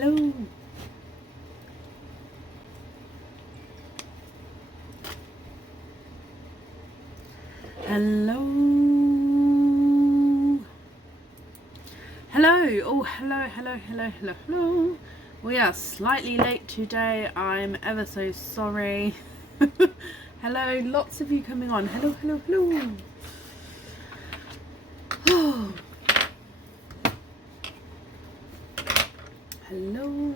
Hello. Hello. Hello. Oh, hello. We are slightly late today. I'm ever so sorry. Hello, lots of you coming on. Hello. Oh. Hello.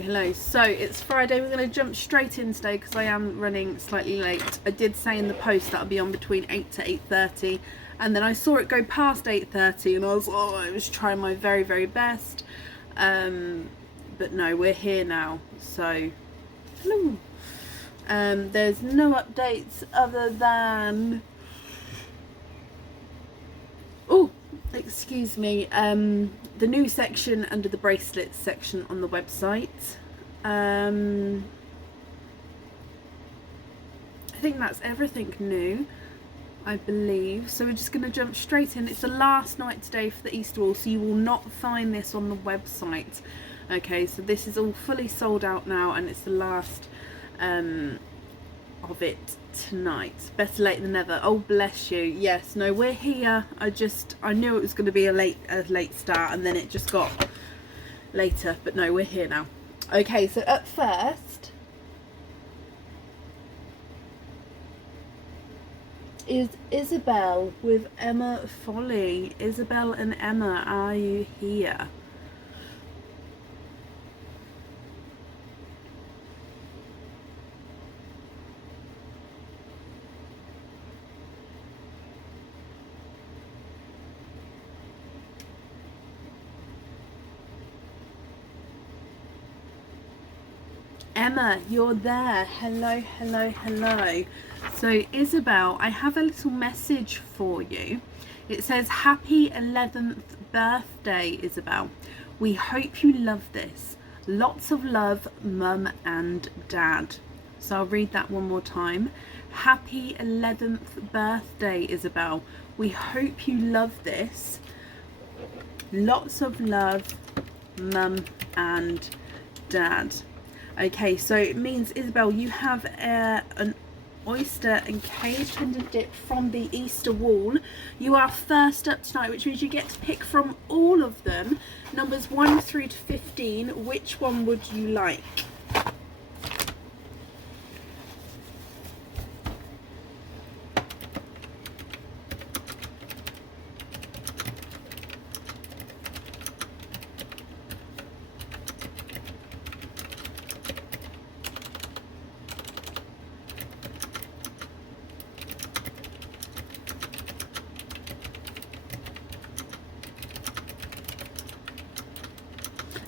Hello. So it's Friday. We're going to jump straight in today because I am running slightly late. I did say in the post that I'll be on between 8 to 8:30, and then I saw it go past 8:30 and I was trying my very best, but no, we're here now. So hello. There's no updates other than excuse me, the new section under the bracelets section on the website. I think that's everything new, I believe. So we're just going to jump straight in. It's the last night today for the Easter wall, so you will not find this on the website. Okay, so this is all fully sold out now, and it's the last of it tonight. Better late than never. Oh, bless you. Yes, no, we're here. I knew it was going to be a late start, and then it just got later, but no, we're here now. Okay, so up first is Isabel with Emma Folly. Isabel and Emma, are you here? Emma, you're there. Hello. So Isabel, I have a little message for you. It says, happy 11th birthday, Isabel. We hope you love this. Lots of love, Mum and Dad. So I'll read that one more time. Happy 11th birthday, Isabel. We hope you love this. Lots of love, Mum and Dad. Okay, so it means, Isabel, you have an oyster and cage pendant dip from the Easter wall. You are first up tonight, which means you get to pick from all of them. Numbers 1 through to 15. Which one would you like?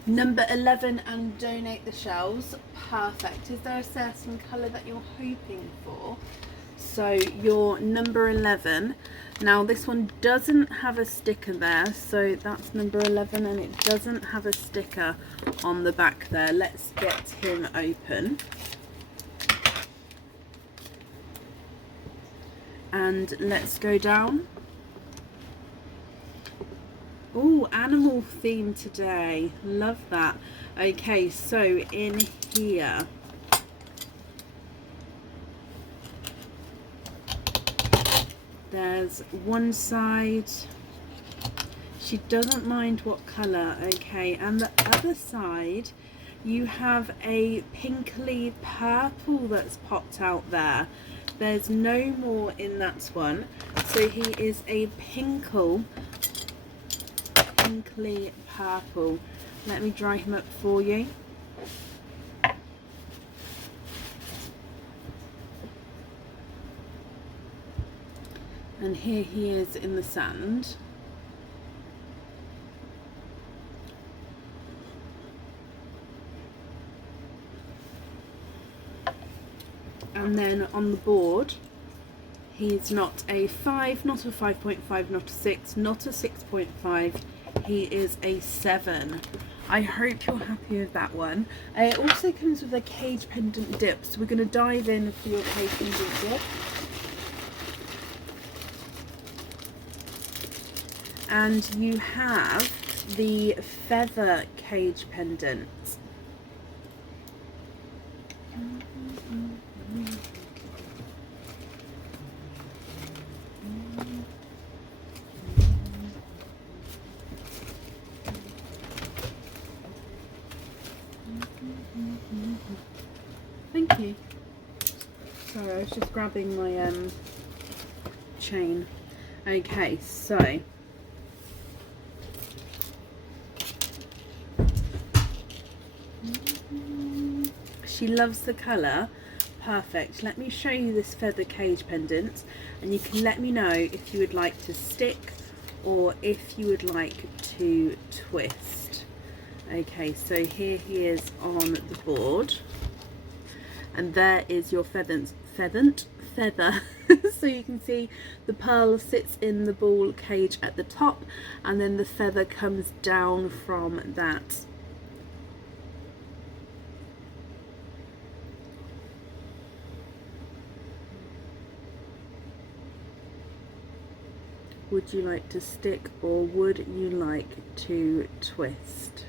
Number 11, and donate the shells. Perfect. Is there a certain colour that you're hoping for? So your number 11. Now this one doesn't have a sticker there, so that's number 11, and it doesn't have a sticker on the back there. Let's get him open. And let's go down. Oh, animal theme today. Love that. Okay, so in here, there's one side. She doesn't mind what colour. Okay, and the other side, you have a pinkly purple that's popped out there. There's no more in that one. So he is a pinkly purple. Let me dry him up for you. And here he is in the sand. And then on the board He's not a 5, not a 5.5, not a 6, not a 6.5. He is a 7. I hope you're happy with that one. It also comes with a cage pendant dip, so we're going to dive in for your cage pendant dip. And you have the feather cage pendant. Thank you. Sorry, I was just grabbing my chain. Okay, so she loves the colour. Perfect. Let me show you this feather cage pendant, and you can let me know if you would like to stick or if you would like to twist. Okay, so here he is on the board, and there is your feather. So you can see the pearl sits in the ball cage at the top, and then the feather comes down from that. Would you like to stick or would you like to twist?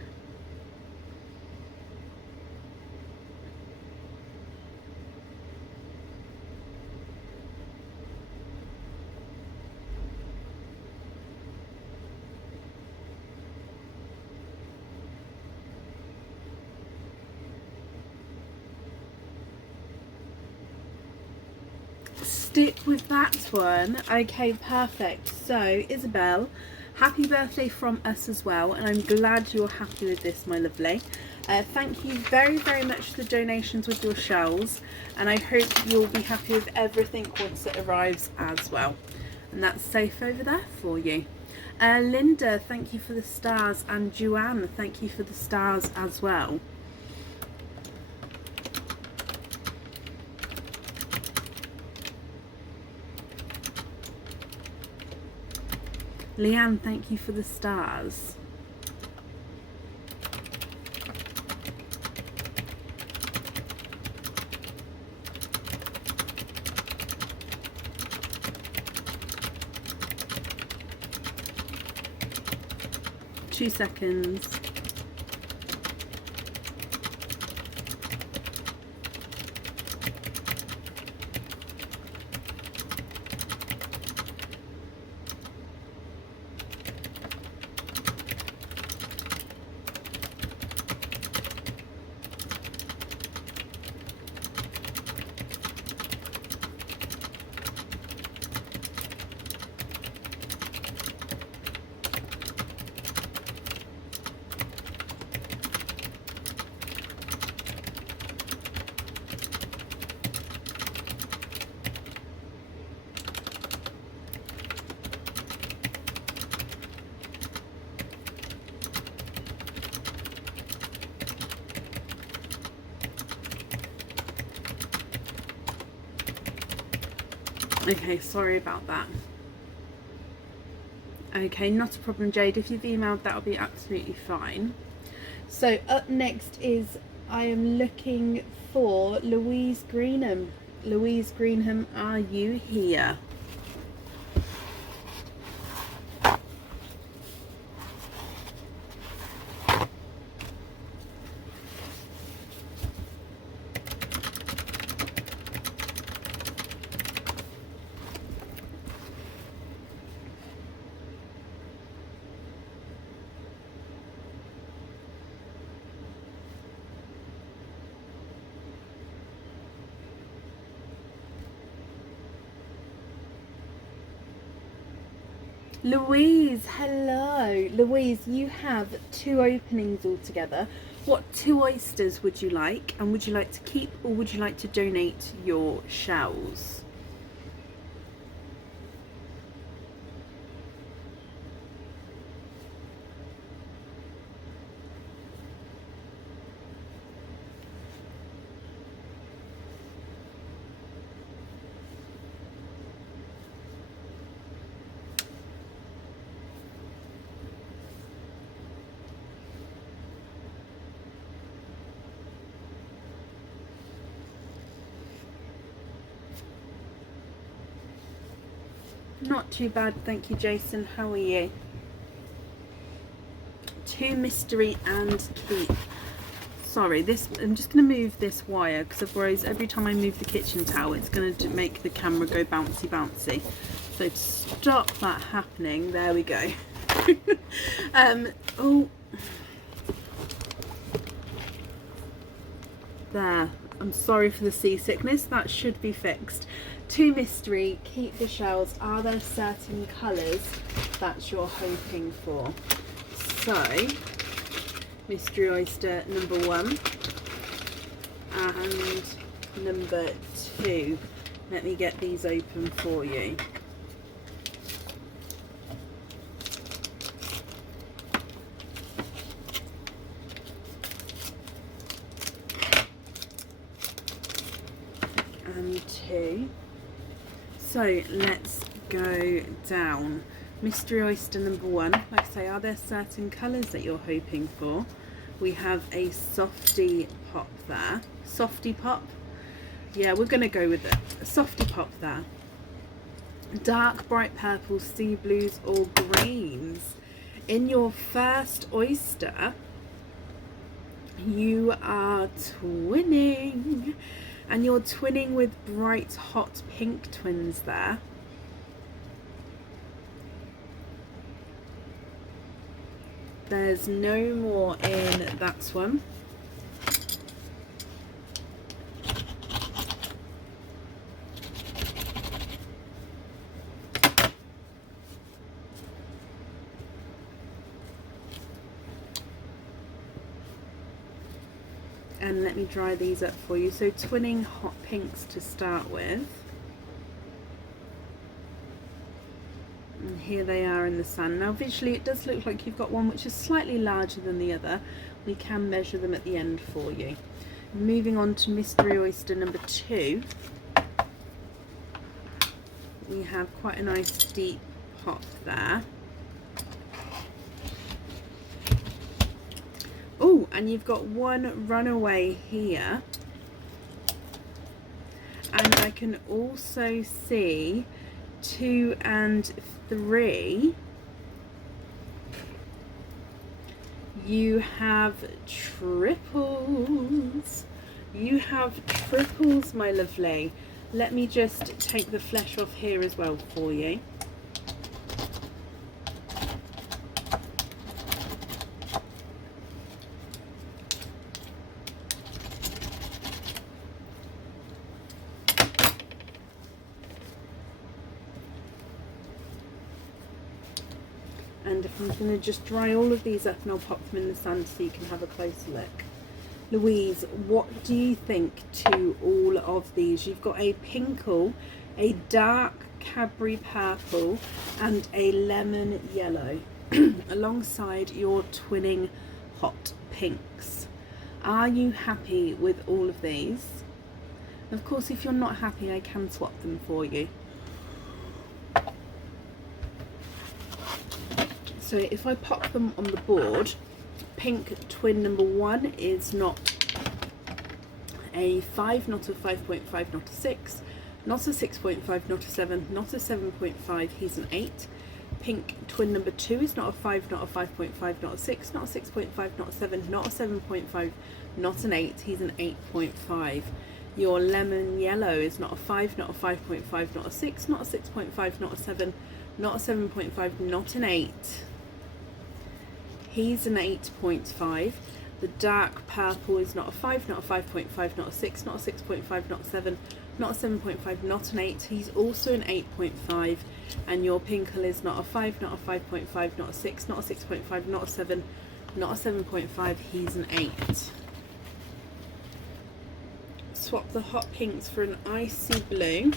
Stick with that one. Okay, perfect. So Isabel, happy birthday from us as well, and I'm glad you're happy with this, my lovely. Thank you very, very much for the donations with your shells, and I hope you'll be happy with everything once it arrives as well. And that's safe over there for you. Linda, thank you for the stars, and Joanne, thank you for the stars as well. Leanne, thank you for the stars. Two seconds. Okay, sorry about that. Okay, not a problem, Jade. If you've emailed, that'll be absolutely fine. So up next is, I am looking for Louise Greenham. Louise Greenham, are you here? Louise, hello. Louise, you have 2 openings altogether. What 2 oysters would you like? And would you like to keep or would you like to donate your shells? Not too bad, thank you, Jason. How are you? To Mystery and Keith. Sorry, I'm just going to move this wire because otherwise every time I move the kitchen towel it's going to make the camera go bouncy bouncy. So to stop that happening, there we go. Oh, there. I'm sorry for the seasickness, that should be fixed. To Mystery, keep the shells. Are there certain colours that you're hoping for? So, Mystery Oyster number 1 and number 2. Let me get these open for you. And 2. So let's go down. Mystery Oyster number 1, like I say, are there certain colours that you're hoping for? We have a softy pop there. Softy pop? Yeah, we're going to go with it. A softy pop there. Dark, bright purples, sea blues or greens. In your first oyster, you are twinning. And you're twinning with bright, hot pink twins there. There's no more in that one. And let me dry these up for you. So twinning hot pinks to start with. And here they are in the sun. Now visually it does look like you've got one which is slightly larger than the other. We can measure them at the end for you. Moving on to Mystery Oyster number 2. We have quite a nice deep pot there. Oh, and you've got one runaway here. And I can also see 2 and 3. You have triples. You have triples, my lovely. Let me just take the flesh off here as well for you. And I'm going to just dry all of these up and I'll pop them in the sand so you can have a closer look. Louise, what do you think to all of these? You've got a pinkle, a dark Cadbury purple and a lemon yellow alongside your twinning hot pinks. Are you happy with all of these? Of course, if you're not happy, I can swap them for you. So if I pop them on the board, pink twin number 1 is not a 5, not a 5.5, not a 6, not a 6.5, not a 7, not a 7.5, he's an 8. Pink twin number 2 is not a 5, not a 5.5, not a 6, not a 6.5, not a 7, not a 7.5, not an 8, he's an 8.5. Your lemon yellow is not a 5, not a 5.5, not a 6, not a 6.5, not a 7, not a 7.5, not an 8. He's an 8.5. The dark purple is not a 5, not a 5.5, not a 6, not a 6.5, not a 7, not a 7.5, not an 8. He's also an 8.5. And your pinkle is not a 5, not a 5.5, not a 6, not a 6.5, not a 7, not a 7.5. He's an 8. Swap the hot pinks for an icy blue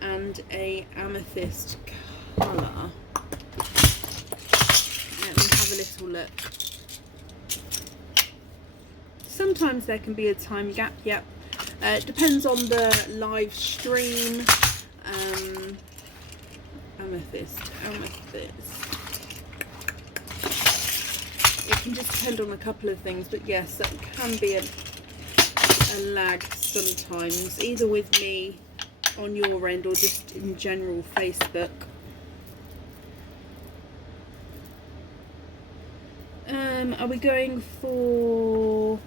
and a amethyst colour. Let me have a little look. Sometimes there can be a time gap, yep. It depends on the live stream. Amethyst. It can just depend on a couple of things, but yes, that can be a lag sometimes, either with me on your end or just in general Facebook. Are we going for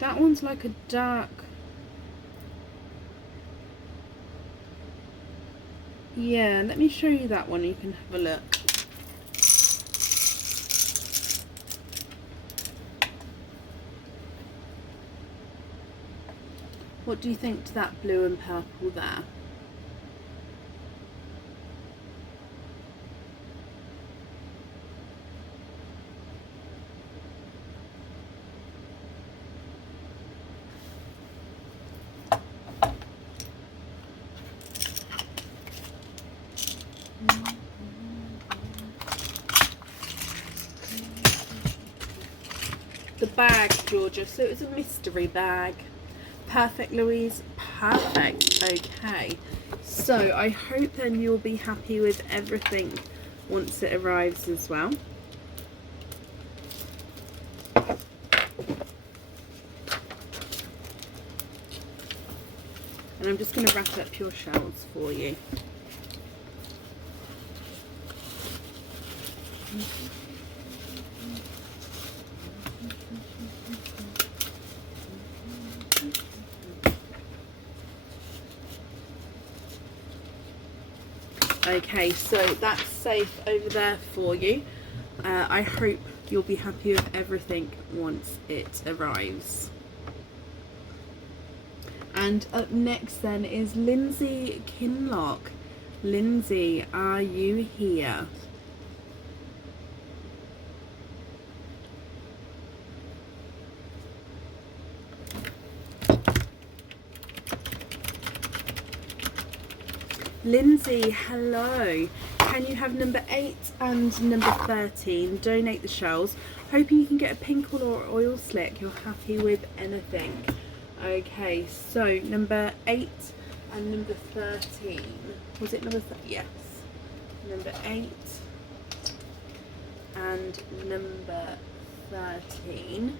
that one's like a dark, yeah, let me show you that one, you can have a look. What do you think to that blue and purple there? The bag, Georgia, so it's a mystery bag. Perfect, Louise, perfect. Okay, so I hope then you'll be happy with everything once it arrives as well. And I'm just going to wrap up your shells for you. Okay, so that's safe over there for you. I hope you'll be happy with everything once it arrives. And up next then is Lindsay Kinlock. Lindsay, are you here? Lindsay, hello. Can you have number 8 and number 13? Donate the shells. Hoping you can get a pink or oil slick. You're happy with anything. Okay, so number 8 and number 13. Was it number 13? Yes. Number 8 and number 13.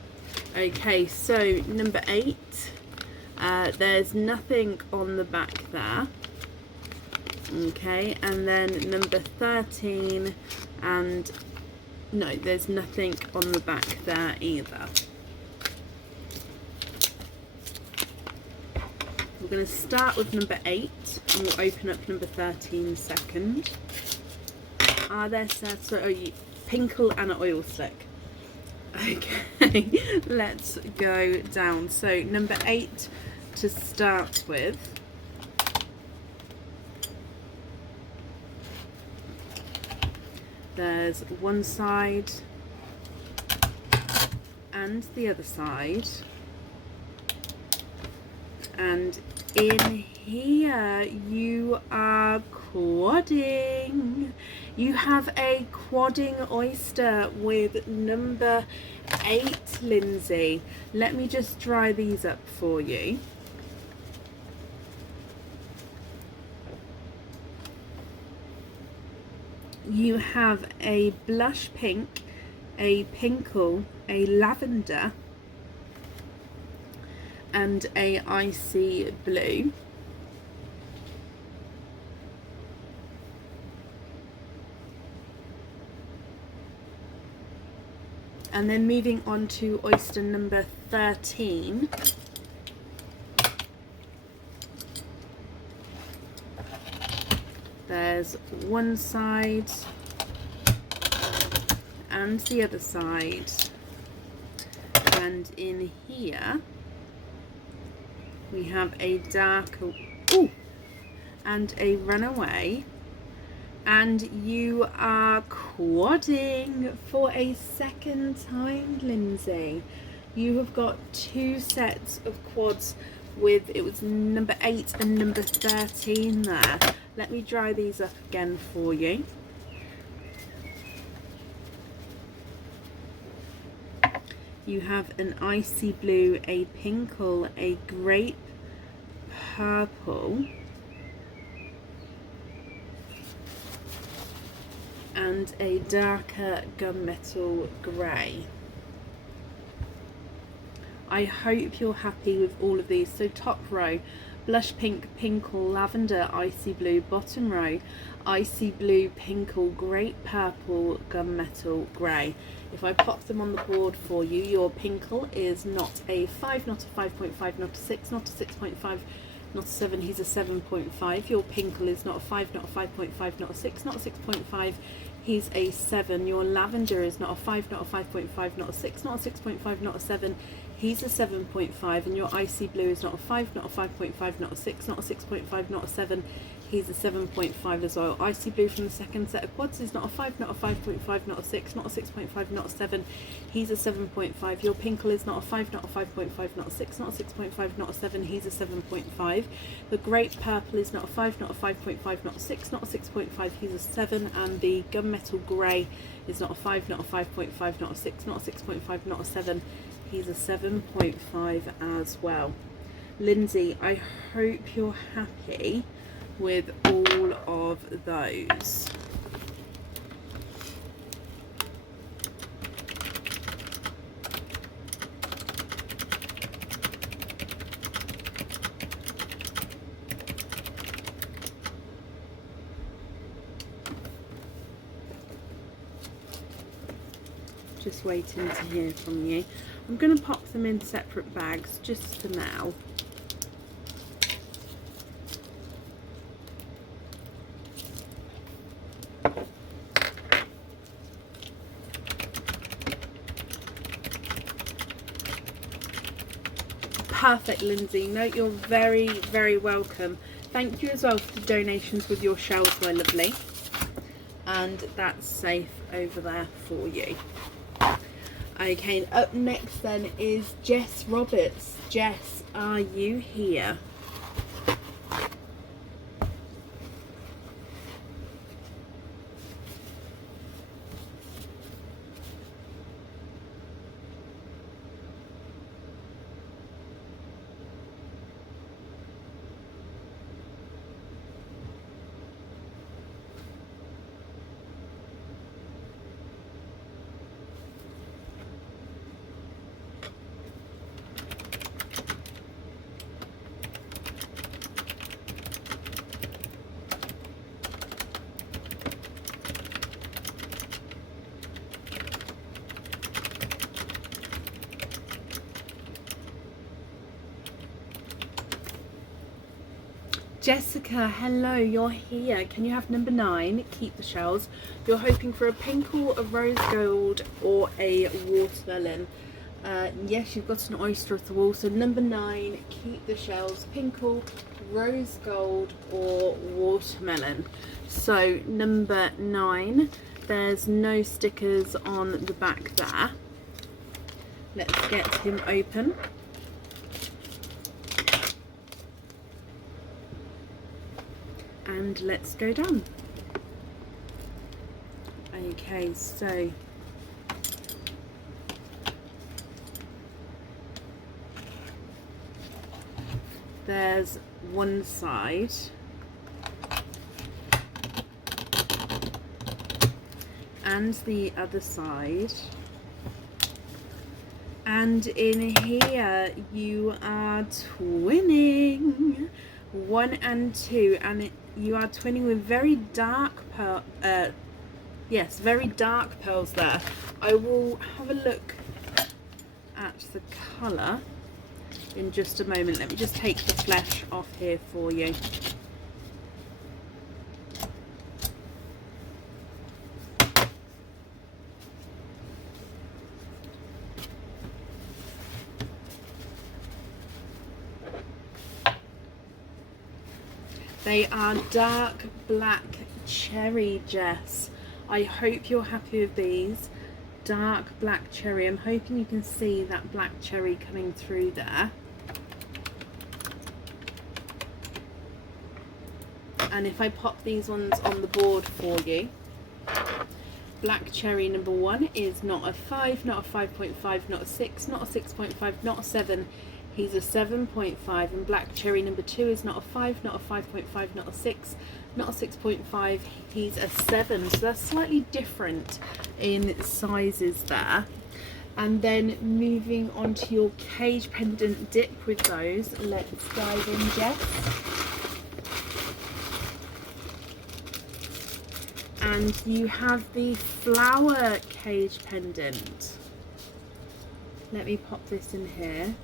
Okay, so number 8. There's nothing on the back there. Okay, and then number 13, and no, there's nothing on the back there either. We're going to start with number 8 and we'll open up number 13 second. Are there pinkle and an oil slick? Okay, let's go down. So number 8 to start with. There's one side and the other side, and in here you are quadding. You have a quadding oyster with number 8, Lindsay. Let me just dry these up for you. You have a blush pink, a pinkle, a lavender, and a icy blue. And then moving on to oyster number 13. There's one side and the other side, and in here we have a dark and a runaway, and you are quadding for a second time, Lindsay. You have got 2 sets of quads with, it was number 8 and number 13 there. Let me dry these up again for you. You have an icy blue, a pinkle, a grape purple, and a darker gunmetal grey. I hope you're happy with all of these. So top row, blush pink, pinkle, lavender, icy blue. Bottom row, icy blue, pinkle, grape purple, gunmetal grey. If I pop them on the board for you, your pinkle is not a 5, not a 5.5, not a 6, not a 6.5, not a 7, he's a 7.5. Your pinkle is not a 5, not a 5.5, not a 6, not a 6.5, he's a 7. Your lavender is not a 5, not a 5.5, not a 6, not a 6.5, not a 7, he's a 7.5. And your icy blue is not a 5, not a 5.5, not a 6, not a 6.5, not a 7, he's a 7.5 as well. Icy blue from the second set of quads is not a 5, not a 5.5, not a 6, not a 6.5, not a 7, he's a 7.5. Your pinkle is not a 5, not a 5.5, not a 6, not a 6.5, not a 7, he's a 7.5. The grape purple is not a 5, not a 5.5, not a 6, not a 6.5, he's a 7. And the gunmetal grey is not a 5, not a 5.5, not a 6, not a 6.5, not a 7, he's a 7.5 as well. Lindsay, I hope you're happy with all of those. Just waiting to hear from you. I'm going to pop them in separate bags just for now. Perfect, Lindsay. No, you're very, very welcome. Thank you as well for the donations with your shells, my lovely. And that's safe over there for you. Okay, and up next then is Jess Roberts. Jess, are you here? Jessica, hello, you're here. Can you have number 9? Keep the shells. You're hoping for a pinkle, a rose gold, or a watermelon. Yes, you've got an oyster at the wall. So number 9, keep the shells. Pinkle, rose gold, or watermelon. So number 9, there's no stickers on the back there. Let's get him open. And let's go down. Okay, so there's one side, and the other side, and in here you are twinning 1 and 2, and you are twinning with very dark pearl, yes, very dark pearls there. I will have a look at the colour in just a moment. Let me just take the flesh off here for you. They are dark black cherry, Jess. I hope you're happy with these. Dark black cherry. I'm hoping you can see that black cherry coming through there. And if I pop these ones on the board for you, Black cherry number 1 is not a 5, not a 5.5, not a 6, not a 6.5, not a 7. He's a 7.5. And black cherry number 2 is not a 5, not a 5.5, not a 6, not a 6.5. He's a 7. So that's slightly different in sizes there. And then moving on to your cage pendant dip with those. Let's dive in, Jess. And you have the flower cage pendant. Let me pop this in here.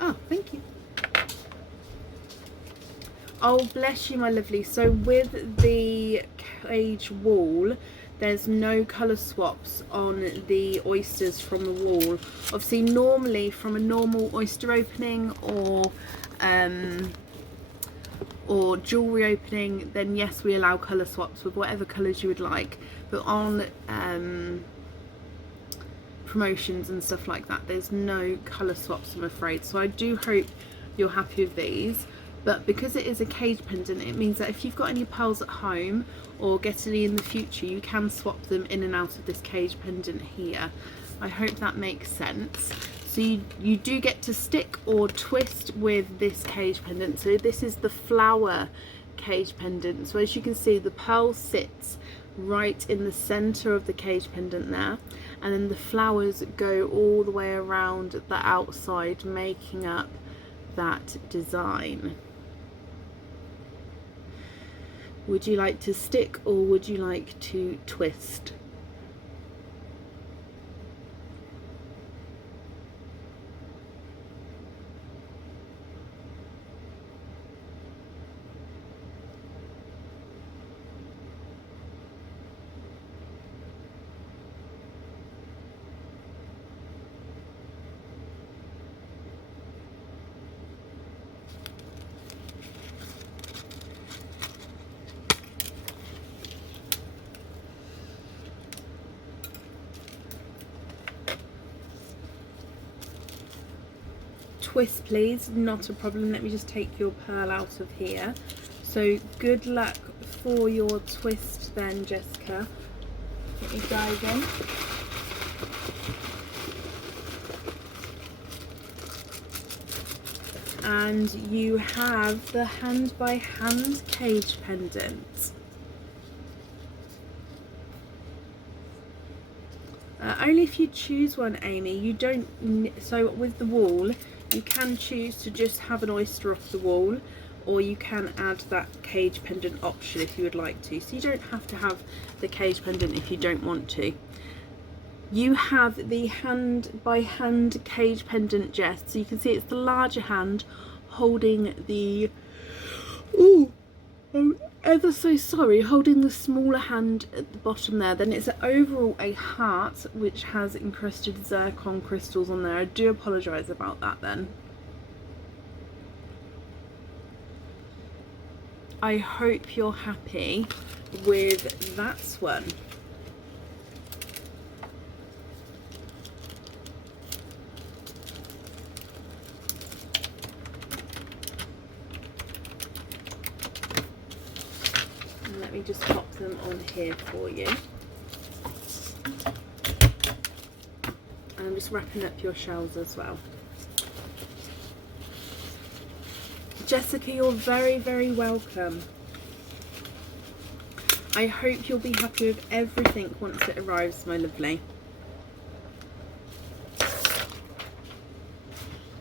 Oh, thank you. Oh, bless you, my lovely. So with the cage wall, there's no colour swaps on the oysters from the wall. Obviously, normally from a normal oyster opening or jewellery opening, then yes, we allow colour swaps with whatever colours you would like. But on promotions and stuff like that, there's no colour swaps, I'm afraid. So I do hope you're happy with these. But because it is a cage pendant, it means that if you've got any pearls at home or get any in the future, you can swap them in and out of this cage pendant here. I hope that makes sense. So you do get to stick or twist with this cage pendant. So this is the flower cage pendant. So as you can see, the pearl sits right in the center of the cage pendant there, and then the flowers go all the way around the outside, making up that design. Would you like to stick or would you like to twist? Twist, please. Not a problem. Let me just take your pearl out of here. So good luck for your twist then, Jessica. Let me dive in. And you have the hand by hand cage pendant. Only if you choose one, Amy. You don't. So with the wall, you can choose to just have an oyster off the wall, or you can add that cage pendant option if you would like to. So you don't have to have the cage pendant if you don't want to. You have the hand by hand cage pendant, Jess. So you can see it's the larger hand holding the ever so sorry, holding the smaller hand at the bottom there. Then it's overall a heart which has encrusted zircon crystals on there. I do apologise about that then. I hope you're happy with that one. Let me just pop them on here for you. And I'm just wrapping up your shells as well. Jessica, you're very, very welcome. I hope you'll be happy with everything once it arrives, my lovely.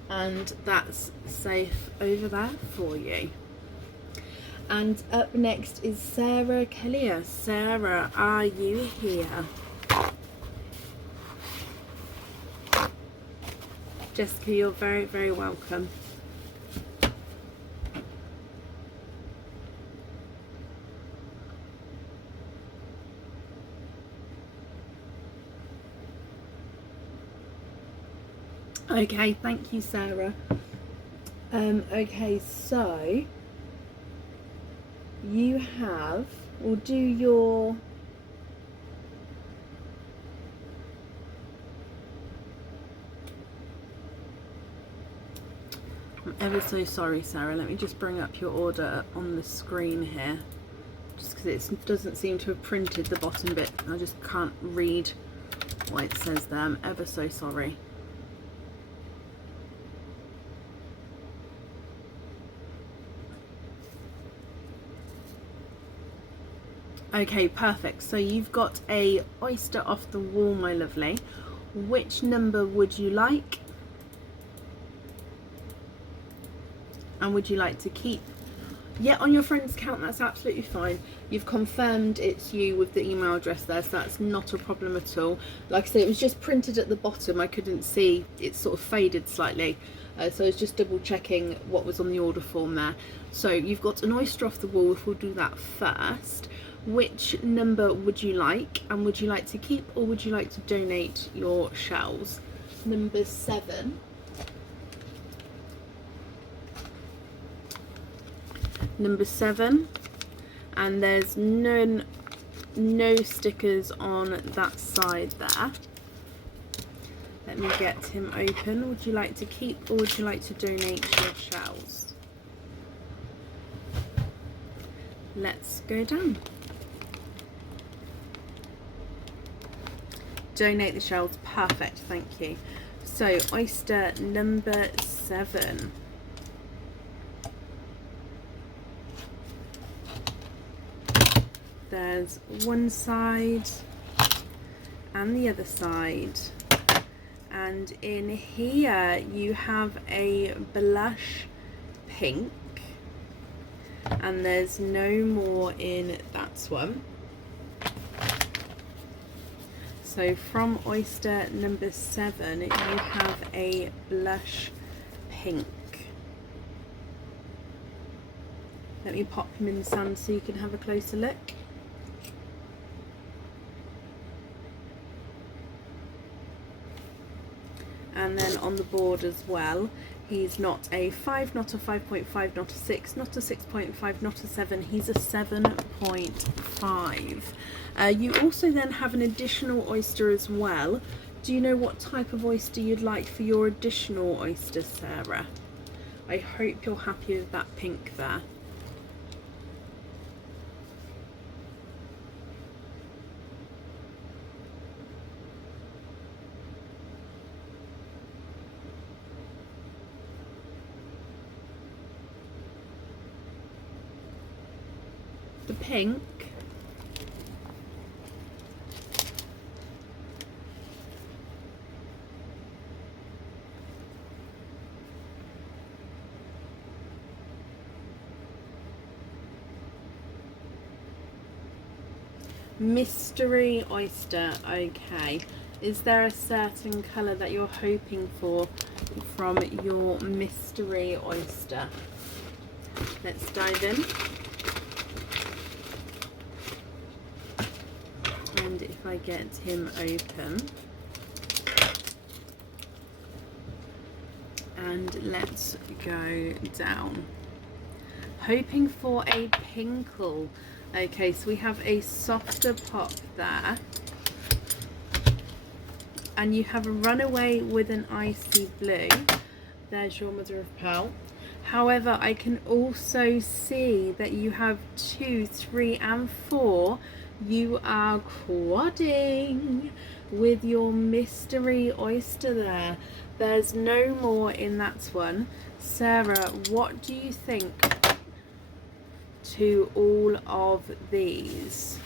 And that's safe over there for you. And up next is Sarah Kellier. Sarah, are you here? Jessica, you're very, very welcome. Okay, thank you, Sarah. Okay, so you have, we'll do your Ever so sorry, Sarah. Let me just bring up your order on the screen here, just because it doesn't seem to have printed the bottom bit. I just can't read what it says there. I'm ever so sorry. Okay, perfect. So you've got a oyster off the wall, my lovely. Which number would you like? And would you like to keep? Yeah, on your friend's account, that's absolutely fine. You've confirmed it's you with the email address there, so that's not a problem at all. Like I said, it was just printed at the bottom. I couldn't see, it's sort of faded slightly. So I was just double checking what was on the order form there. So you've got an oyster off the wall, if we'll do that first. Which number would you like, and would you like to keep, or would you like to donate your shells? Number 7. Number 7, and there's no stickers on that side there. Let me get him open. Would you like to keep, or would you like to donate your shells? Let's go down. Donate the shells, perfect, thank you. So oyster number 7. There's one side and the other side, and in here you have a blush pink, and there's no more in that one. So from oyster number 7 you have a blush pink. Let me pop him in the sun so you can have a closer look. And then on the board as well, he's not a 5, not a 5.5, not a 6, not a 6.5, not a 7, he's a 7.5. You also then have an additional oyster as well. Do you know what type of oyster you'd like for your additional oyster, Sarah? I hope you're happy with that pink there. The pink. Mystery oyster, okay. Is there a certain colour that you're hoping for from your mystery oyster? Let's dive in. And if I get him open, and let's go down. Hoping for a pinkle. Okay, so we have a softer pop there, and you have a runaway with an icy blue. There's your mother of pearl. However, I can also see that you have 2, 3 and 4. You are quadding with your mystery oyster there. There's no more in that one. Sarah, what do you think to all of these?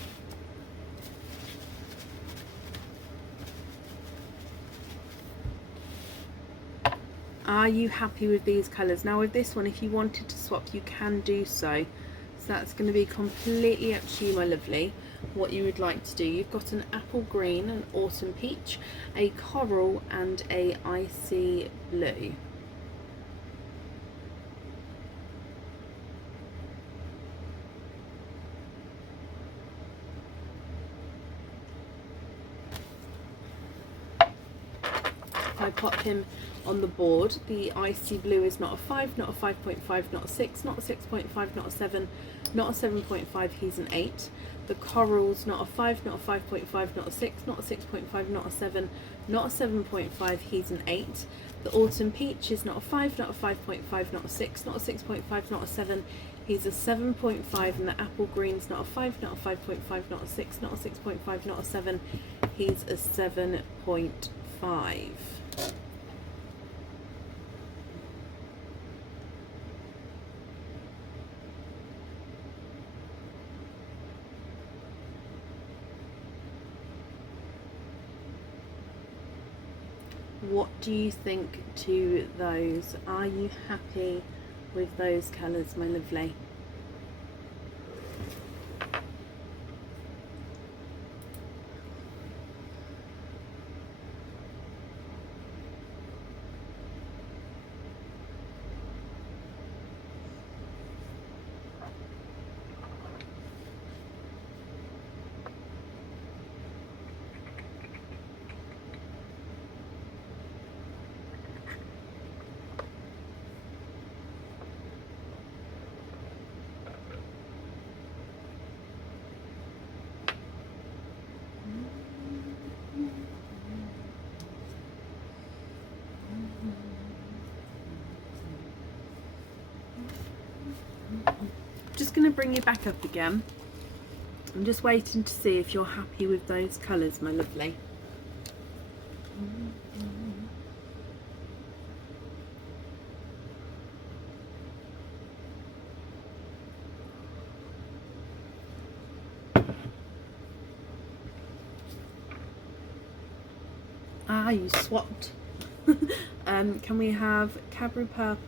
Are you happy with these colours? Now with this one, if you wanted to swap, you can do so. So that's going to be completely up to you, my lovely, what you would like to do. You've got an apple green, an autumn peach, a coral and a icy blue. If I pop him on the board, the icy blue is not a 5, not a 5.5, not a 6, not a 6.5, not a 7, not a 7.5, he's an 8. The coral's not a 5, not a 5.5, not a 6, not a 6.5, not a 7, not a 7.5, he's an 8. The autumn peach is not a 5, not a 5.5, not a 6, not a 6.5, not a 7, he's a 7.5. And the apple green's not a 5, not a 5.5, not a 6, not a 6.5, not a 7, he's a 7.5. What do you think to those? Are you happy with those colours, my lovely? Just going to bring you back up again. I'm just waiting to see if you're happy with those colours, my lovely. Ah, you swapped. Can we have Cadbury Purple?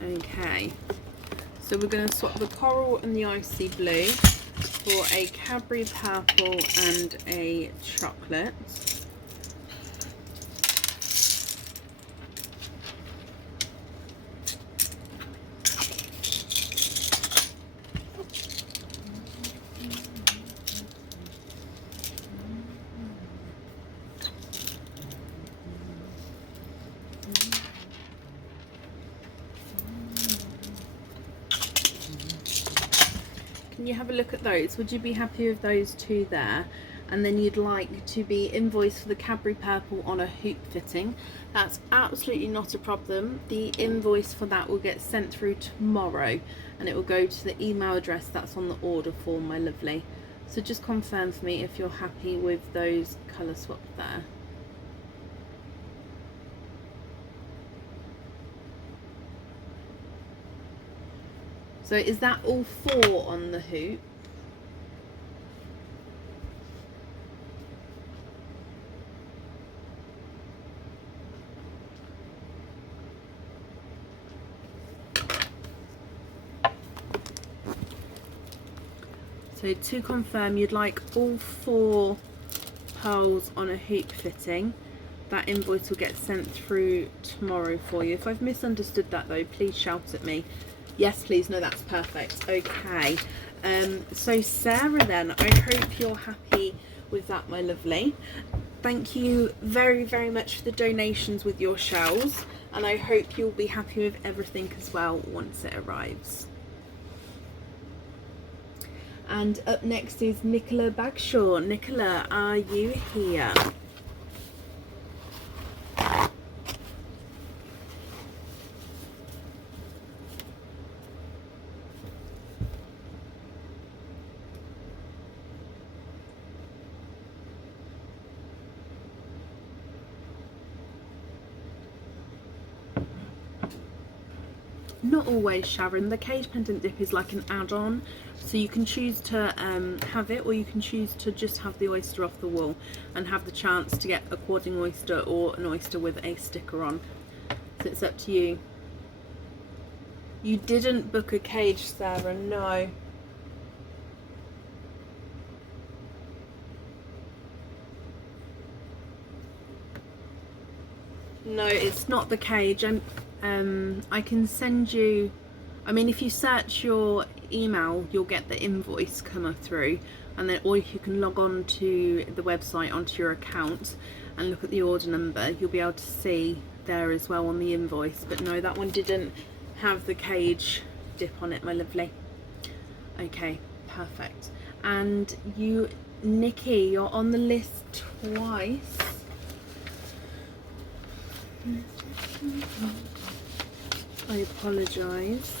Okay, so we're going to swap the coral and the icy blue for a Cadbury purple and a chocolate. Can you have a look at those? Would you be happy with those two there? And then you'd like to be invoiced for the Cadbury purple on a hoop fitting. That's absolutely not a problem. The invoice for that will get sent through tomorrow and it will go to the email address that's on the order form, my lovely. So just confirm for me if you're happy with those colour swaps there. So is that all 4 on the hoop? So to confirm, you'd like all 4 pearls on a hoop fitting. That invoice will get sent through tomorrow for you. If I've misunderstood that though, please shout at me. Yes, please. No, that's perfect. Okay. So Sarah then, I hope you're happy with that, my lovely. Thank you very, very much for the donations with your shells. And I hope you'll be happy with everything as well once it arrives. And up next is Nicola Bagshaw. Nicola, are you here? Not always, Sharon. The cage pendant dip is like an add-on, so you can choose to have it, or you can choose to just have the oyster off the wall and have the chance to get a quadding oyster or an oyster with a sticker on. So it's up to you. You didn't book a cage, Sarah, no. No, it's not the cage. I can send you, I mean, if you search your email, you'll get the invoice come through, and then, or you can log on to the website onto your account and look at the order number. You'll be able to see there as well on the invoice. But no, that one didn't have the cage dip on it, my lovely. Okay, perfect. And you, Nikki, you're on the list twice. I apologise.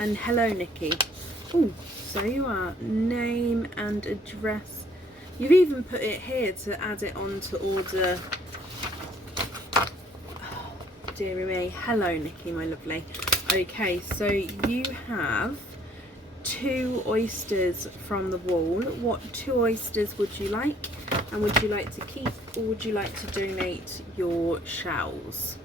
And hello, Nikki. Oh, so you are. Name and address. You've even put it here to add it on to order. Oh, dearie me. Hello, Nikki, my lovely. Okay, so you have 2 oysters from the wall. What 2 oysters would you like? And would you like to keep, or would you like to donate your shells?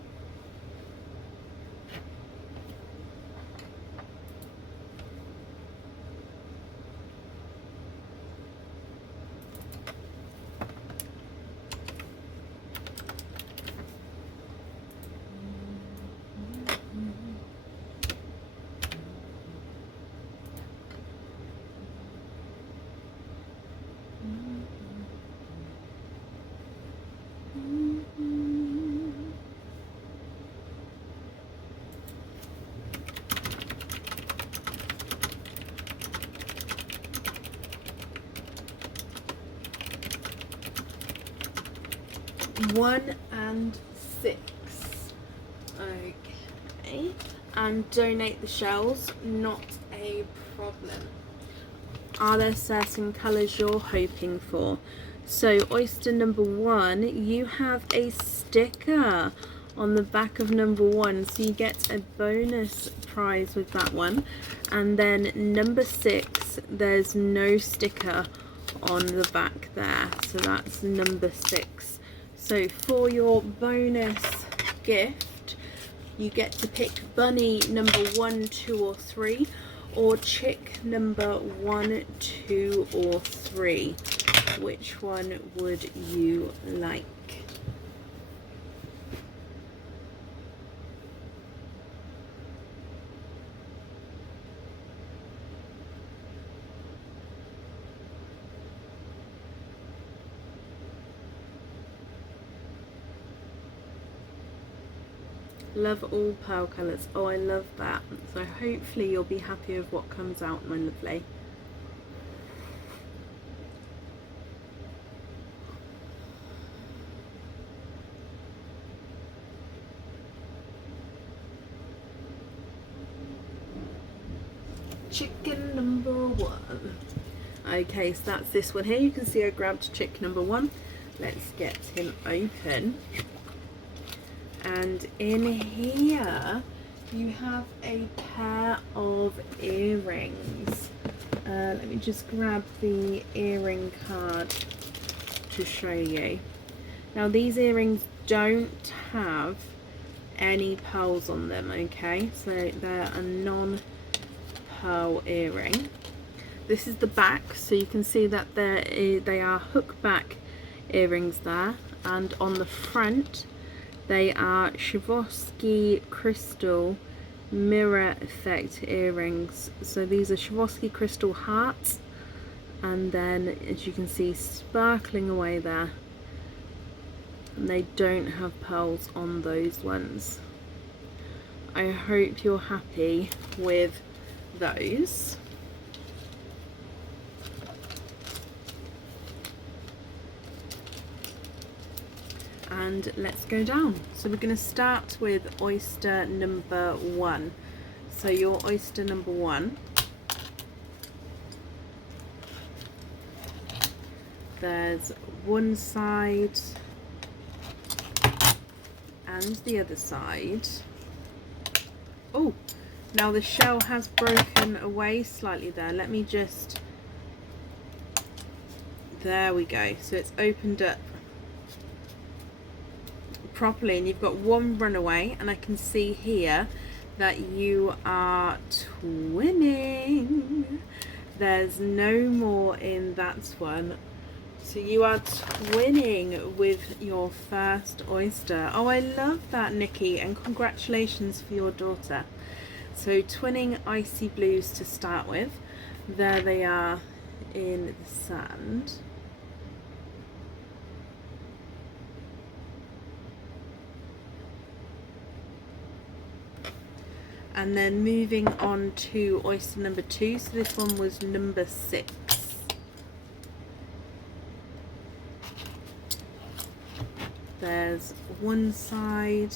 One and 6. Okay, and donate the shells, not a problem. Are there certain colours you're hoping for? So oyster number 1, you have a sticker on the back of number 1, so you get a bonus prize with that one. And then number 6, there's no sticker on the back there, so that's number 6. So for your bonus gift, you get to pick bunny number 1, 2 or 3, or chick number 1, 2 or 3. Which one would you like? Love all pearl colours. Oh, I love that. So hopefully you'll be happy with what comes out, my lovely. Chicken number 1. Okay, so that's this one here. You can see I grabbed chick number 1. Let's get him open. And in here you have a pair of earrings. Let me just grab the earring card to show you. Now these earrings don't have any pearls on them, okay? So they're a non-pearl earring. This is the back, so you can see that they are hook back earrings there, and on the front they are Swarovski crystal mirror effect earrings. So these are Swarovski crystal hearts, and then as you can see sparkling away there, and they don't have pearls on those ones. I hope you're happy with those. And let's go down. So we're going to start with oyster number 1. So your oyster number 1, there's one side and the other side. Oh, now the shell has broken away slightly there. Let me just, there we go. So it's opened up properly, and you've got one runaway, and I can see here that you are twinning. There's no more in that one, so you are twinning with your first oyster. Oh, I love that, Nikki, and congratulations for your daughter. So twinning icy blues to start with. There they are in the sand. And then moving on to oyster number 2. So this one was number 6. There's one side.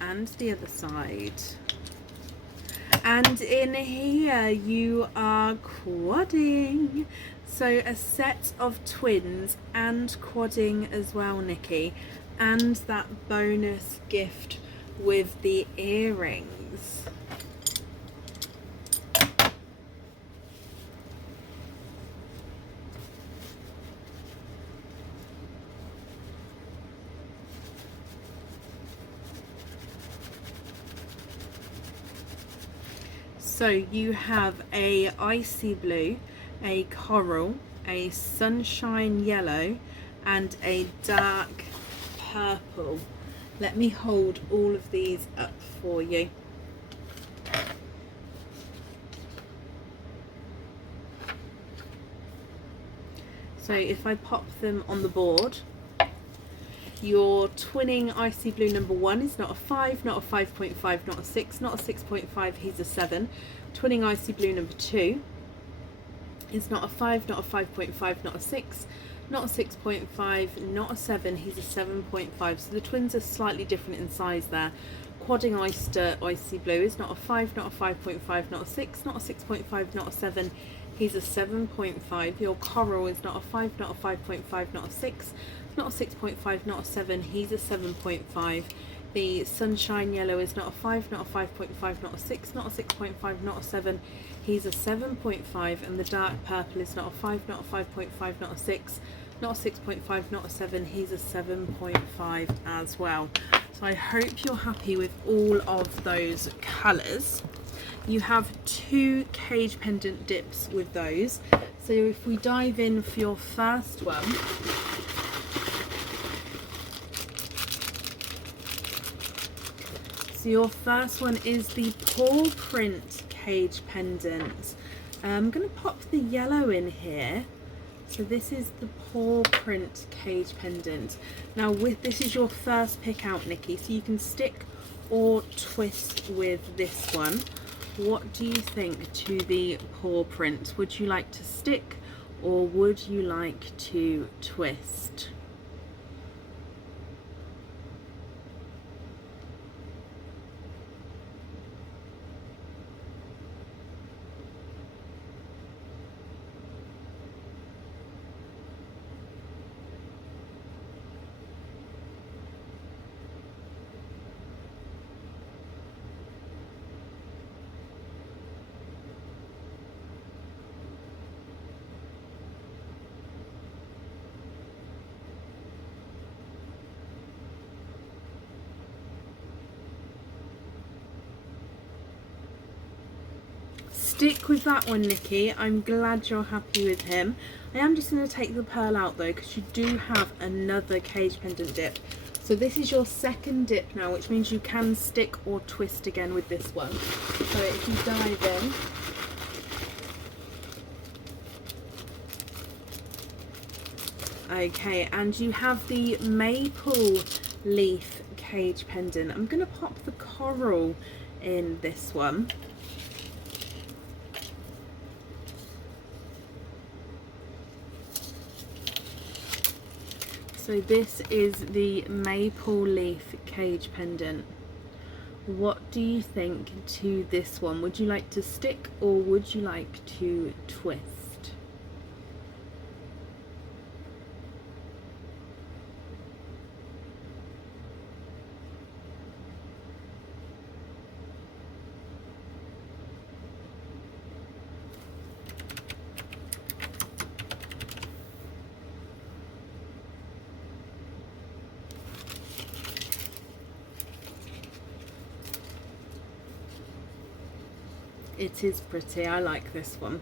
And the other side. And in here you are quadding. So a set of twins and quadding as well, Nikki. And that bonus gift with the earrings. So you have a icy blue, a coral, a sunshine yellow, and a dark purple. Let me hold all of these up for you. So if I pop them on the board, your twinning icy blue number 1 is not a 5, not a 5.5, not a 6, not a 6.5, he's a 7. Twinning icy blue number 2 is not a 5, not a 5.5, not a 6, not a 6.5, not a 7, he's a 7.5. So the twins are slightly different in size there. Quadding oyster icy blue is not a 5, not a 5.5, not a 6, not a 6.5, not a 7, he's a 7.5. Your coral is not a 5, not a 5.5, not a 6, not a 6.5, not a 7, he's a 7.5. The sunshine yellow is not a 5, not a 5.5, not a 6, not a 6.5, not a 7, he's a 7.5. And the dark purple is not a 5, not a 5.5, not a 6, not a 6.5, not a 7, he's a 7.5 as well. So I hope you're happy with all of those colours. You have 2 cage pendant dips with those. So if we dive in for your first one, so your first one is the paw print cage pendant. I'm going to pop the yellow in here. So this is the paw print cage pendant. Now this is your first pick out, Nikki, so you can stick or twist with this one. What do you think to the paw print? Would you like to stick or would you like to twist? Stick with that one, Nikki. I'm glad you're happy with him. I am just going to take the pearl out though, because you do have another cage pendant dip. So this is your second dip now, which means you can stick or twist again with this one. So if you dive in. Okay, and you have the maple leaf cage pendant. I'm going to pop the coral in this one. So this is the maple leaf cage pendant. What do you think to this one? Would you like to stick or would you like to twist? It is pretty. I like this one.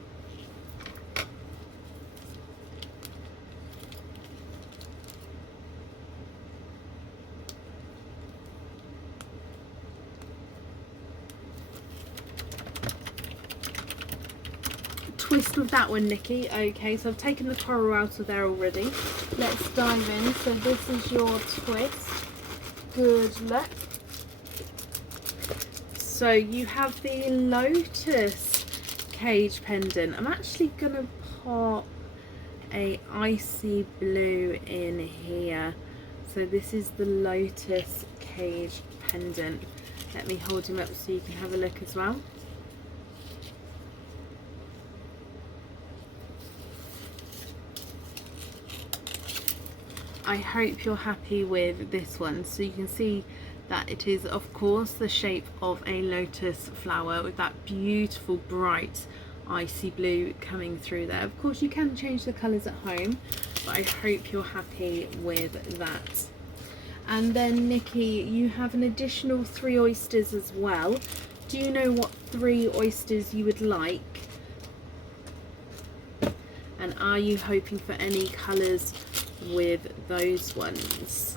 twist with that one, Nikki. Okay, so I've taken the coral out of there already. Let's dive in. So this is your twist. Good luck. So you have the Lotus cage pendant. I'm actually gonna pop a icy blue in here. So this is the Lotus cage pendant. Let me hold him up so you can have a look as well. I hope you're happy with this one. So you can see that it is of course the shape of a lotus flower with that beautiful bright icy blue coming through there. Of course you can change the colours at home, but I hope you're happy with that. And then Nikki, you have an additional 3 oysters as well. Do you know what 3 oysters you would like? And are you hoping for any colours with those ones?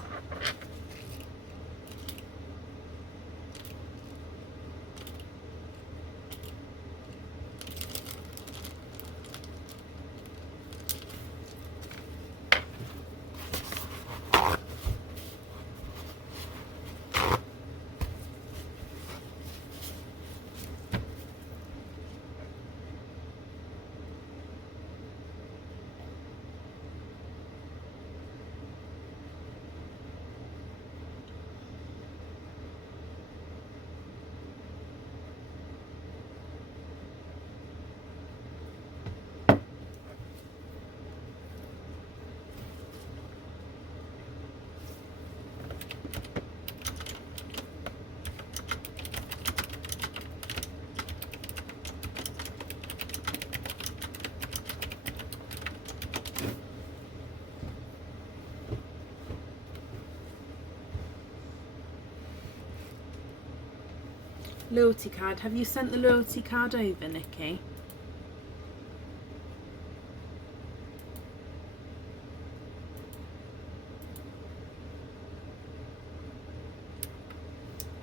Loyalty card. Have you sent the loyalty card over, Nikki?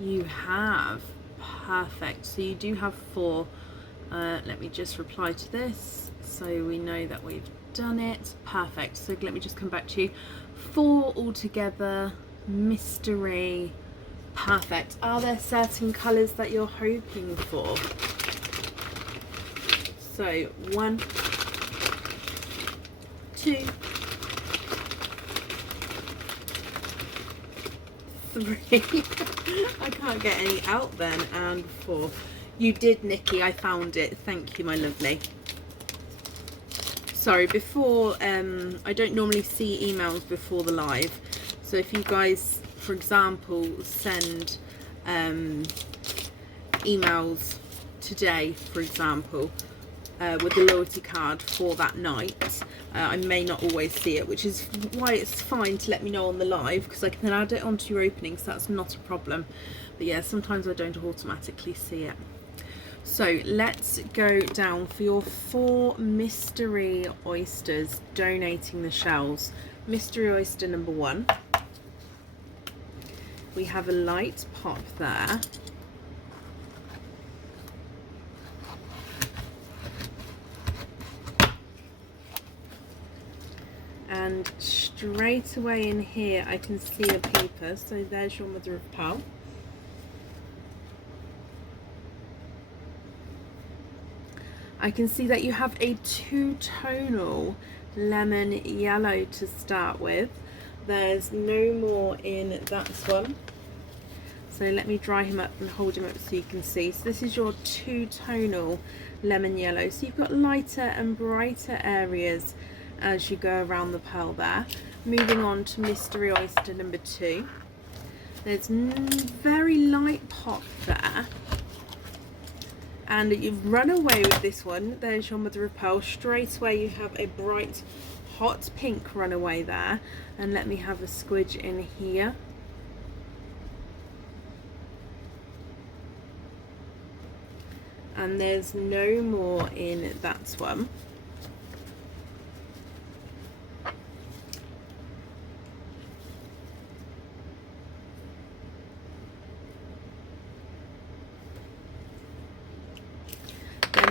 You have. Perfect. So you do have 4. Let me just reply to this so we know that we've done it. Perfect. So let me just come back to you. 4 altogether. Mystery. Perfect. Are there certain colours that you're hoping for? So 1, 2, 3. I can't get any out then. And 4. You did, Nikki. I found it. Thank you, my lovely. Sorry, before I don't normally see emails before the live. So if you guys, for example, send emails today, for example, with the loyalty card for that night, I may not always see it, which is why it's fine to let me know on the live, because I can then add it onto your opening, so that's not a problem. But yeah, sometimes I don't automatically see it. So let's go down for your 4 mystery oysters, donating the shells. Mystery oyster number 1. We have a light pop there. And straight away in here I can see a peeper, so there's your mother of pearl. I can see that you have a 2-tonal lemon yellow to start with. There's no more in that one. So let me dry him up and hold him up so you can see. So this is your 2-tonal lemon yellow. So you've got lighter and brighter areas as you go around the pearl there. Moving on to mystery oyster number 2. There's very light pop there. And you've run away with this one. There's your mother of pearl. Straight away you have a bright hot pink runaway there. And let me have a squidge in here. And there's no more in that one.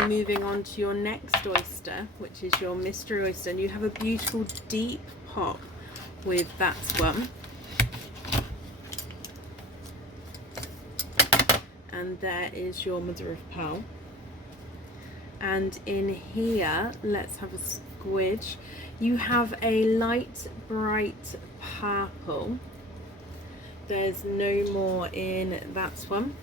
then moving on to your next oyster, which is your mystery oyster, and you have a beautiful deep pop with that one. And there is your mother of pearl. And in here, let's have a squidge. You have a light bright purple. There's no more in that one.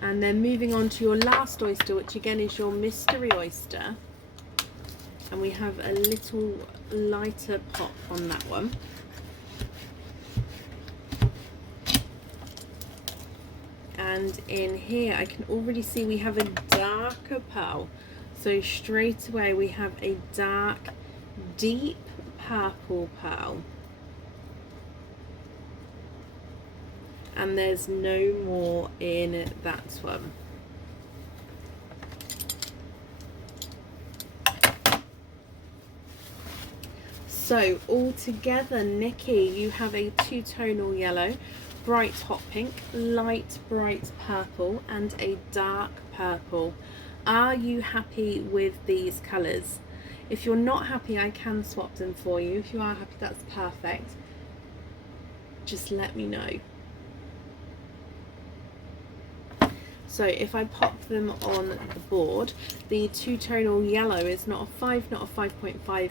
And then moving on to your last oyster, which again is your mystery oyster. And we have a little lighter pop on that one. And in here I can already see we have a darker pearl. So straight away we have a dark, deep purple pearl. And there's no more in that one. So all together, Nikki, you have a two-tonal yellow, bright hot pink, light bright purple, and a dark purple. Are you happy with these colours? If you're not happy, I can swap them for you. If you are happy, that's perfect. Just let me know. So if I pop them on the board, the two-tonal yellow is not a 5, not a 5.5,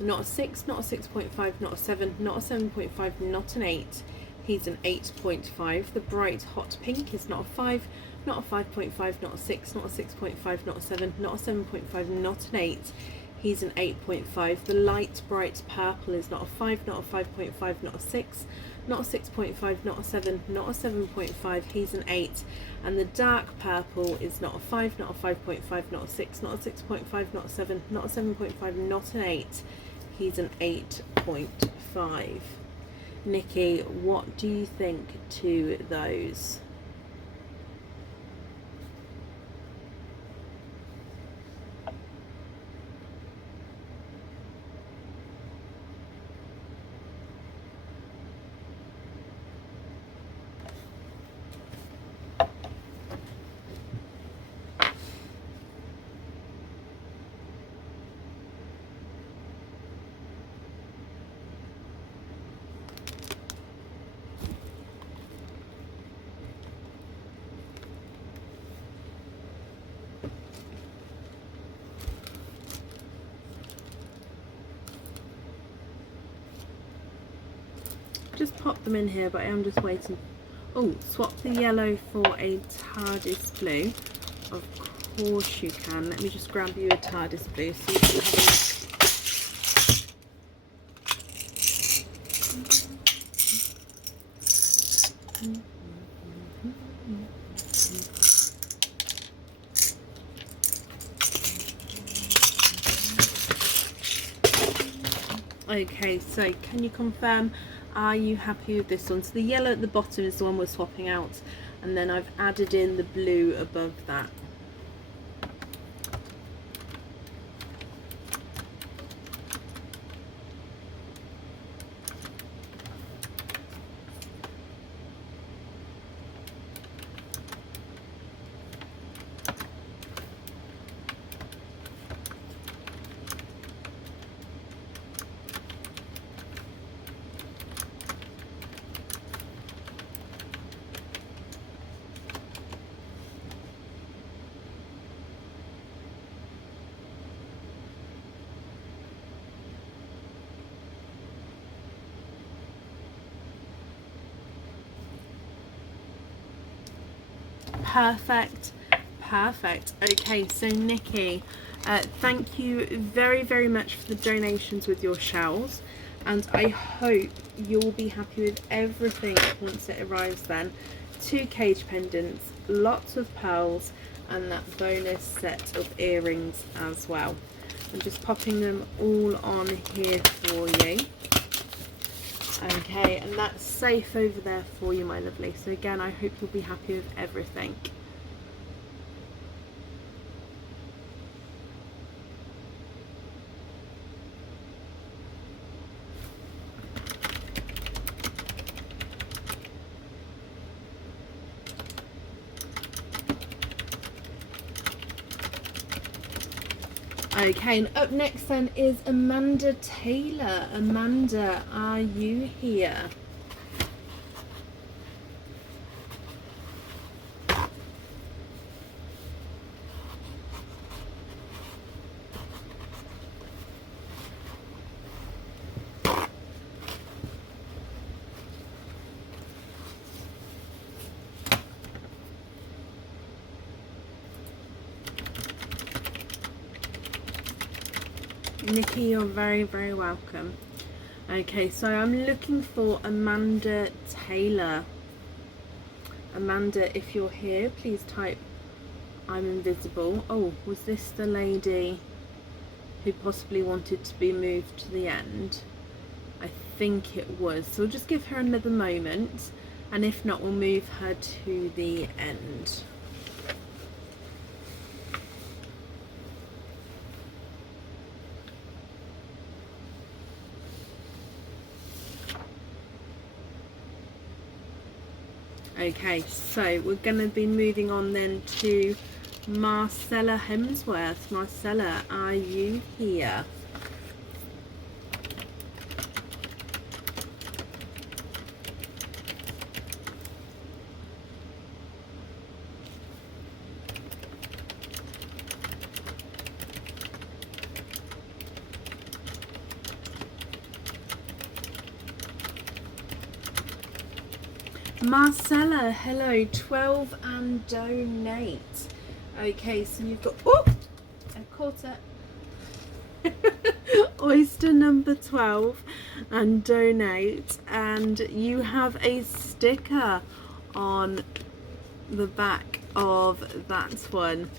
not a 6, not a 6.5, not a 7, not a 7.5, not an 8. He's an 8.5. The bright hot pink is not a 5, not a 5.5, not a 6, not a 6.5, not a 7, not a 7.5, not an 8. He's an 8.5. The light bright purple is not a 5, not a 5.5, not a 6, not a 6.5, not a 7, not a 7.5. He's an 8. And the dark purple is not a 5, not a 5.5, not a 6, not a 6.5, not a 7, not a 7.5, not an 8. He's an 8.5. Nikki, what do you think to those? Just pop them in here, but I am just waiting. Oh, swap the yellow for a TARDIS blue. Of course you can. Let me just grab you a TARDIS blue so you can have a look. Okay, so can you confirm, are you happy with this one? So the yellow at the bottom is the one we're swapping out, and then I've added in the blue above that. Perfect, perfect. Okay, so Nikki, thank you very, very much for the donations with your shells, and I hope you'll be happy with everything once it arrives then. 2 cage pendants, lots of pearls, and that bonus set of earrings as well. I'm just popping them all on here for you. Okay, and that's safe over there for you, my lovely. So again, I hope you'll be happy with everything. Okay, and up next then is Amanda Taylor. Amanda, are you here? Nikki, you're very, very welcome. Okay, so I'm looking for Amanda Taylor. Amanda, if you're here, please type I'm invisible. Oh, was this the lady who possibly wanted to be moved to the end? I think it was. So we'll just give her another moment, and if not, we'll move her to the end. Okay, so we're going to be moving on then to Marcela Hemsworth. Marcela, are you here? Marcela, hello, 12 and donate. Okay, so you've got, oh, I caught it. Oyster number 12 and donate, and you have a sticker on the back of that one.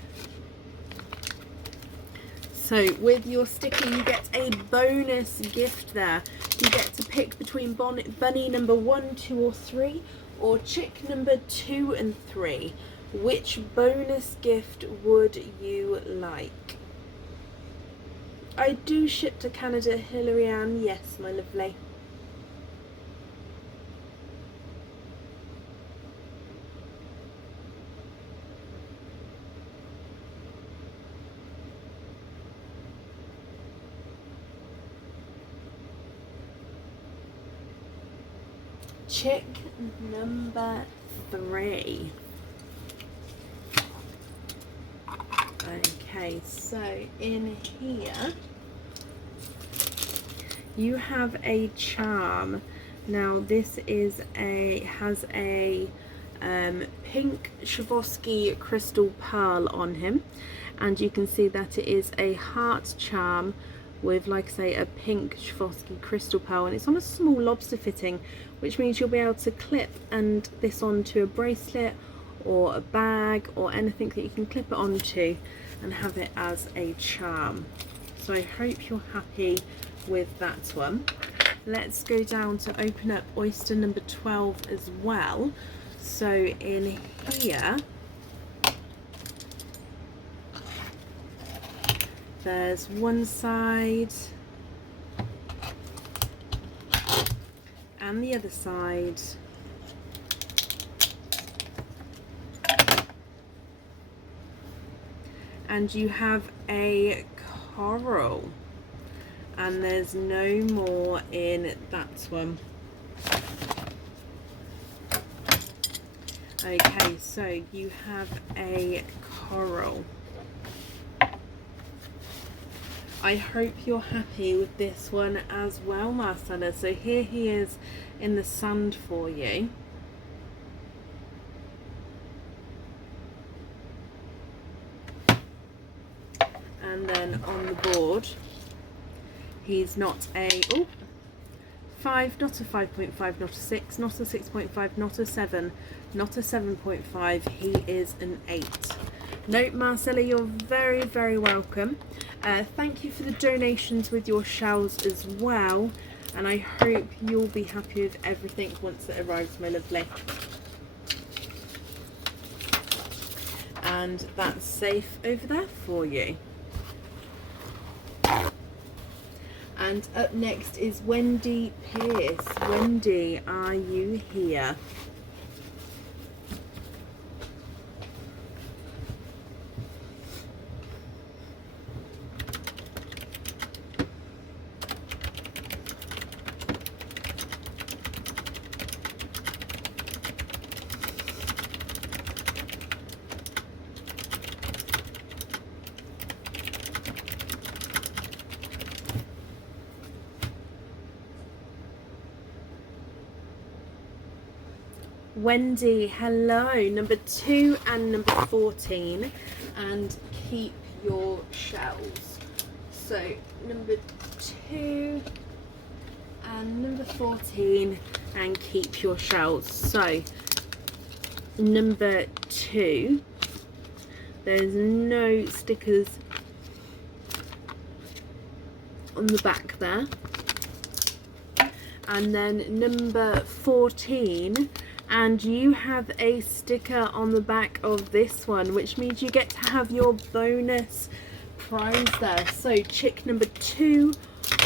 So with your sticker you get a bonus gift there. You get to pick between bunny number 1, 2 or 3, or chick number 2 and 3. Which bonus gift would you like? I do ship to Canada, Hilary Ann. Yes, my lovely. Chick number 3. Okay, so in here you have a charm. Now this is has a pink Swarovski crystal pearl on him, and you can see that it is a heart charm with, like I say, a pink Swarovski crystal pearl, and it's on a small lobster fitting, which means you'll be able to clip this onto a bracelet or a bag or anything that you can clip it onto and have it as a charm. So I hope you're happy with that one. Let's go down to open up oyster number 12 as well. So in here there's one side and the other side, and you have a coral, and there's no more in that one. Okay, so you have a coral. I hope you're happy with this one as well, Marcela. So here he is in the sand for you. And then on the board, he's not a 5, not a 5.5, not a 6, not a 6.5, not a 7, not a 7.5. He is an 8. No, Marcela, you're very, very welcome. Thank you for the donations with your shells as well, and I hope you'll be happy with everything once it arrives, my lovely. And that's safe over there for you. And up next is Wendy Pierce. Wendy, are you here? Wendy, hello. Number 2 and number 14, and keep your shells. So number 2 and number 14, and keep your shells. So number 2, there's no stickers on the back there. And then number 14, and you have a sticker on the back of this one, which means you get to have your bonus prize there. So chick number 2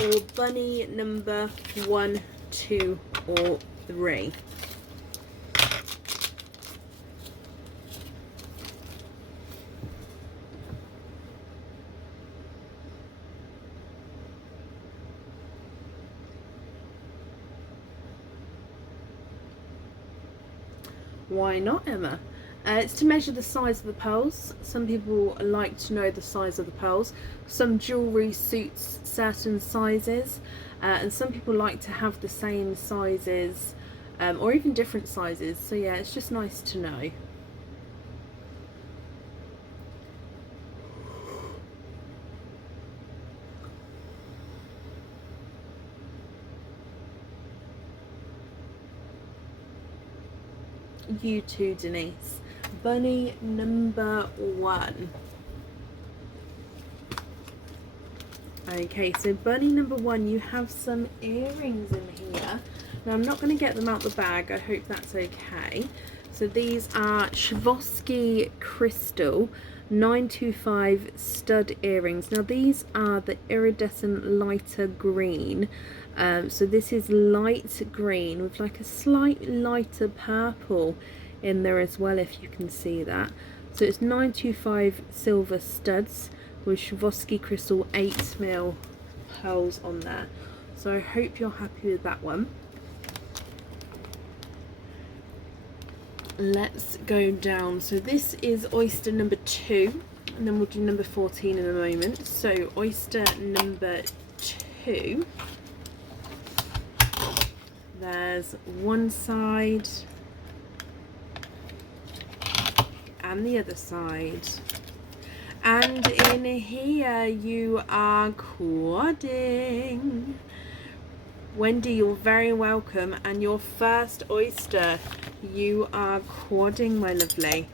or bunny number 1, 2 or 3. Why not, Emma? It's to measure the size of the pearls. Some people like to know the size of the pearls. Some jewellery suits certain sizes, and some people like to have the same sizes, or even different sizes. So yeah, it's just nice to know. You too, Denise. Bunny number 1. Okay, so bunny number 1, you have some earrings in here. Now I'm not going to get them out the bag, I hope that's okay. So these are Swarovski crystal 925 stud earrings. Now these are the iridescent lighter green. So this is light green with like a slight lighter purple in there as well, if you can see that. So it's 925 silver studs with Swarovski crystal 8mm pearls on there. So I hope you're happy with that one. Let's go down. So this is oyster number 2, and then we'll do number 14 in a moment. So oyster number 2. There's one side and the other side, and in here you are quadding. Wendy, you're very welcome, and your first oyster, you are quadding, my lovely.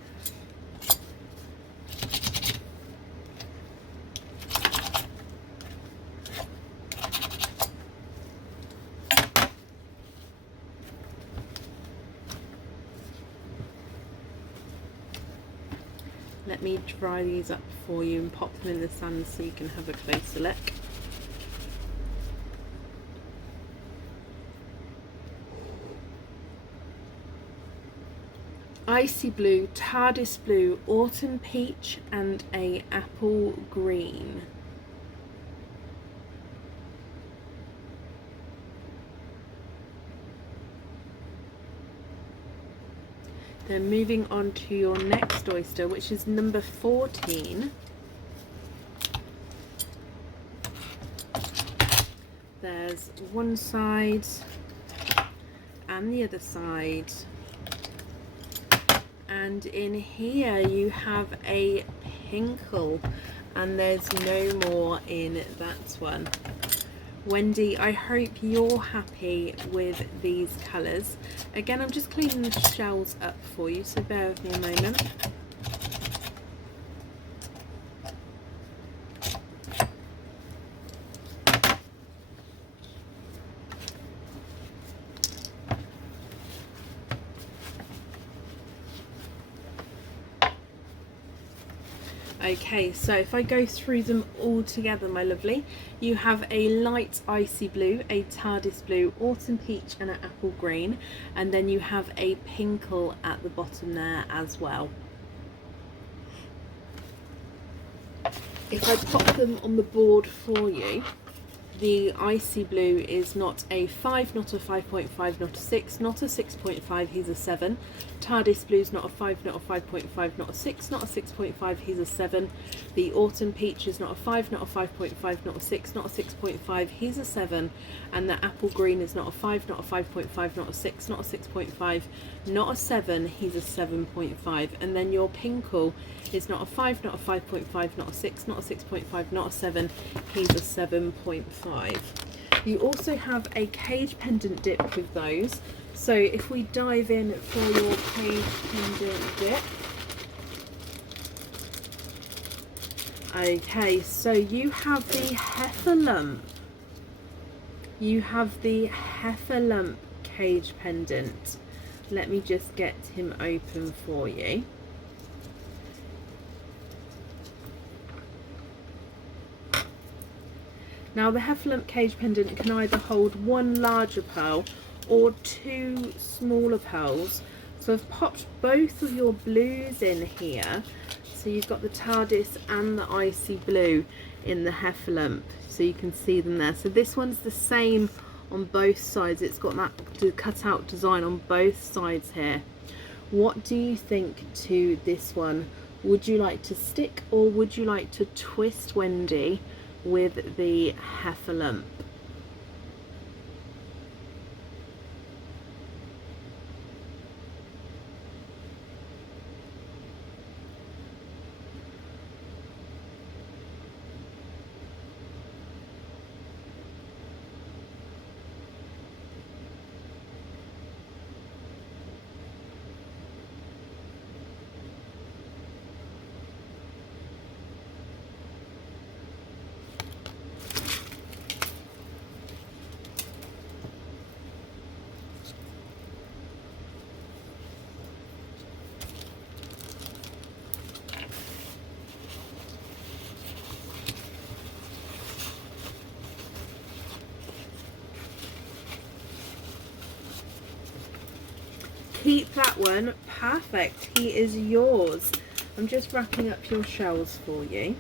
Let me dry these up for you and pop them in the sun so you can have a closer look. Icy blue, TARDIS blue, autumn peach and a apple green. Then moving on to your next oyster, which is number 14. There's one side and the other side. And in here you have a pinkle, and there's no more in that one. Wendy, I hope you're happy with these colours. Again, I'm just cleaning the shells up for you, so bear with me a moment. Okay, so if I go through them all together, my lovely, you have a light icy blue, a TARDIS blue, autumn peach and an apple green, and then you have a pinkle at the bottom there as well. If I pop them on the board for you, The icy blue is not a 5, not a 5.5, not a 6, not a 6.5, he's a 7. TARDIS blue's not a 5, not a 5.5, not a 6, not a 6.5, he's a 7. The autumn peach is not a 5, not a 5.5, not a 6, not a 6.5, he's a 7. And the apple green is not a 5, not a 5.5, not a 6, not a 6.5, not a 7, he's a 7.5. And then your pinkle is not a 5, not a 5.5, not a 6, not a 6.5, not a 7, he's a 7.5. You also have a cage pendant dip with those. So if we dive in for your cage pendant dip. Okay, so you have the Heifer lump. You have the Heifer lump cage pendant. Let me just get him open for you. Now the Heifer lump cage pendant can either hold one larger pearl or two smaller pearls. So I've popped both of your blues in here. So you've got the TARDIS and the icy blue in the Heifer lump, so you can see them there. So this one's the same on both sides. It's got that cut out design on both sides here. What do you think to this one? Would you like to stick or would you like to twist Wendy with the Heifer lump? Keep that one. Perfect. He is yours. I'm just wrapping up your shells for you.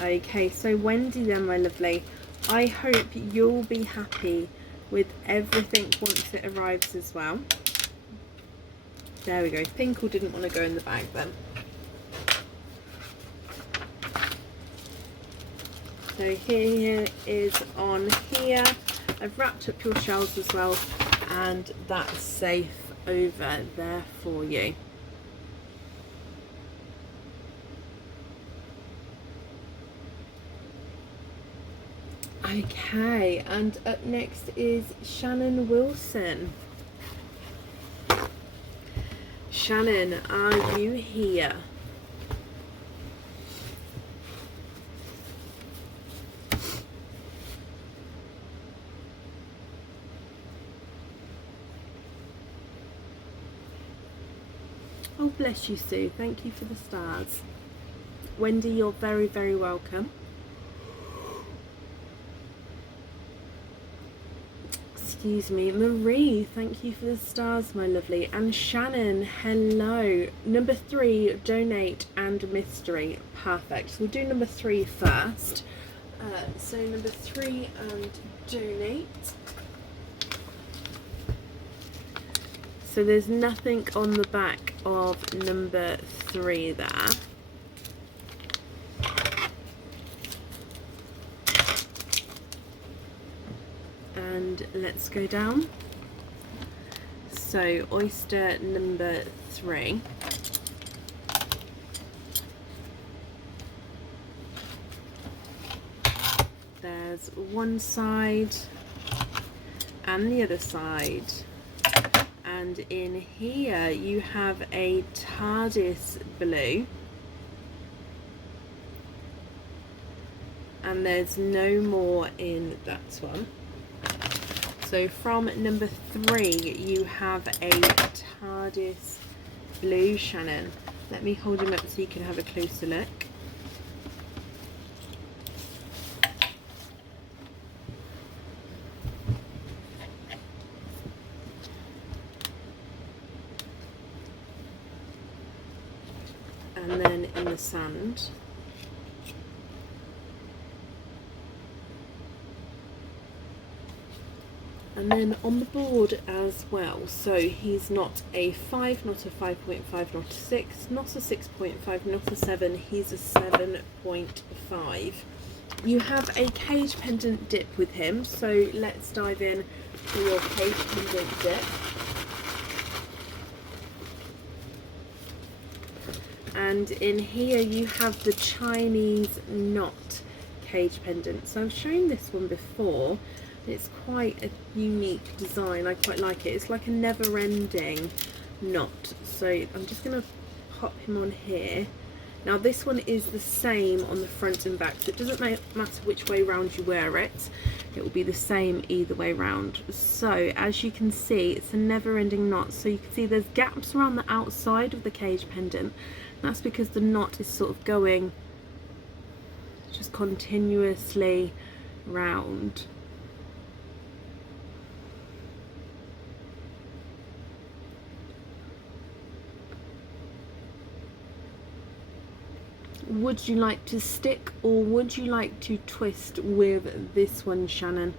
Okay, so Wendy then, my lovely, I hope you'll be happy with everything once it arrives as well. There we go. Pinkle didn't want to go in the bag then. So here is on here. I've wrapped up your shells as well, and that's safe over there for you. Okay, and up next is Shannon Wilson. Shannon, are you here? Oh, bless you, Sue. Thank you for the stars. Wendy, you're very, very welcome. Excuse me. Marie, thank you for the stars, my lovely. And Shannon, hello. Number 3, donate and mystery. Perfect. So we'll do number 3 first. So number 3 and donate. So there's nothing on the back of number 3 there. And let's go down. So oyster number 3. There's one side and the other side. And in here you have a TARDIS blue. And there's no more in that one. So from number 3 you have a TARDIS blue, Shannon. Let me hold him up so you can have a closer look. And then in the sand. And then on the board as well, so he's not a 5, not a 5.5, not a 6, not a 6.5, not a 7, he's a 7.5. You have a cage pendant dip with him, so let's dive in to your cage pendant dip. And in here you have the Chinese knot cage pendant. So I've shown this one before. It's quite a unique design. I quite like it. It's like a never-ending knot. So I'm just going to pop him on here. Now this one is the same on the front and back, so it doesn't matter which way round you wear it. It will be the same either way round. So as you can see, it's a never-ending knot. So you can see there's gaps around the outside of the cage pendant. That's because the knot is sort of going just continuously round. Would you like to stick or would you like to twist with this one, Shannon?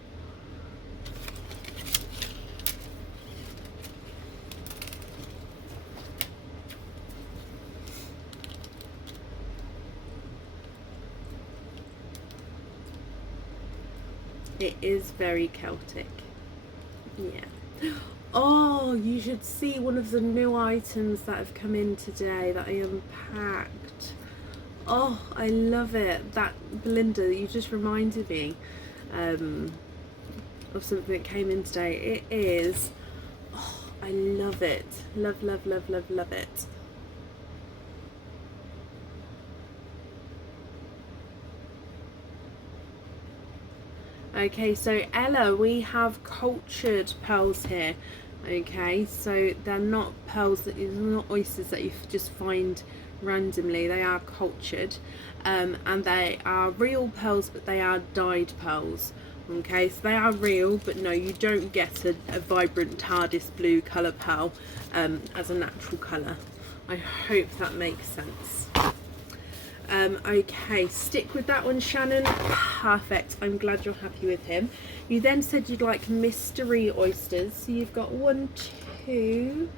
It is very Celtic. Yeah. Oh, you should see one of the new items that have come in today that I unpacked. Oh, I love it. That, Belinda, you just reminded me of something that came in today. It is, oh, I love it. Love, love, love, love, love it. Okay, so Ella, we have cultured pearls here. Okay, so they're not pearls, that is not oysters that you just find randomly. They are cultured, and they are real pearls, but they are dyed pearls. Okay, so they are real, but no, you don't get a vibrant TARDIS blue colour pearl as a natural colour. I hope that makes sense. Okay, stick with that one, Shannon. Perfect. I'm glad you're happy with him. You then said you'd like mystery oysters, so you've got 1, 2,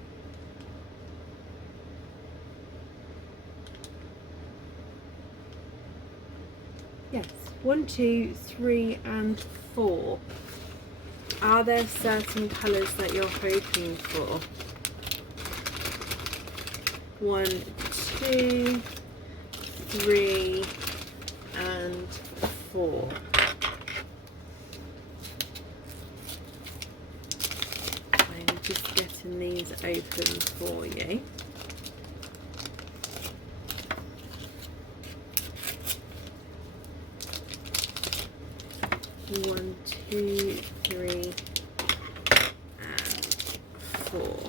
yes, 1, 2, 3 and 4. Are there certain colours that you're hoping for? 1, 2, 3 and 4. I'm just getting these open for you. One, 2, 3 and 4.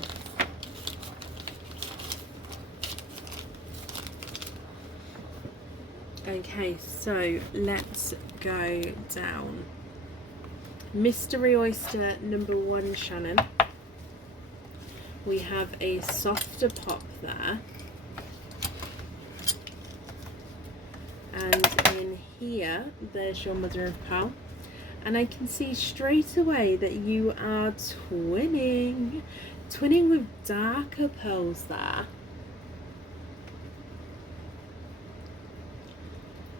Okay, so let's go down. Mystery oyster number 1, Shannon. We have a softer pop there. And in here, there's your mother of pearl. And I can see straight away that you are twinning with darker pearls there.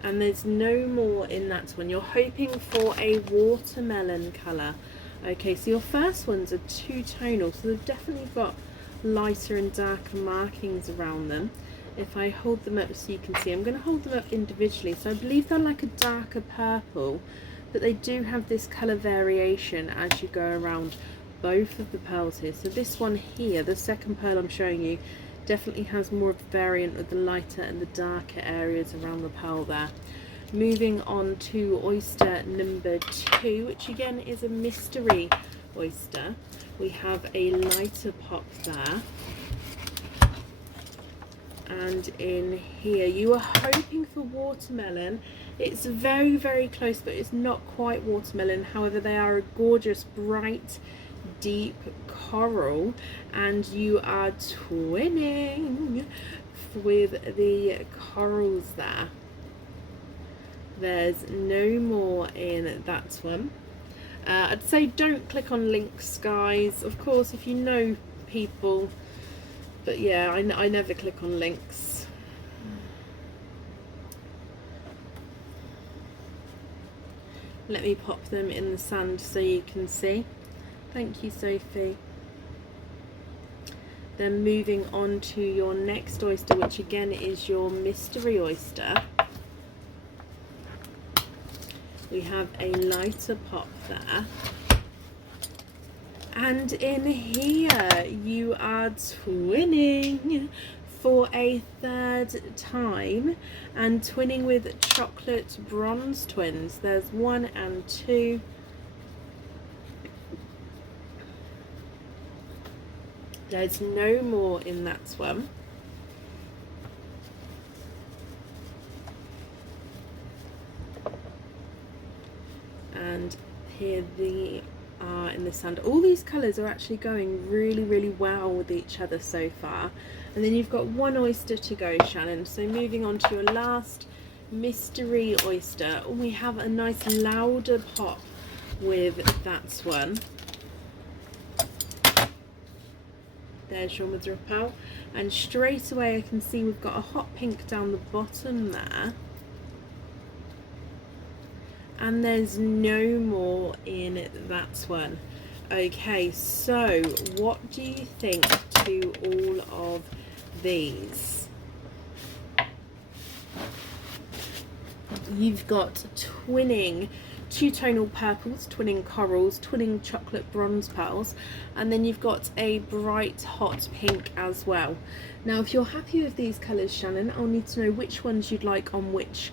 And there's no more in that one. You're hoping for a watermelon colour. Okay, so your first ones are 2 tonal, so they've definitely got lighter and darker markings around them. If I hold them up so you can see, I'm going to hold them up individually. So I believe they're like a darker purple, but they do have this colour variation as you go around both of the pearls here. So this one here, the second pearl I'm showing you, definitely has more of a variant of the lighter and the darker areas around the pearl there. Moving on to oyster number 2, which again is a mystery oyster. We have a lighter pop there. And in here you are hoping for watermelon. It's very, very close, but it's not quite watermelon. However, they are a gorgeous, bright, deep coral, and you are twinning with the corals there. There's no more in that one. I'd say don't click on links, guys. Of course, if you know people, but yeah, I never click on links. Let me pop them in the sand so you can see. Thank you, Sophie. Then moving on to your next oyster, which again is your mystery oyster. We have a lighter pop there. And in here you are twinning for a third time, and twinning with chocolate bronze twins. There's 1 and 2. There's no more in that one. And here they are in the sand. All these colours are actually going really, really well with each other so far. And then you've got 1 oyster to go, Shannon. So moving on to your last mystery oyster. And we have a nice louder pop with that one. There's your mother of pearl. And straight away I can see we've got a hot pink down the bottom there. And there's no more in that one. Okay, so what do you think to all of these? You've got twinning 2 tonal purples, twinning corals, twinning chocolate bronze pearls, and then you've got a bright hot pink as well. Now if you're happy with these colours, Shannon, I'll need to know which ones you'd like on which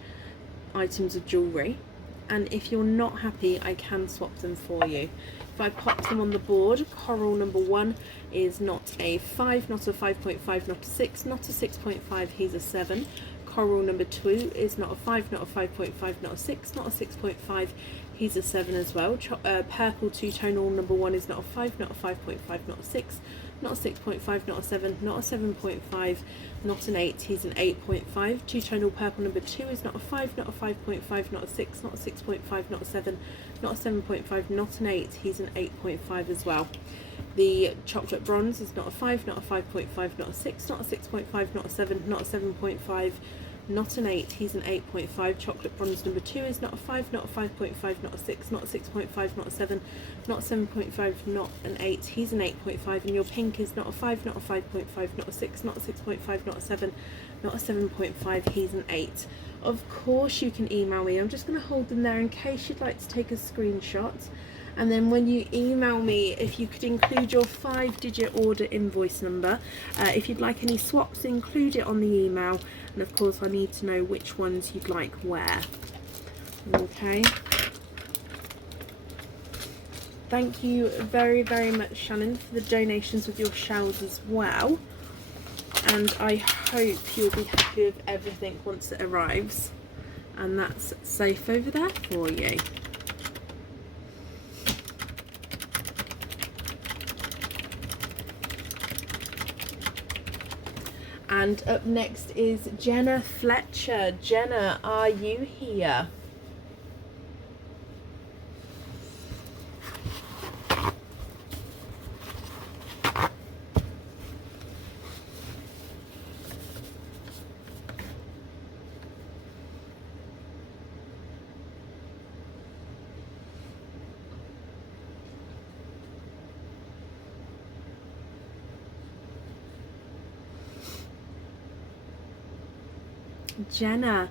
items of jewellery. And if you're not happy, I can swap them for you. If I pop them on the board, coral number 1 is not a 5, not a 5.5, not a 6, not a 6.5, he's a 7. Coral number 2 is not a 5, not a 5.5, not a 6, not a 6.5, he's a 7 as well. Purple 2 tonal number 1 is not a 5, not a 5.5, not a 6, not a 6.5, not a 7, not a 7.5, not an 8, he's an 8.5. 2 tonal purple number 2 is not a 5, not a 5.5, not a 6, not a 6.5, not a 7, not a 7.5, not an 8, he's an 8.5 as well. The chocolate bronze is not a 5, not a 5.5, not a 6, not a 6.5, not a 7, not a 7.5, not an 8, he's an 8.5. Chocolate bronze number 2 is not a 5, not a 5.5, not a 6, not a 6.5, not a 7, not a 7.5, not an 8, he's an 8.5. And your pink is not a 5, not a 5.5, not a 6, not a 6.5, not a 7, not a 7.5, he's an 8. Of course you can email me. I'm just going to hold them there in case you'd like to take a screenshot. And then when you email me, if you could include your 5-digit order invoice number. If you'd like any swaps, include it on the email. And of course I need to know which ones you'd like where. Okay. Thank you very, very much, Shannon, for the donations with your shells as well. And I hope you'll be happy with everything once it arrives. And that's safe over there for you. And up next is Jenna Fletcher. Jenna, are you here? Jenna,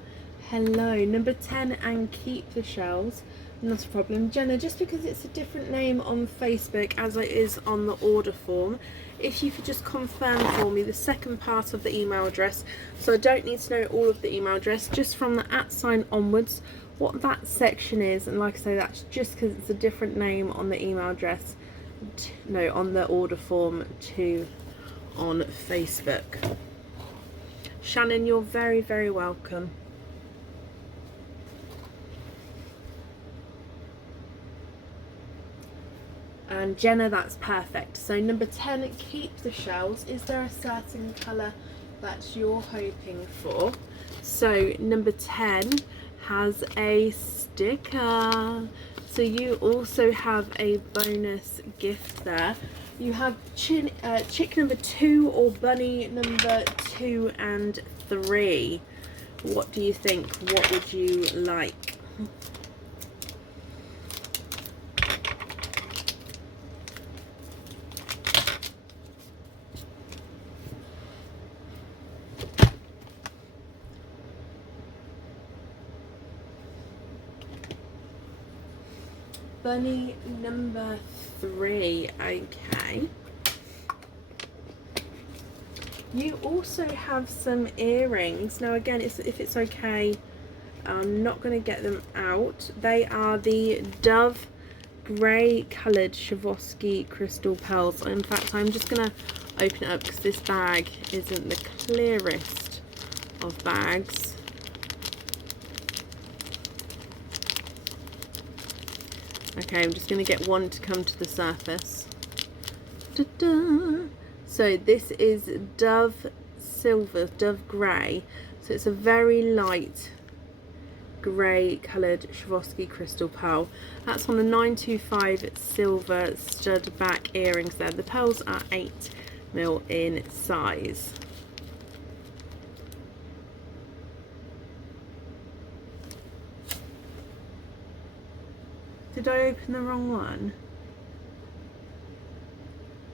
hello. Number 10 and keep the shells. Not a problem. Jenna, just because it's a different name on Facebook as it is on the order form, if you could just confirm for me the second part of the email address, so I don't need to know all of the email address, just from the @ onwards, what that section is. And like I say, that's just because it's a different name on the email address, no, on the order form to on Facebook. Shannon, you're very, very welcome. And Jenna, that's perfect. So number 10, keep the shells. Is there a certain colour that you're hoping for? So number 10 has a sticker. So you also have a bonus gift there. You have chick number 2 or bunny number 2 and 3. What do you think? What would you like? Bunny number 3, okay. You also have some earrings. Now again, if it's okay, I'm not going to get them out. They are the Dove grey coloured Swarovski crystal pearls. In fact, I'm just going to open it up because this bag isn't the clearest of bags. Okay, I'm just going to get one to come to the surface. Ta-da! So this is Dove Silver, Dove Grey. So it's a very light grey coloured Swarovski crystal pearl. That's on the 925 silver stud back earrings there. The pearls are 8mm in size. Did I open the wrong one?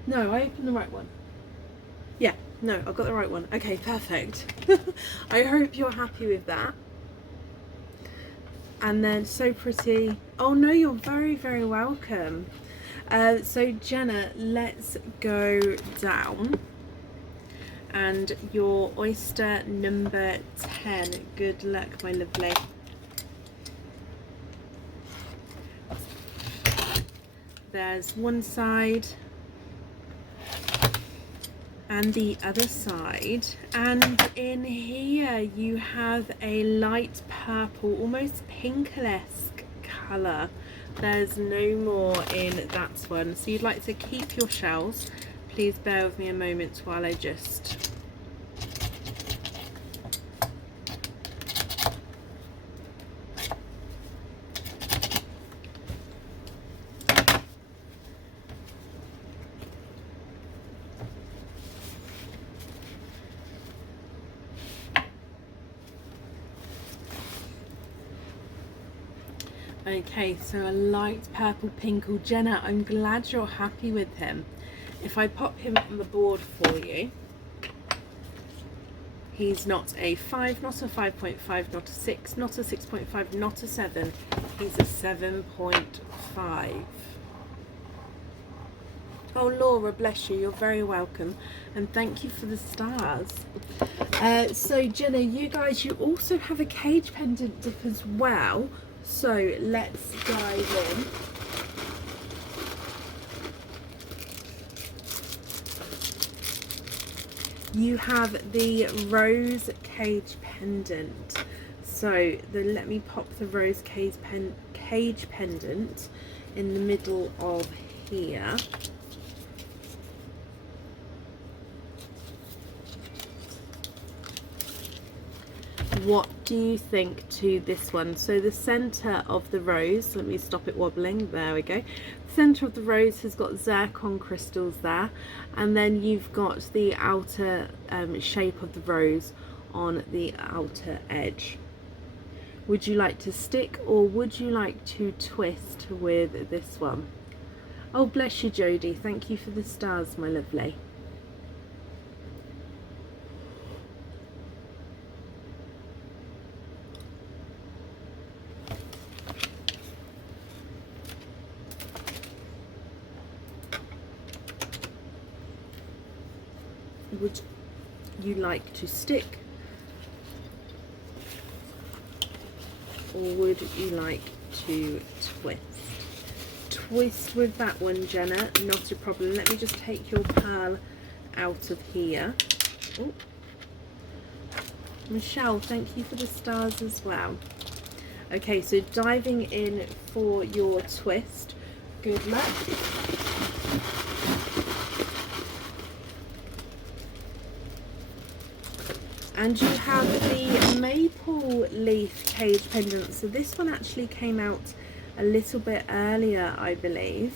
No, I opened the right one. Yeah, no, I got the right one. Okay, perfect. I hope you're happy with that. And then so pretty. Oh no, you're very, very welcome. So Jenna, let's go down. And your oyster number 10. Good luck, my lovely. There's one side and the other side, and in here you have a light purple, almost pink-esque colour. There's no more in that one. So you'd like to keep your shells. Please bear with me a moment while I just okay, so a light purple pinkle. Jenna, I'm glad you're happy with him. If I pop him on the board for you, he's not a 5, not a 5.5, not a 6, not a 6.5, not a 7. He's a 7.5. Oh, Laura, bless you. You're very welcome. And thank you for the stars. So, Jenna, you guys, you also have a cage pendant dip as well. So let's dive in. You have the rose cage pendant. So let me pop the rose cage pendant in the middle of here. What do you think to this one? So the center of the rose, let me stop it wobbling, there we go. The center of the rose has got zircon crystals there, and then you've got the outer shape of the rose on the outer edge. Would you like to stick or would you like to twist with this one? Oh, bless you, Jodie. Thank you for the stars, my lovely. Would you like to stick or would you like to twist? Twist with that one, Jenna, not a problem. Let me just take your pearl out of here. Ooh. Michelle, thank you for the stars as well. Okay, so diving in for your twist. Good luck. And you have the maple leaf cage pendant. So this one actually came out a little bit earlier, I believe.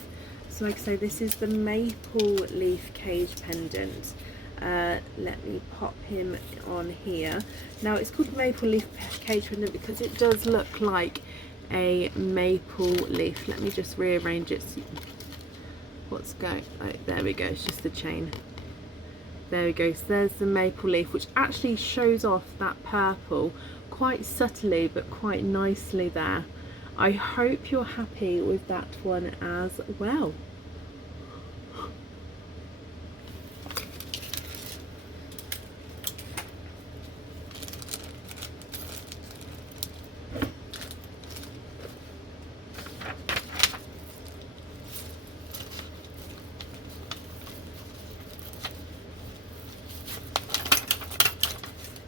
So like I say, this is the maple leaf cage pendant. Let me pop him on here. Now it's called maple leaf cage pendant because it does look like a maple leaf. Let me just rearrange it. What's going, oh, there we go, it's just the chain. There we go, so there's the maple leaf, which actually shows off that purple quite subtly but quite nicely there. I hope you're happy with that one as well.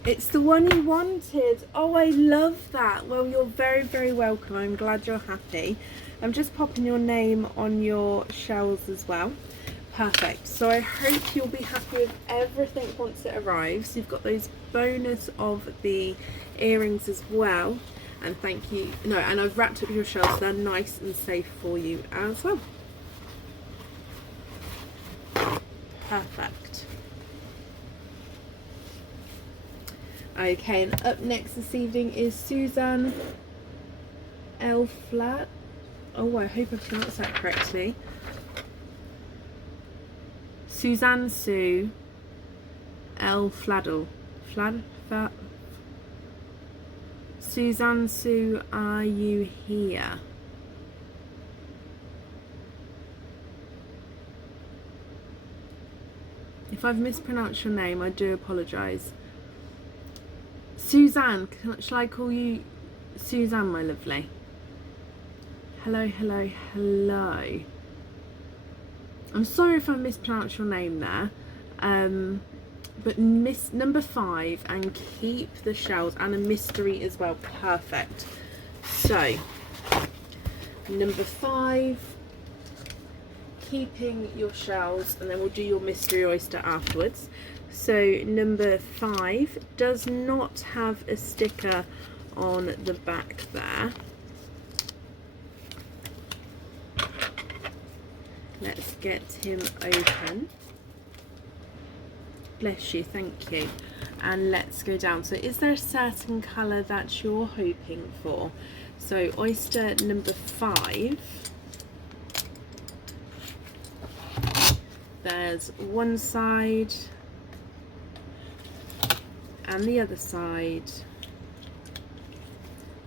It's the one you wanted. Oh, I love that. Well, you're very, very welcome. I'm glad you're happy. I'm just popping your name on your shells as well. Perfect. So I hope you'll be happy with everything once it arrives. You've got those bonus of the earrings as well. And thank you. No, and I've wrapped up your shells so they're nice and safe for you as well. Perfect. Okay, and up next this evening is Suzanne L. Flat. Oh, I hope I pronounced that correctly. Suzanne Sue L. Fladdle. Suzanne Sue, are you here? If I've mispronounced your name, I do apologise. Suzanne, shall I call you Suzanne, my lovely? Hello, hello, hello. I'm sorry if I mispronounced your name there. But miss number 5 and keep the shells and a mystery as well. Perfect. So, number 5, keeping your shells, and then we'll do your mystery oyster afterwards. So number 5 does not have a sticker on the back there. Let's get him open. Bless you, thank you. And let's go down. So is there a certain colour that you're hoping for? So oyster number 5. There's one side and the other side.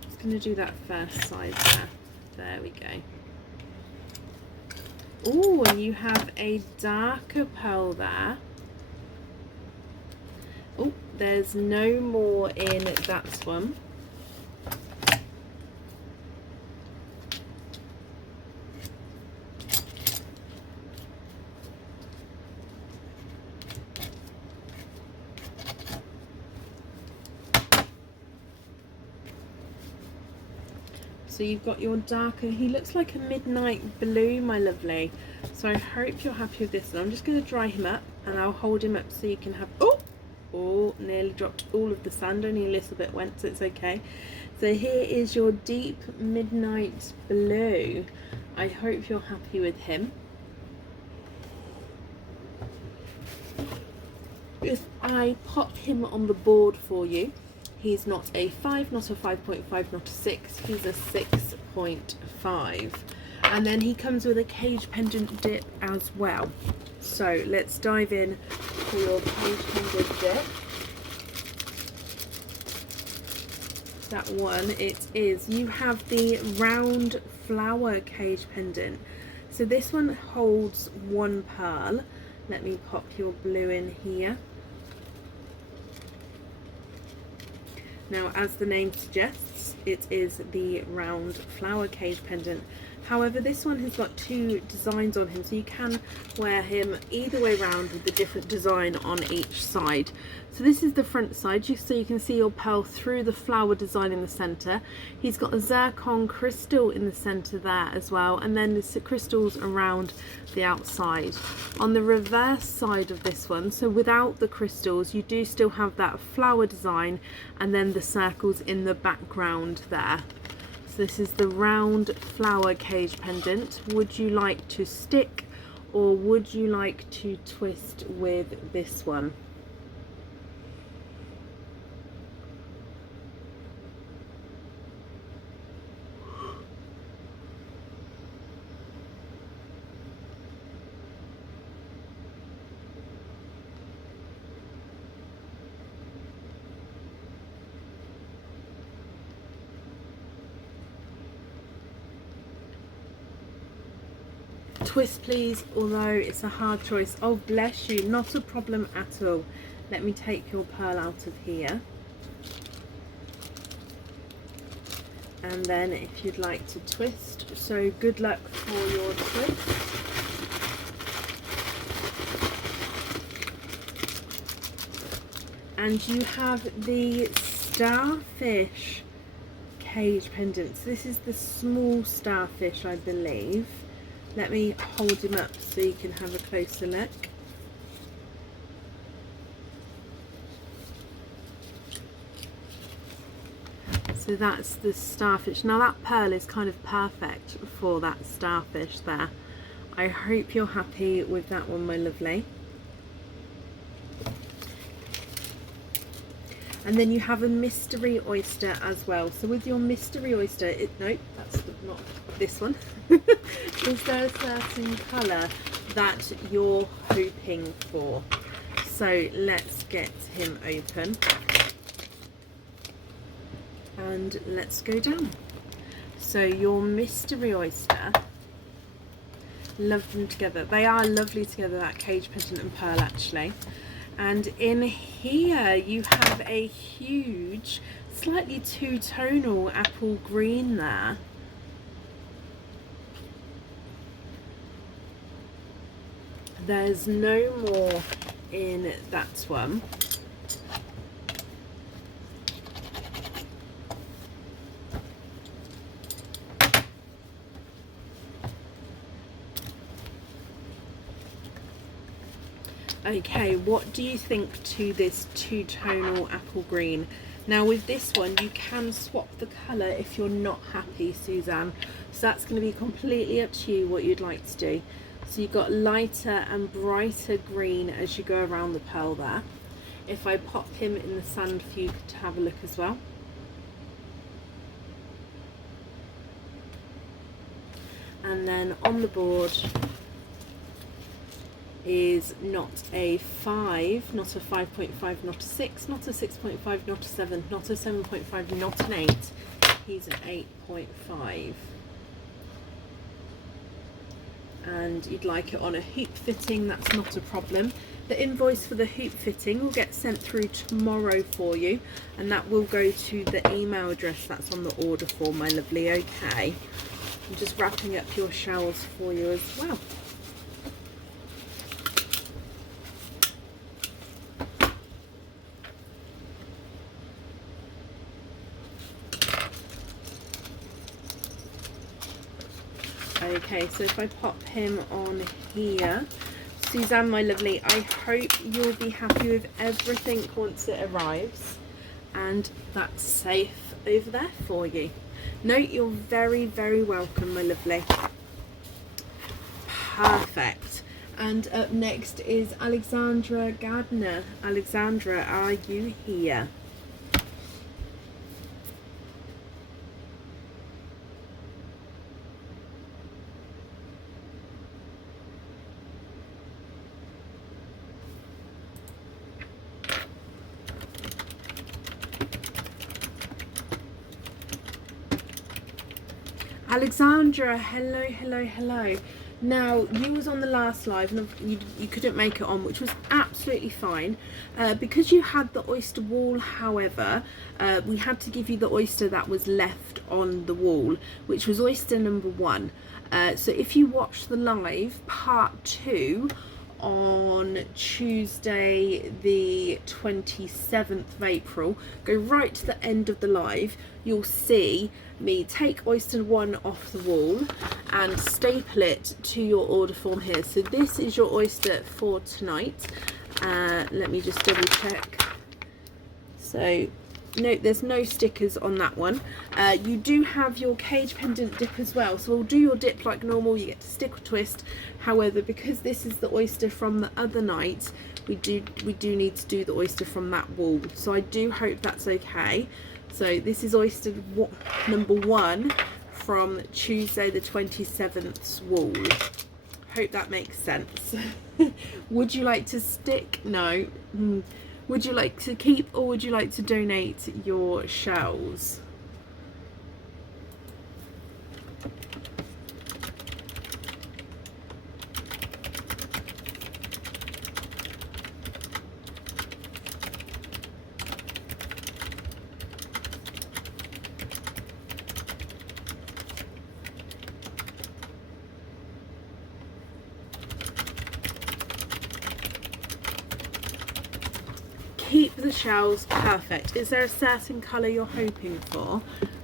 Just going to do that first side there. There we go. Oh, and you have a darker pearl there. Oh, there's no more in that one. So you've got your darker, he looks like a midnight blue, my lovely. So I hope you're happy with this. And I'm just going to dry him up and I'll hold him up so you can have, oh, nearly dropped all of the sand, only a little bit went, so it's okay. So here is your deep midnight blue. I hope you're happy with him. If I pop him on the board for you, he's not a 5, not a 5.5, not a 6, he's a 6.5. And then he comes with a cage pendant dip as well. So let's dive in for your cage pendant dip. That one, it is, you have the round flower cage pendant. So this one holds 1 pearl. Let me pop your blue in here. Now, as the name suggests, it is the round flower cage pendant. However, this one has got two designs on him, so you can wear him either way around with the different design on each side. So this is the front side, so you can see your pearl through the flower design in the center. He's got a zircon crystal in the center there as well, and then there's the crystals around the outside. On the reverse side of this one, so without the crystals, you do still have that flower design and then the circles in the background there. So this is the round flower cage pendant. Would you like to stick or would you like to twist with this one? Twist please, although it's a hard choice. Oh bless you, not a problem at all. Let me take your pearl out of here. And then if you'd like to twist, so good luck for your twist. And you have the starfish cage pendant. So this is the small starfish, I believe. Let me hold him up so you can have a closer look. So that's the starfish. Now that pearl is kind of perfect for that starfish there. I hope you're happy with that one, my lovely. And then you have a mystery oyster as well. So with your mystery oyster, no, that's not this one. Is there a certain colour that you're hoping for? So let's get him open. And let's go down. So your mystery oyster, love them together. They are lovely together, that cage pendant and pearl actually. And in here you have a huge, slightly two-tonal apple green there. There's no more in that one. Okay, what do you think to this two-tonal apple green? Now with this one you can swap the colour if you're not happy, Suzanne, so that's going to be completely up to you what you'd like to do. So you've got lighter and brighter green as you go around the pearl there. If I pop him in the sand for you to have a look as well. And then on the board is not a 5, not a 5.5, not a 6, not a 6.5, not a 7, not a 7.5, not an 8. He's an 8.5. And you'd like it on a hoop fitting, that's not a problem. The invoice for the hoop fitting will get sent through tomorrow for you, and that will go to the email address that's on the order form, my lovely. Okay, I'm just wrapping up your shells for you as well. Okay, so if I pop him on here, Suzanne, my lovely, I hope you'll be happy with everything once it arrives, and that's safe over there for you. No, you're very, very welcome, my lovely. Perfect. And up next is Alexandra Gardner. Alexandra, are you here? Alexandra, hello, hello, hello. Now, you was on the last live and you couldn't make it on, which was absolutely fine. Because you had the oyster wall, however, we had to give you the oyster that was left on the wall, which was oyster number 1. So if you watch the live, part 2, on Tuesday the 27th of April, go right to the end of the live, you'll see me take oyster 1 off the wall and staple it to your order form here. So this is your oyster for tonight. Let me just double check. So no, there's no stickers on that one. You do have your cage pendant dip as well, so we'll do your dip like normal. You get to stick or twist. However, because this is the oyster from the other night, we do need to do the oyster from that wall, so I do hope that's okay. So this is oyster number 1 from Tuesday the 27th's wall. Hope that makes sense. Would you like to stick? No. Would you like to keep, or would you like to donate your shells? Keep the shells, perfect. Is there a certain colour you're hoping for?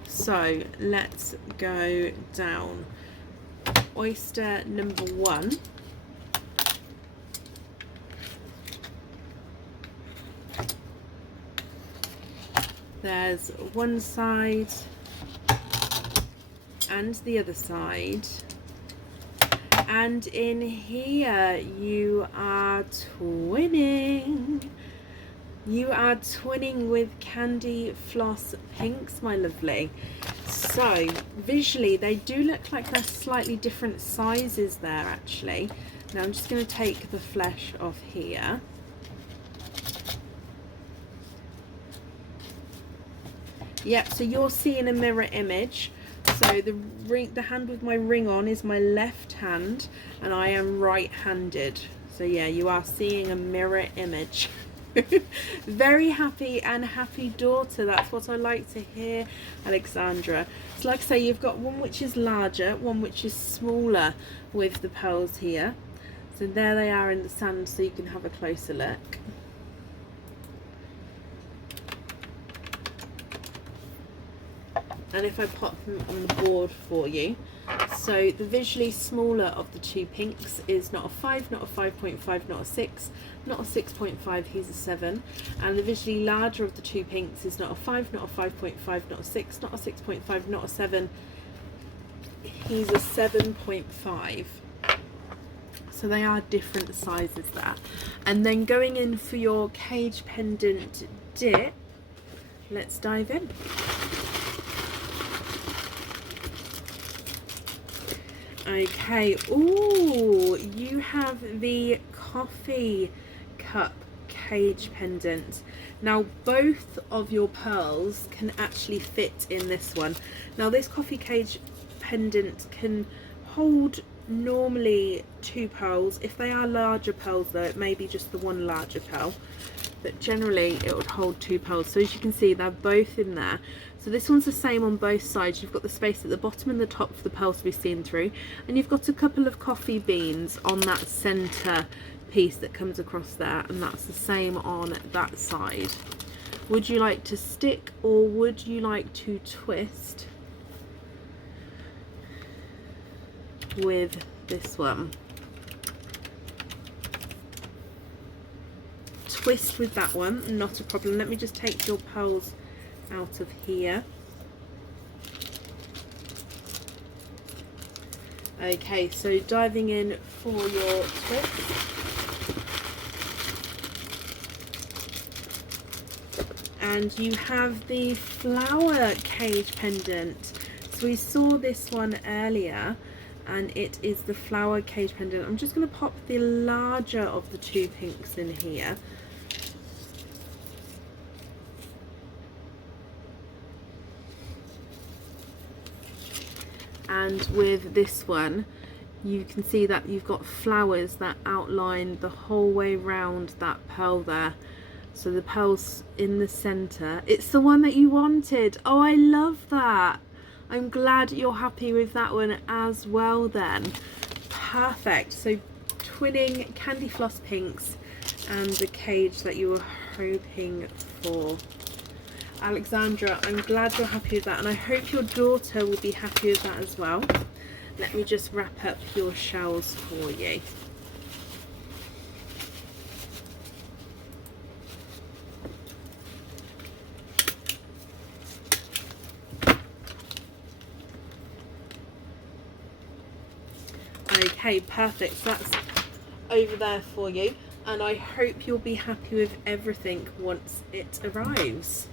So let's go down. Oyster number 1. There's one side and the other side. And in here you are twinning. You are twinning with Candy Floss Pinks, my lovely. So visually they do look like they're slightly different sizes there actually. Now I'm just going to take the flesh off here. Yep, so you're seeing a mirror image. So the hand with my ring on is my left hand and I am right-handed. So yeah, you are seeing a mirror image. Very happy and happy daughter. That's what I like to hear, Alexandra. So like I say, you've got one which is larger, one which is smaller with the pearls here. So there they are in the sand, so you can have a closer look. And if I pop them on the board for you, so the visually smaller of the two pinks is not a 5, not a 5.5, not a 6, not a 6.5, he's a 7. And the visually larger of the two pinks is not a 5, not a 5.5, not a 6, not a 6.5, not a 7, he's a 7.5. So they are different sizes there. And then going in for your cage pendant dip, let's dive in. Okay, ooh, you have the coffee cup cage pendant. Now both of your pearls can actually fit in this one. Now this coffee cage pendant can hold normally 2 pearls. If they are larger pearls though, it may be just the one larger pearl, but generally it would hold 2 pearls. So as you can see, they're both in there. So this one's the same on both sides. You've got the space at the bottom and the top for the pearls to be seen through, and you've got a couple of coffee beans on that center piece that comes across there, and that's the same on that side. Would you like to stick or would you like to twist with this one? Twist with that one, not a problem. Let me just take your pearls out of here. Okay, so diving in for your twist. And you have the flower cage pendant. So we saw this one earlier and it is the flower cage pendant. I'm just going to pop the larger of the two pinks in here. And with this one, you can see that you've got flowers that outline the whole way round that pearl there. So the pearl's in the center. It's the one that you wanted. Oh, I love that. I'm glad you're happy with that one as well then. Perfect. So twinning candy floss pinks and the cage that you were hoping for. Alexandra, I'm glad you're happy with that, and I hope your daughter will be happy with that as well. Let me just wrap up your shells for you. Okay, perfect. So that's over there for you, and I hope you'll be happy with everything once it arrives.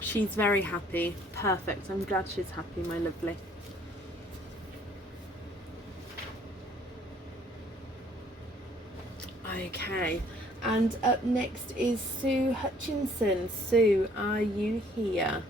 She's very happy. Perfect. I'm glad she's happy, my lovely. Okay, and up next is Sue Hutchinson. Sue, are you here?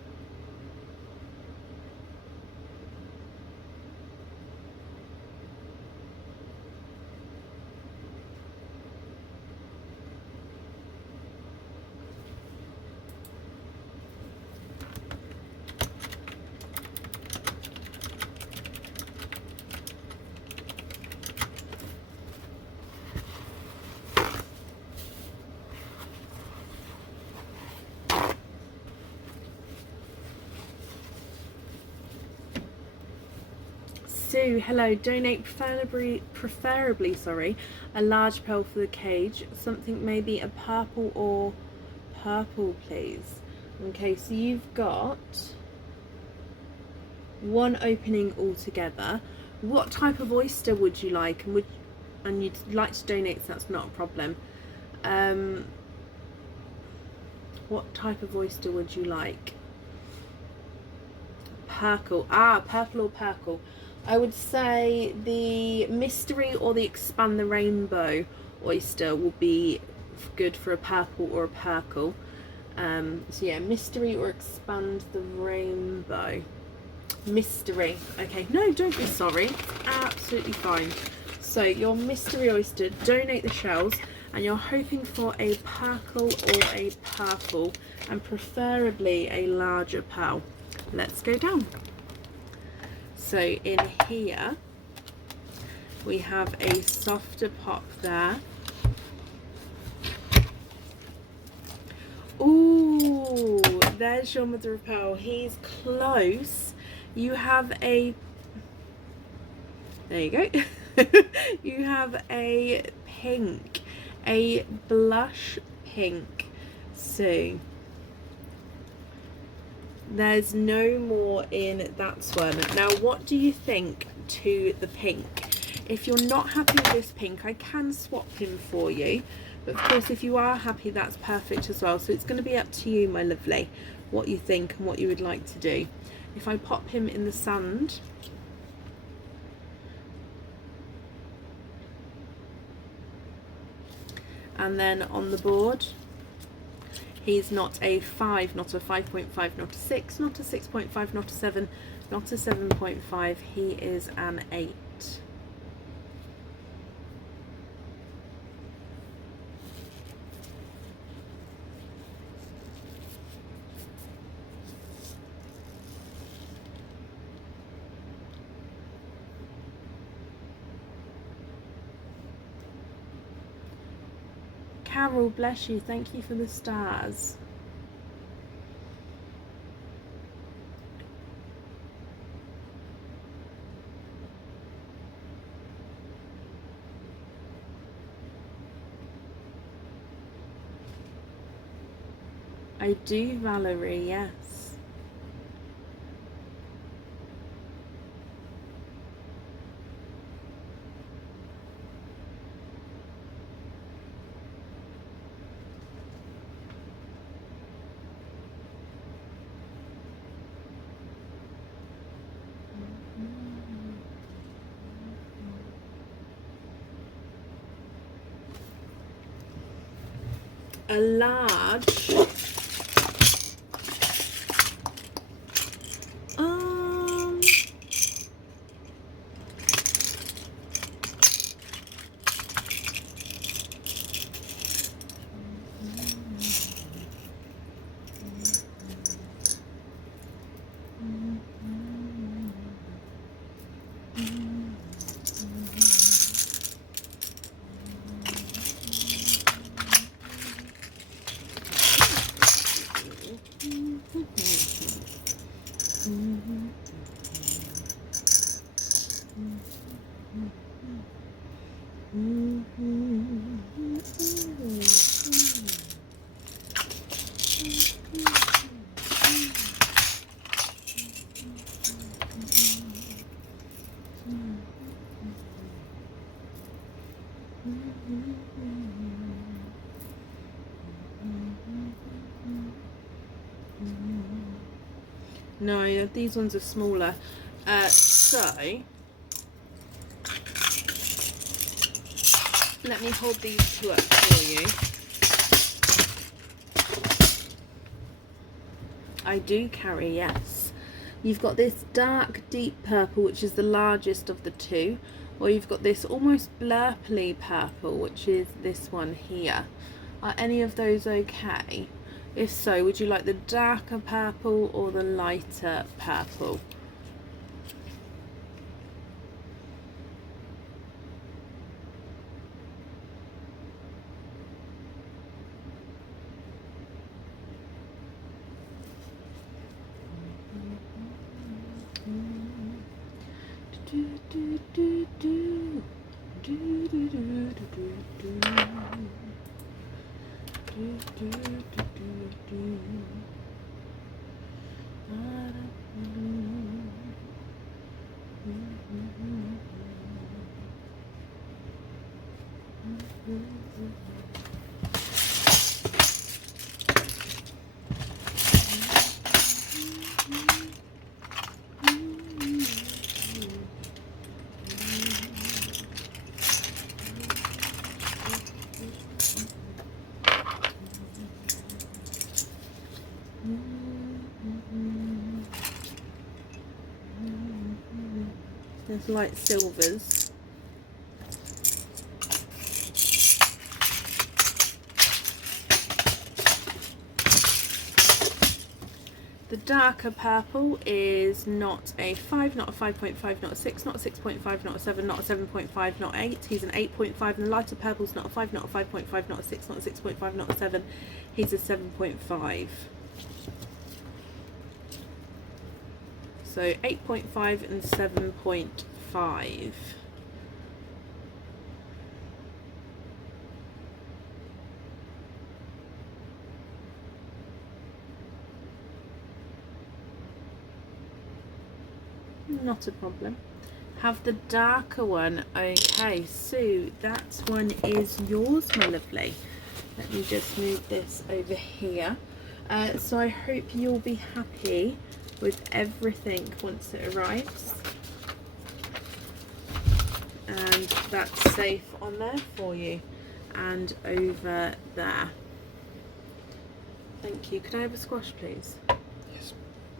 Sue, hello. Donate preferably, sorry, a large pearl for the cage. Something maybe a purple or purple, please. Okay, so you've got one opening altogether. What type of oyster would you like? And you'd like to donate, so that's not a problem. What type of oyster would you like? Purple. Purple or purple. I would say the mystery or the expand the rainbow oyster will be good for a purple or a purple. So yeah, mystery or expand the rainbow. Mystery. Okay, no, don't be sorry. Absolutely fine. So your mystery oyster, donate the shells, and you're hoping for a purple or a purple, and preferably a larger pearl. Let's go down. So in here we have a softer pop there. Ooh, there's your mother of pearl. He's close. You have a, there you go. You have a pink, a blush pink. So there's no more in that one. Now, what do you think to the pink? If you're not happy with this pink, I can swap him for you. But of course, if you are happy, that's perfect as well. So it's going to be up to you, my lovely, what you think and what you would like to do. If I pop him in the sand, and then on the board, he's not a 5, not a 5.5, not a 6, not a 6.5, not a 7, not a 7.5. He is an 8. Carol, bless you. Thank you for the stars. I do, Valerie, yes. a large. No, these ones are smaller. So let me hold these two up for you. I do carry, yes. You've got this dark deep purple, which is the largest of the two, or you've got this almost blurply purple, which is this one here. Are any of those okay? If so, would you like the darker purple or the lighter purple? There's light silvers. The darker purple is not a 5, not a 5.5, not a 6, not a 6.5, not a 7, not a 7.5, not 8. He's an 8.5, and the lighter purple's not a 5, not a 5.5, not a 6, not a 6.5, not a 7. He's a 7.5. So 8.5 and 7.5. Not a problem. Have the darker one. Okay, Sue, that one is yours, my lovely. Let me just move this over here. So I hope you'll be happy with everything once it arrives, and that's safe on there for you and over there. Thank you. Could I have a squash, please? Yes.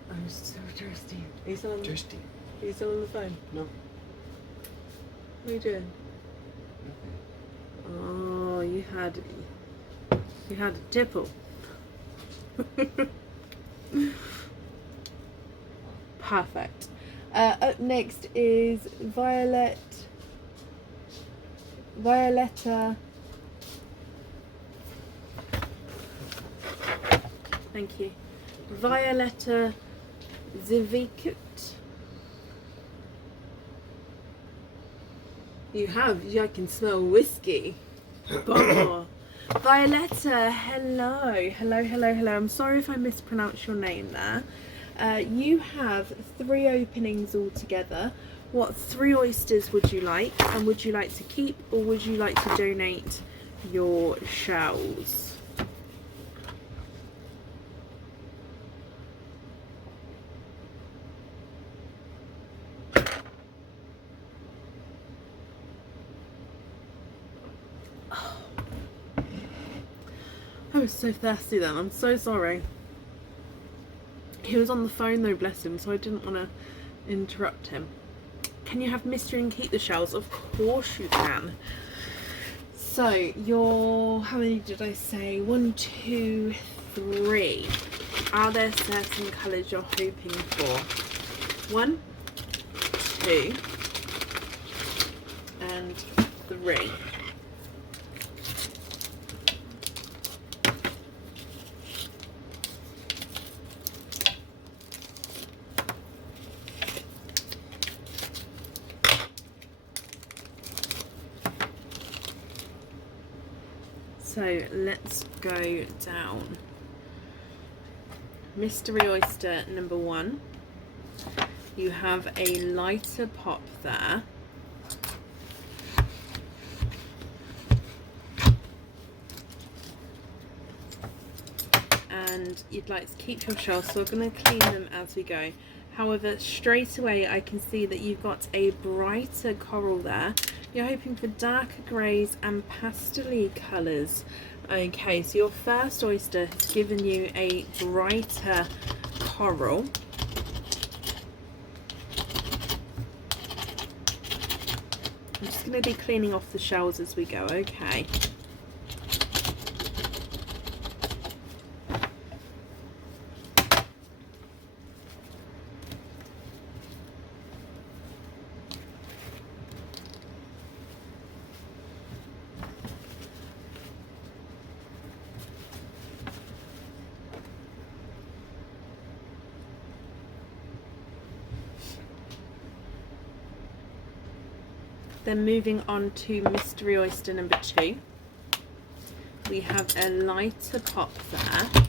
I'm so thirsty. Are you still on, Thirsty? Are you still on the phone? No. What are you doing? Nothing. Oh, you had a tipple. Perfect. Up next is Violetta. Thank you. Violetta Zivikut. I can smell whiskey. Oh. Violetta, hello. I'm sorry if I mispronounced your name there. You have 3 openings altogether. What 3 oysters would you like? And would you like to keep, or would you like to donate your shells? was so thirsty then. I'm so sorry. He was on the phone though, bless him, so I didn't want to interrupt him. Can you have mystery and keep the shells? Of course you can. So your, how many did I say? 1, 2, 3. Are there certain colours you're hoping for? 1, 2, and 3. So let's go down. Mystery oyster number 1. You have a lighter pop there. And you'd like to keep your shells, so we're going to clean them as we go. However, straight away I can see that you've got a brighter coral there. You're hoping for darker greys and pastel-y colours. Okay, so your first oyster has given you a brighter coral. I'm just going to be cleaning off the shells as we go, okay? Then moving on to mystery oyster number 2. We have a lighter pop there.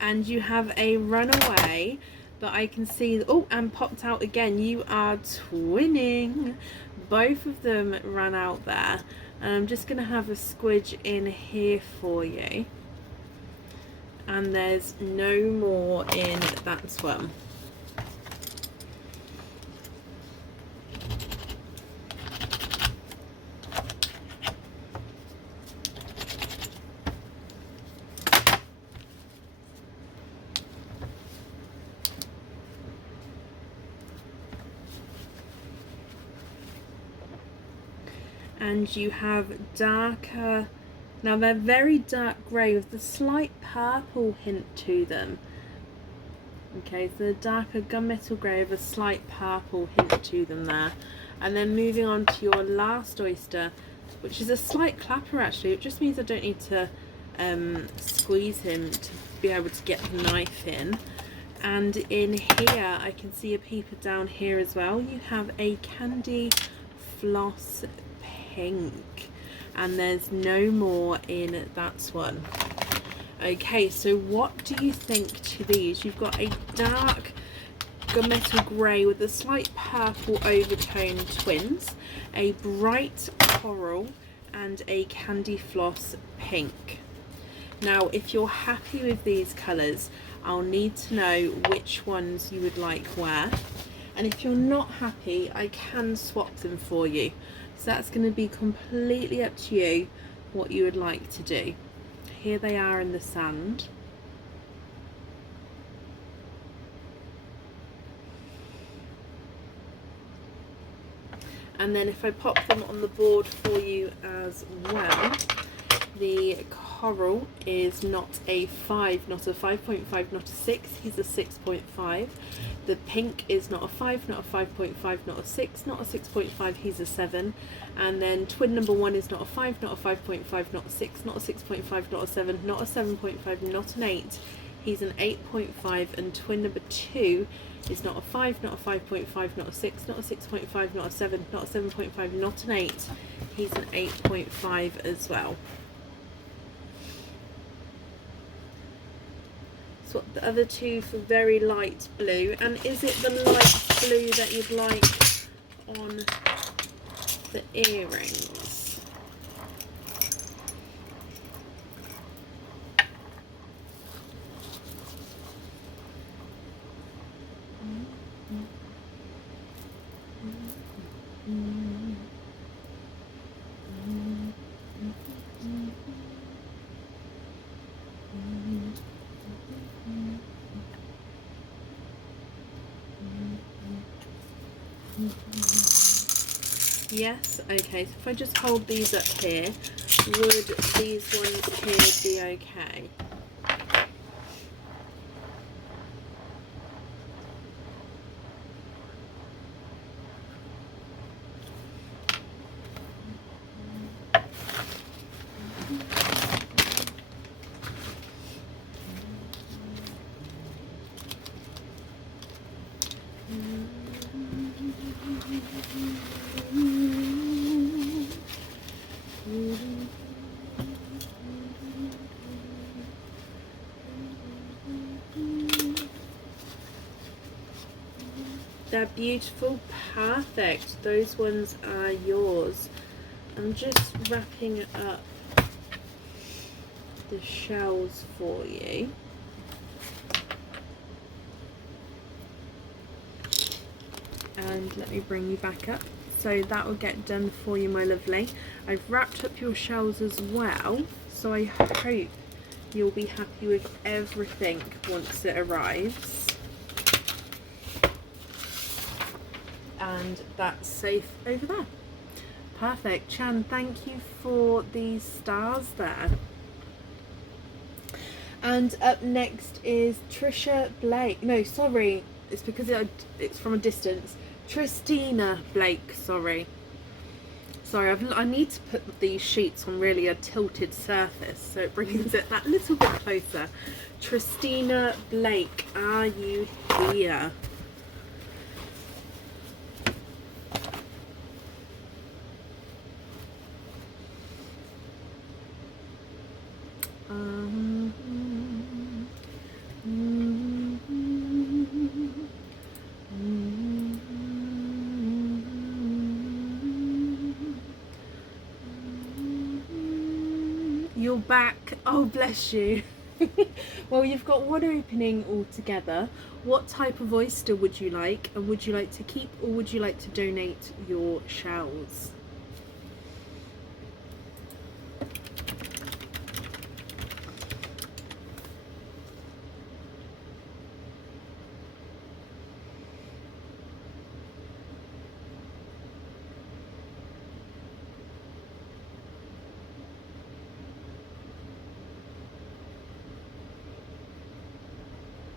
And you have a runaway that I can see, oh, and popped out again. You are twinning. Both of them ran out there. And I'm just going to have a squidge in here for you. And there's no more in that one. And you have darker, now they're very dark grey with a slight purple hint to them. Okay, so the darker gunmetal grey with a slight purple hint to them there. And then moving on to your last oyster, which is a slight clapper actually. It just means I don't need to squeeze him to be able to get the knife in. And in here I can see a peeper down here as well. You have a candy floss pink, and there's no more in that one. Okay, so what do you think to these? You've got a dark gunmetal grey with a slight purple overtone twins, a bright coral, and a candy floss pink. Now if you're happy with these colours, I'll need to know which ones you would like where, and if you're not happy I can swap them for you. So that's going to be completely up to you what you would like to do. Here they are in the sand. And then if I pop them on the board for you as well, the coral is not a 5, not a 5.5, not a 6, he's a 6.5. The pink is not a 5, not a 5.5, not a 6, not a 6.5, he's a 7. And then twin number 1 is not a 5, not a 5.5, not a 6, not a 6.5, not a 7, not a 7.5, not an 8, he's an 8.5. And twin number 2 is not a 5, not a 5.5, not a 6, not a 6.5, not a 7, not a 7.5, not an 8, he's an 8.5 as well. Swap the other two for very light blue. And is it the light blue that you'd like on the earrings? Yes, okay, so if I just hold these up here, would these ones here be okay? They're beautiful, perfect. Those ones are yours. I'm just wrapping up the shells for you. And let me bring you back up. So that will get done for you, my lovely. I've wrapped up your shells as well, so I hope you'll be happy with everything once it arrives. And that's safe over there. Perfect. Chan, thank you for these stars there. And up next is Trisha Blake. No, sorry, it's because it's from a distance. Tristina Blake, sorry. I need to put these sheets on really a tilted surface so it brings it that little bit closer. Tristina Blake, are you here? You're back. Oh, bless you. Well, you've got one opening altogether. What type of oyster would you like? And would you like to keep or would you like to donate your shells?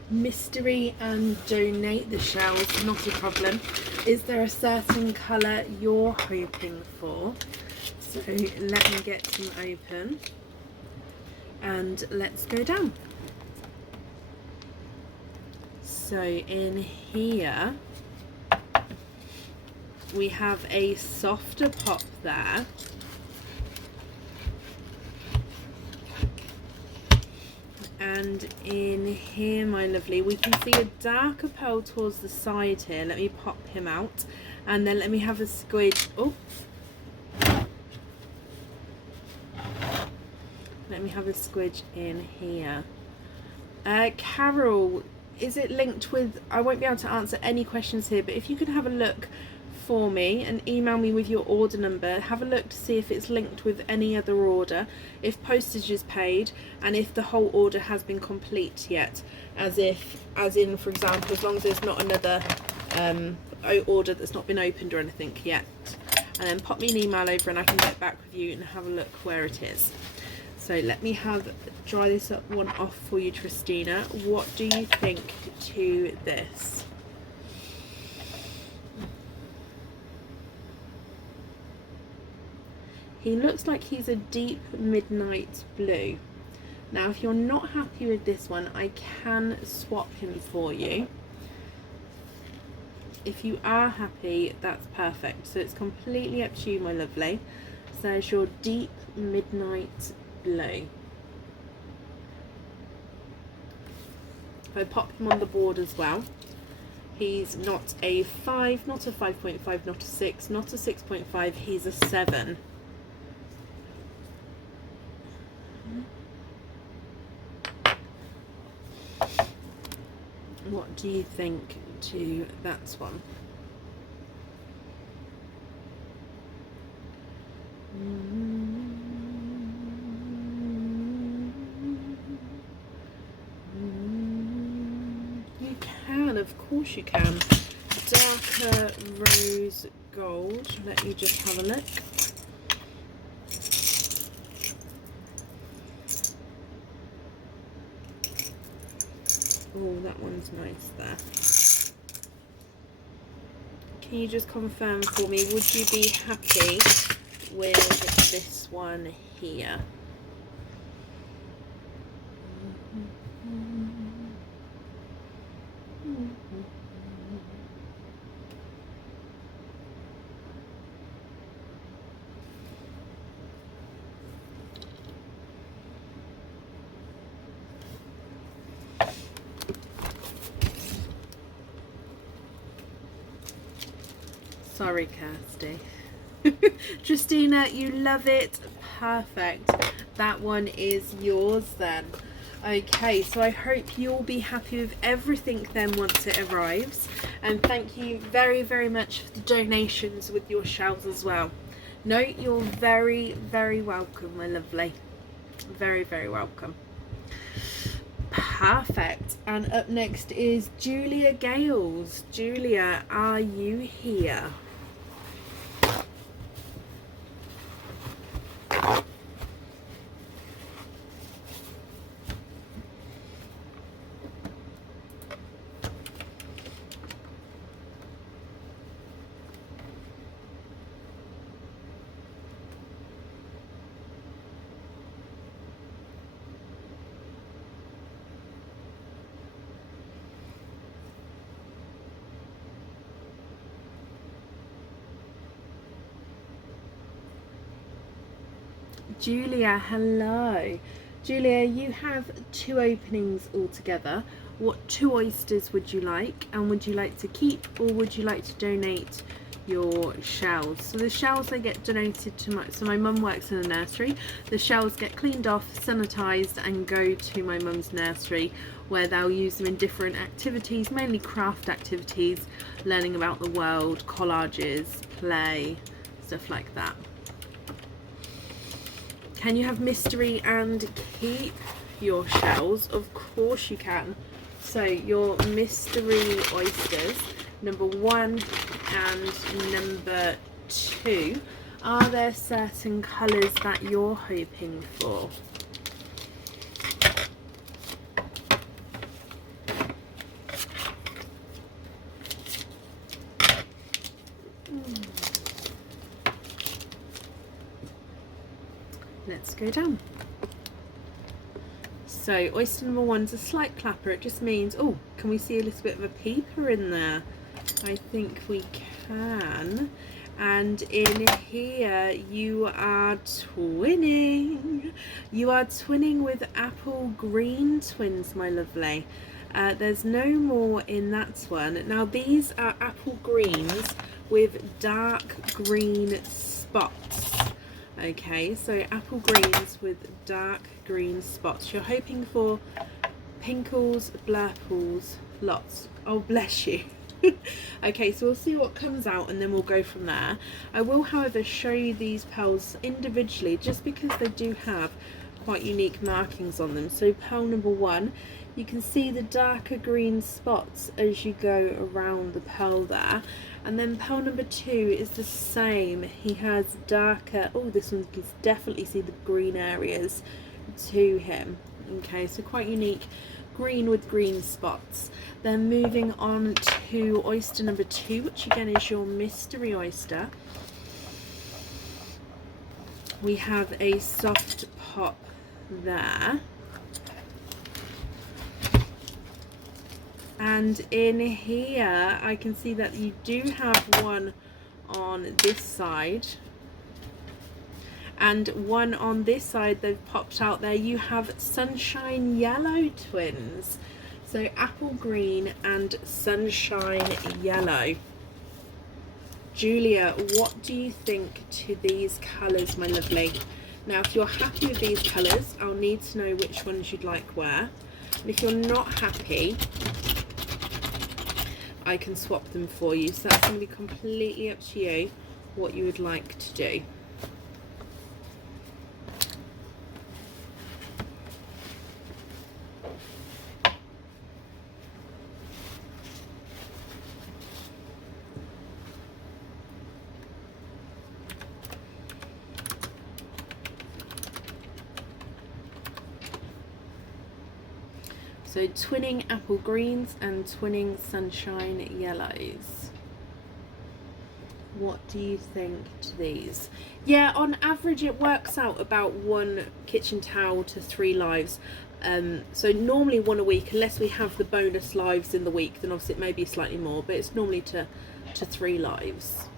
Mystery and donate the shells, not a problem. Is there a certain colour you're hoping for? So let me get them open and let's go down. So in here we have a softer pop there. And in here, my lovely, we can see a darker pearl towards the side here. Let me pop him out. And then let me have a squidge. Oh. Let me have a squidge in here. Carol, is it linked with... I won't be able to answer any questions here, but if you could have a look for me and email me with your order number, have a look to see if it's linked with any other order, if postage is paid, and if the whole order has been complete yet, as in for example, as long as there's not another order that's not been opened or anything yet, and then pop me an email over and I can get back with you and have a look where it is. So let me dry this up one off for you, Tristina. What do you think to this? He looks like he's a deep midnight blue. Now, if you're not happy with this one, I can swap him for you. If you are happy, that's perfect. So it's completely up to you, my lovely. So there's your deep midnight blue. If I pop him on the board as well, he's not a 5, not a 5.5, not a 6, not a 6.5, he's a 7. What do you think to that one? You can, of course you can. darker rose gold. Let me just have a look. Oh, that one's nice there. Can you just confirm for me, would you be happy with this one here? Sorry, Kirsty. Justina, you love it. Perfect. That one is yours then. Okay, so I hope you'll be happy with everything then once it arrives. And thank you very, very much for the donations with your shells as well. No, you're very, very welcome, my lovely. Very, very welcome. Perfect. And up next is Julia Gales. Julia, are you here? Julia, hello. Julia, you have 2 openings altogether. What 2 oysters would you like? And would you like to keep, or would you like to donate your shells? So the shells, they get donated to my mum works in a nursery. The shells get cleaned off, sanitized, and go to my mum's nursery, where they'll use them in different activities, mainly craft activities, learning about the world, collages, play, stuff like that. Can you have mystery and keep your shells? Of course you can. So your mystery oysters, number 1 and number 2, are there certain colours that you're hoping for? Let's go down. So oyster number 1's a slight clapper. It just means, oh, can we see a little bit of a peeper in there? I think we can. And in here you are twinning. You are twinning with apple green twins, my lovely. There's no more in that one. Now these are apple greens with dark green spots. Okay, so apple greens with dark green spots. You're hoping for pinkles, blurples, lots. Oh, bless you. Okay, so we'll see what comes out and then we'll go from there. I will, however, show you these pearls individually just because they do have quite unique markings on them. So pearl number 1, you can see the darker green spots as you go around the pearl there. And then pearl number 2 is the same. He has darker, oh, this one, you can definitely see the green areas to him. Okay, so quite unique, green with green spots. Then moving on to oyster number 2, which again is your mystery oyster. We have a soft pop there. And in here I can see that you do have one on this side and one on this side. They've popped out there. You have sunshine yellow twins, so apple green and sunshine yellow. Julia, what do you think to these colours, my lovely? Now if you're happy with these colours, I'll need to know which ones you'd like where, and if you're not happy, I can swap them for you. So that's going to be completely up to you what you would like to do. So twinning apple greens and twinning sunshine yellows. What do you think to these? Yeah, on average it works out about 1 kitchen towel to 3 lives. So normally 1 a week, unless we have the bonus lives in the week, then obviously it may be slightly more, but it's normally to 3 lives.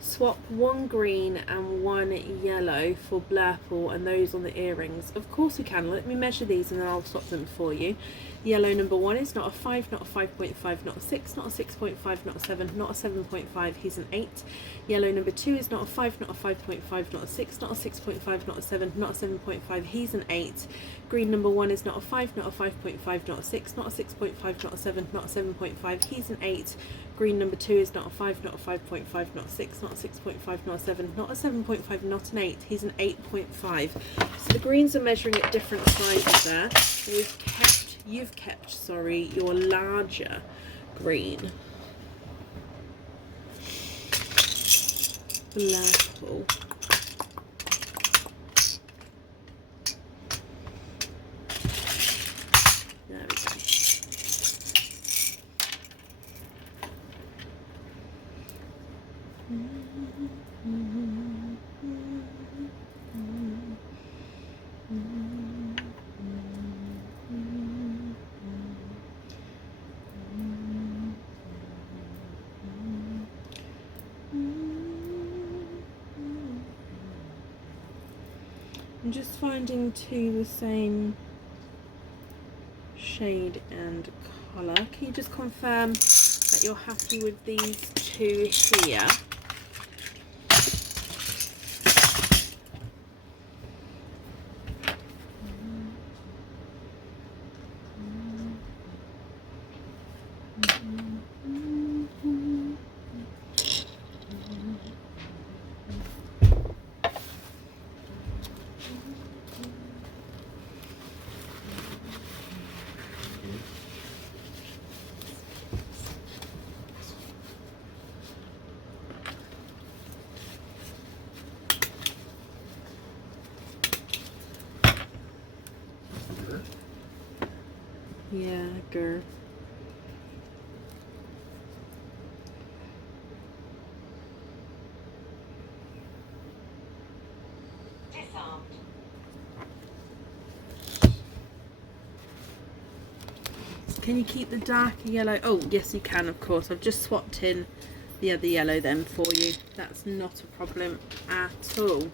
Swap 1 green and 1 yellow for blurple and those on the earrings. Of course we can. Let me measure these and then I'll swap them for you. Yellow number 1 is not a 5, not a 5.5, not a 6, not a 6.5, not a 7, not a 7.5, he's an 8. Yellow number 2 is not a 5, not a 5.5, not a 6, not a 6.5, not a 7, not a 7.5, he's an 8. Green number 1 is not a 5, not a 5.5, not a 6, not a 6.5, not a 7, not a 7.5, he's an 8. Green number 2 is not a 5, not a 5.5, not a 6, not a 6.5, not a 7, not a 7.5, not an 8, he's an 8.5. So the greens are measuring at different sizes there. You've kept your larger green. Blurple. There we go. I'm just finding 2 the same shade and colour. Can you just confirm that you're happy with these 2 here? Yeah, girl. Disarmed. Can you keep the darker yellow? Oh, yes you can, of course. I've just swapped in the other yellow then for you. That's not a problem at all.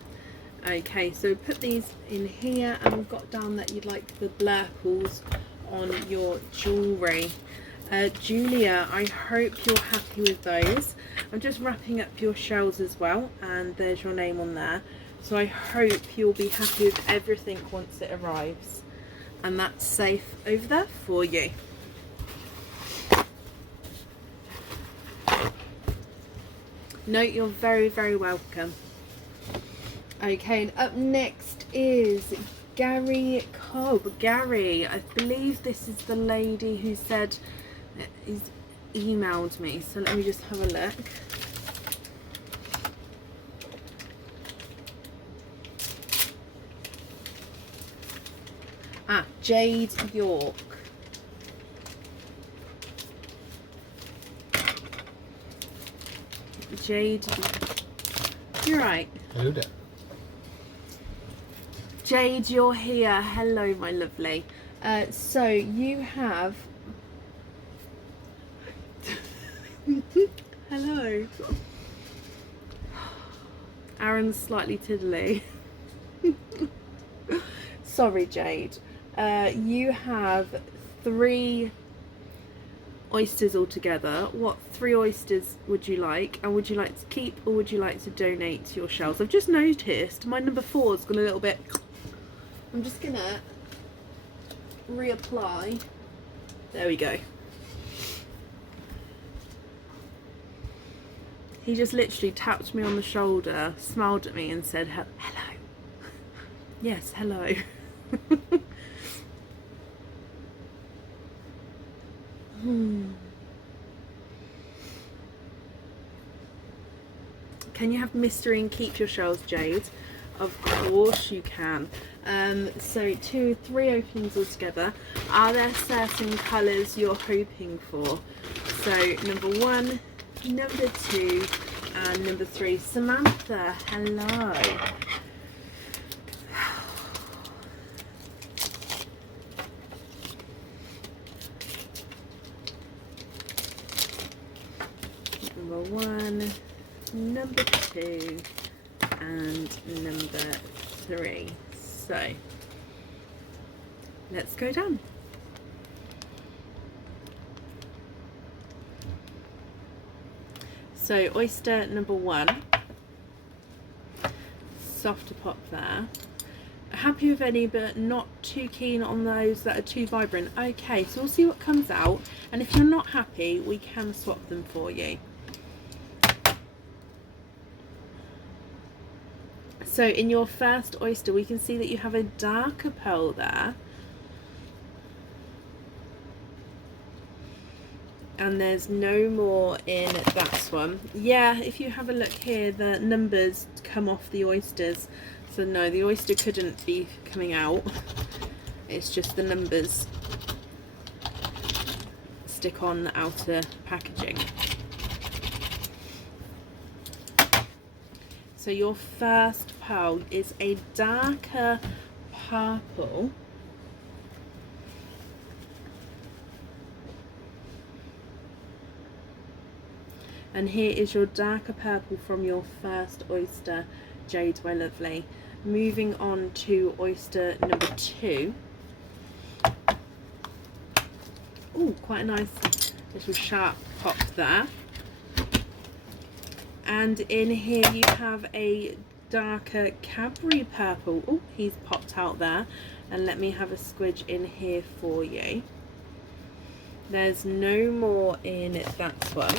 Okay, so put these in here, and we've got down that you'd like the blurples on your jewellery. Julia, I hope you're happy with those. I'm just wrapping up your shells as well, and there's your name on there. So I hope you'll be happy with everything once it arrives. And that's safe over there for you. No, you're very, very welcome. Okay, and up next is Gary Cobb. Gary, I believe this is the lady who said he's emailed me, so let me just have a look. Jade York. Jade, you're right. Hello there. Jade, you're here. Hello, my lovely. So you have... Hello. Aaron's slightly tiddly. Sorry, Jade. You have 3 oysters altogether. What 3 oysters would you like? And would you like to keep, or would you like to donate your shells? I've just noticed my number 4's gone a little bit... I'm just gonna reapply. There we go. He just literally tapped me on the shoulder, smiled at me and said, hello. Yes, hello. Can you have mystery and keep your shells, Jade? Of course you can. So 2, 3 openings altogether. Are there certain colours you're hoping for? So number 1, number 2, and number 3. Samantha, hello. Number 1, number 2, and number 3. So let's go down. So oyster number 1, softer pop there. Happy with any, but not too keen on those that are too vibrant. Okay, so we'll see what comes out, and if you're not happy, we can swap them for you. So in your first oyster, we can see that you have a darker pearl there. And there's no more in that one. Yeah, if you have a look here, the numbers come off the oysters. So no, the oyster couldn't be coming out. It's just the numbers stick on the outer packaging. So your first pearl is a darker purple. And here is your darker purple from your first oyster, Jade, my lovely. Moving on to oyster number 2. Oh, quite a nice little sharp pop there. And in here you have a darker Cadbury purple. Oh, he's popped out there. And let me have a squidge in here for you. There's no more in that one.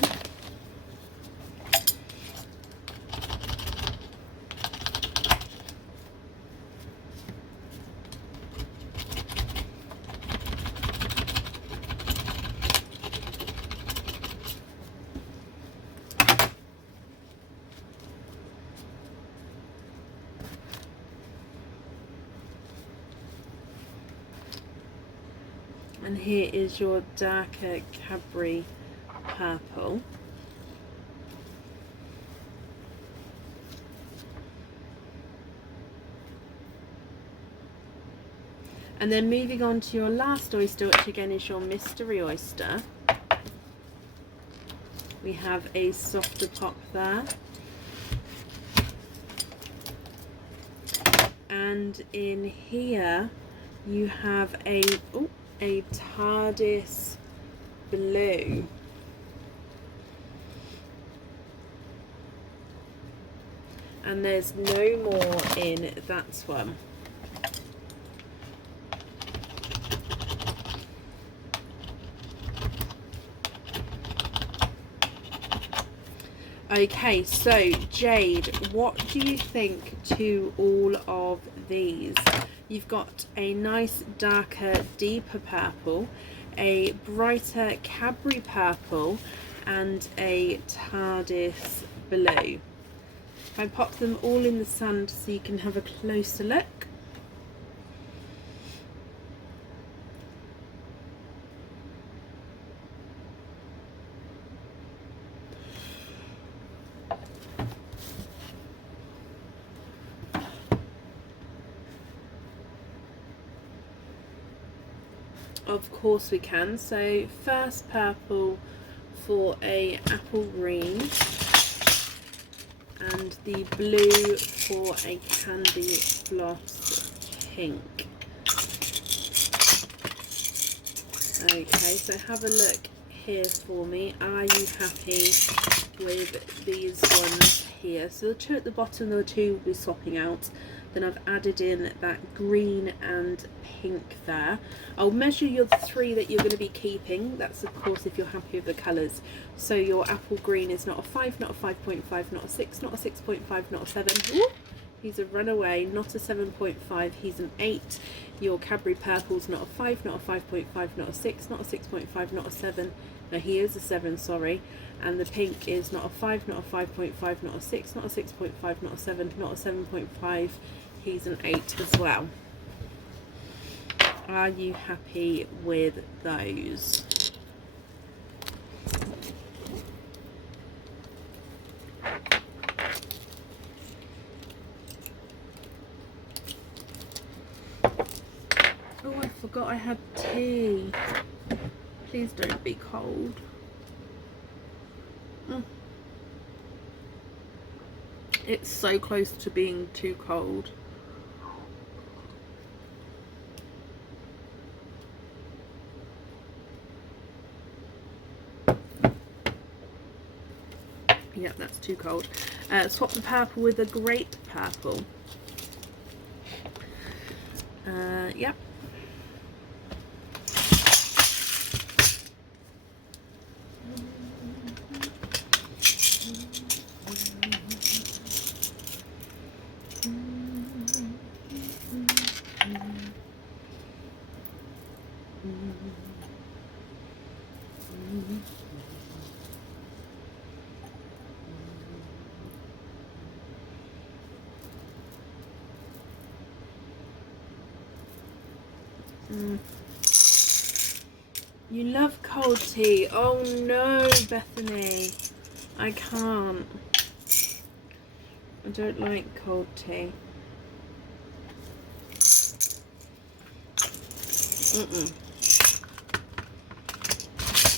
And here is your darker Cadbury purple. And then moving on to your last oyster, which again is your mystery oyster. We have a softer pop there. And in here you have a TARDIS blue. And there's no more in that one. Okay, so Jade, what do you think to all of these? You've got a nice darker, deeper purple, a brighter Cadbury purple, and a TARDIS blue. If I pop them all in the sand so you can have a closer look. Of course we can. So first purple for a apple green, and the blue for a candy floss pink. Okay, so have a look here for me. Are you happy with these ones here? So the two at the bottom, the two will be swapping out. Then I've added in that green and pink there. I'll measure your 3 that you're going to be keeping. That's of course if you're happy with the colours. So your apple green is not a 5, not a 5.5, not a 6, not a 6.5, not a 7. Ooh, He's a runaway, not a 7.5. He's an 8. Your Cadbury Purple's not a 5, not a 5.5, not a 6, not a 6.5, not a 7. No, he is a 7, sorry. And the pink is not a 5, not a 5.5, not a 6, not a 6.5, not a 7, not a 7.5. He's an 8 as well. Are you happy with those? Oh, I forgot I had tea. Please don't be cold. It's so close to being too cold. Yep, that's too cold. Swap the purple with a grape purple. Yep. You love cold tea. Oh no, Bethany. I can't. I don't like cold tea.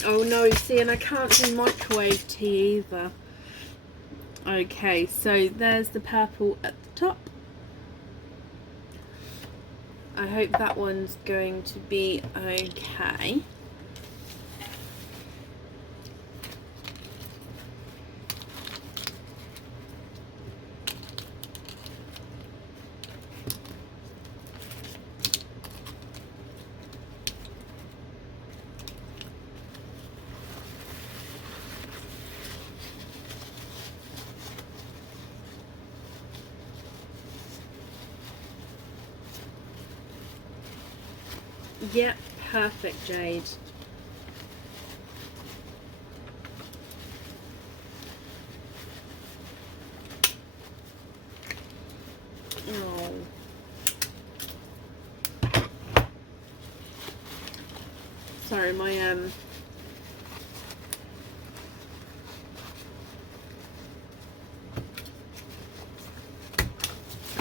Oh no, see, and I can't do microwave tea either. Okay, so there's the purple at the top. I hope that one's going to be okay. Yep, perfect, Jade. Oh. Sorry, my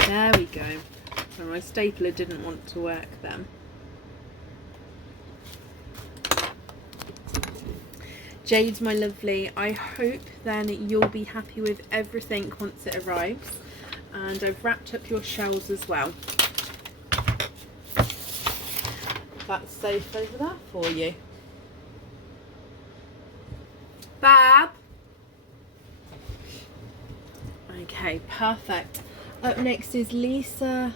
there we go. So my stapler didn't want to work then. Jade, my lovely, I hope then you'll be happy with everything once it arrives. And I've wrapped up your shells as well. That's safe over there for you. Bab! Okay, perfect. Up next is Lisa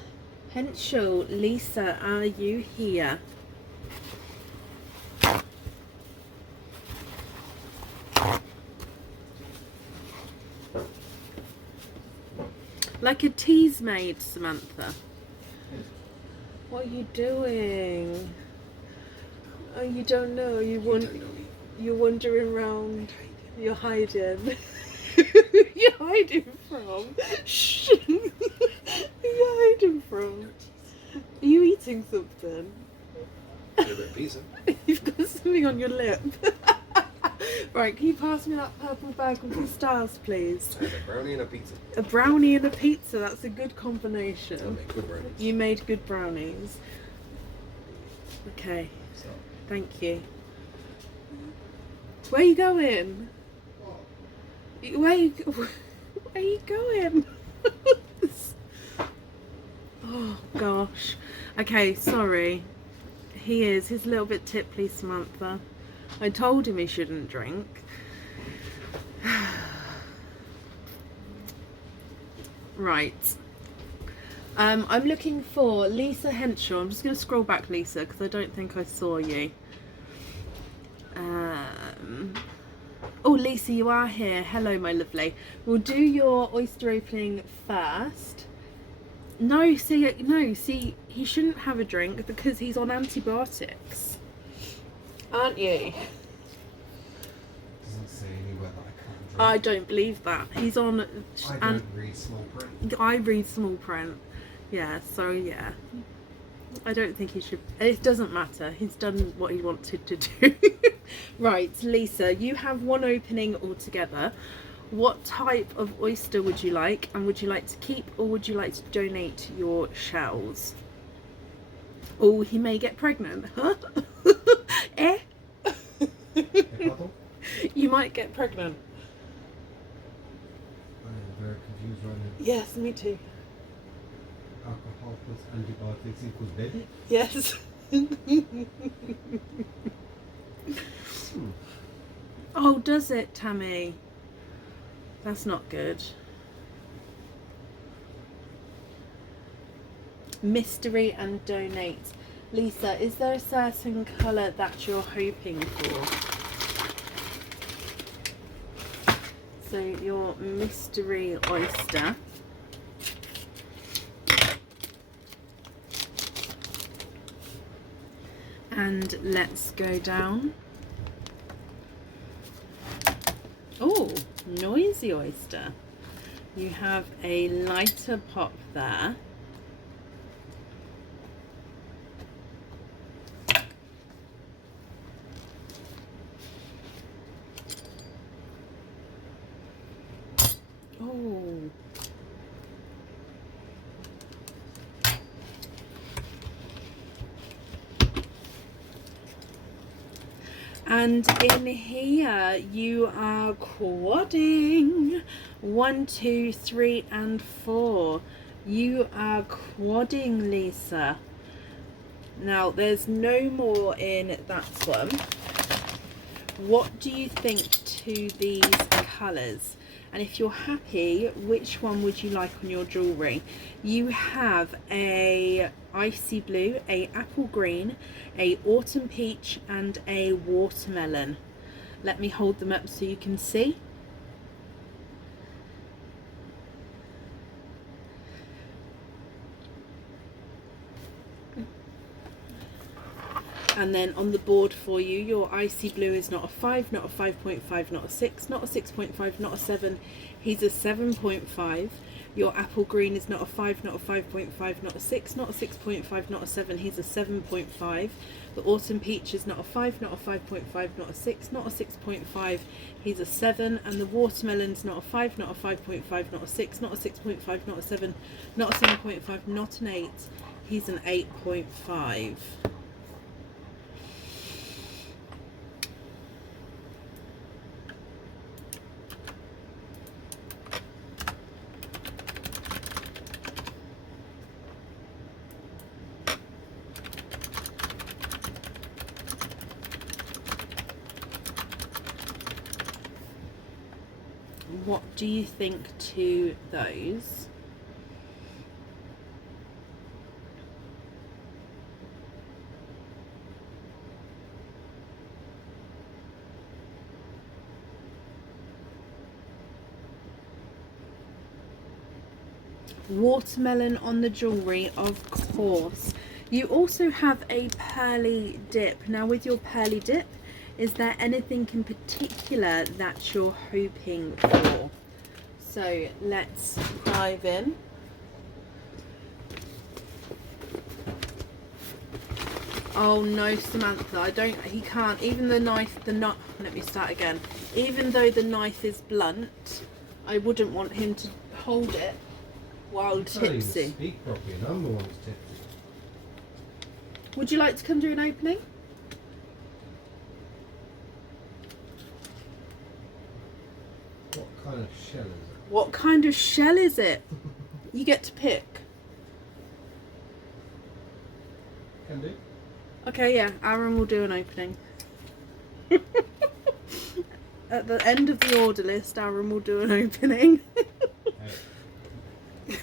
Henshaw. Lisa, are you here? Like a tea's made, Samantha. What are you doing? Oh, you don't know. You're wandering around. You're hiding. You're hiding from. Shh. You're hiding from. Are you eating something? Pizza. You've got something on your lip. Right, can you pass me that purple bag with the stars, please? I had a brownie and a pizza. A brownie and a pizza, that's a good combination. I made good brownies. You made good brownies. Okay, So. thank you. Where are you going? Where are you going? Oh gosh. Okay, sorry. He's a little bit tipply, Samantha. I told him he shouldn't drink. Right. I'm looking for Lisa Henshaw. I'm just going to scroll back, Lisa, because I don't think I saw you. Oh, Lisa, you are here. Hello, my lovely. We'll do your oyster opening first, No, see, he shouldn't have a drink because he's on antibiotics. Aren't you? Doesn't say anywhere that I can't drink. I don't believe that. He's on... I don't read small print. I read small print. Yeah, so yeah. I don't think he should... It doesn't matter. He's done what he wanted to do. Right, Lisa, you have one opening altogether. What type of oyster would you like? And would you like to keep or would you like to donate your shells? Oh, he may get pregnant. Huh? Eh? You might get pregnant. I am very confused right now. Yes, me too. Alcohol plus antibiotics equals dead? Yes. Oh, does it, Tammy? That's not good. Mystery and donate. Lisa, is there a certain colour that you're hoping for? So your mystery oyster. And let's go down. Oh, noisy oyster. You have a lighter pop there. Oh. And in here you are quadding 1, 2, 3 and 4. You are quadding, Lisa. Now there's no more in that one. What do you think to these colours? And if you're happy, which one would you like on your jewellery? You have a icy blue, a apple green, a autumn peach and a watermelon. Let me hold them up so you can see. And then on the board for you, your icy blue is not a 5, not a 5.5, not a 6, not a 6.5, not a 7. He's a 7.5. Your apple green is not a 5, not a 5.5, not a 6, not a 6.5, not a 7. He's a 7.5. The autumn peach is not a 5, not a 5.5, not a 6, not a 6.5. He's a 7. And the watermelon's not a 5, not a 5.5, not a 6, not a 6.5, not a 7, not a 7.5, not an 8. He's an 8.5. What do you think to those? Watermelon on the jewellery, of course. You also have a pearly dip. Now with your pearly dip, is there anything in particular that you're hoping for? So let's dive in. Oh no, Samantha, he can't, even the knife, let me start again. Even though the knife is blunt, I wouldn't want him to hold it while tipsy. Speak properly, and I'm the one who's tipsy. Would you like to come do an opening? What kind of shell is it? What kind of shell is it? You get to pick. Can do. Okay, yeah, Aaron will do an opening. At the end of the order list, Aaron will do an opening.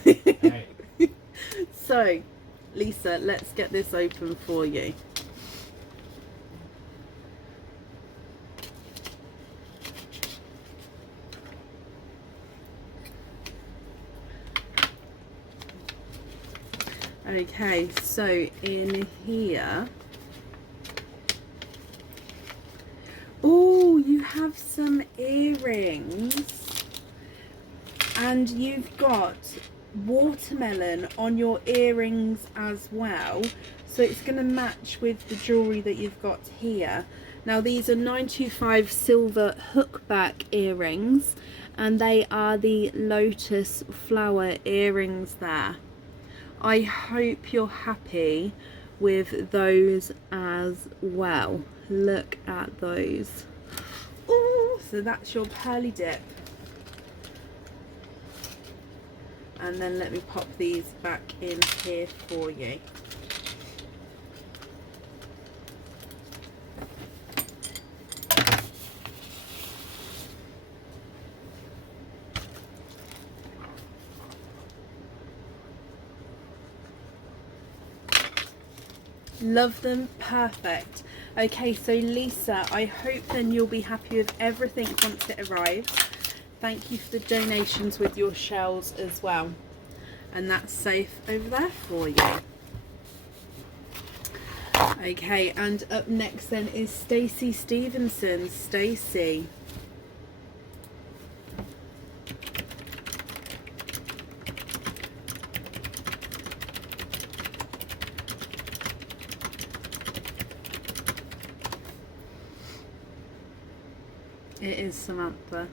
Hey. Hey. So, Lisa, let's get this open for you. Okay, so in here, oh, you have some earrings, and you've got watermelon on your earrings as well, so it's going to match with the jewelry that you've got here. Now these are 925 silver hookback earrings, and they are the Lotus flower earrings there. I hope you're happy with those as well. Look at those. Ooh, so that's your pearly dip. And then let me pop these back in here for you. Love them, perfect. Okay, so Lisa, I hope then you'll be happy with everything once it arrives. Thank you for the donations with your shells as well. And that's safe over there for you. Okay, and up next then is Stacy Stevenson. Stacy. It is Samantha.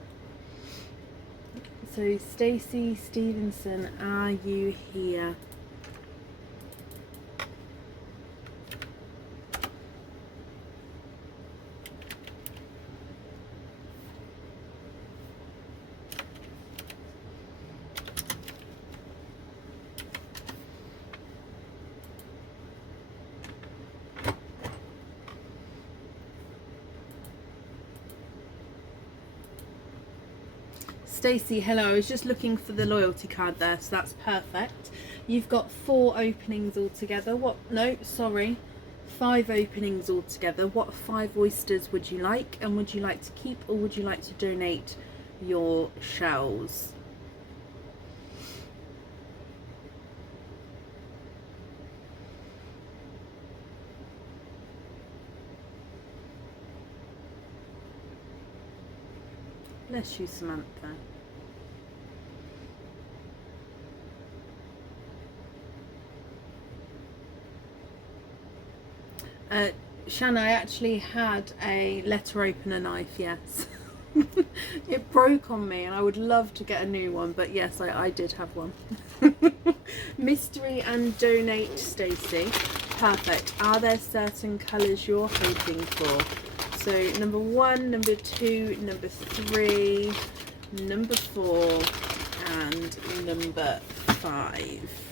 So Stacy Stevenson, are you here? Stacey, hello. I was just looking for the loyalty card there, so that's perfect. You've got 4 openings altogether. What? No, sorry. 5 openings altogether. What 5 oysters would you like? And would you like to keep, or would you like to donate your shells? Bless you, Samantha. Shanna, I actually had a letter opener knife, yes. It broke on me and I would love to get a new one, but yes, I did have one. Mystery and donate, Stacey. Perfect. Are there certain colours you're hoping for? So number 1, number 2, number 3, number 4 and number 5.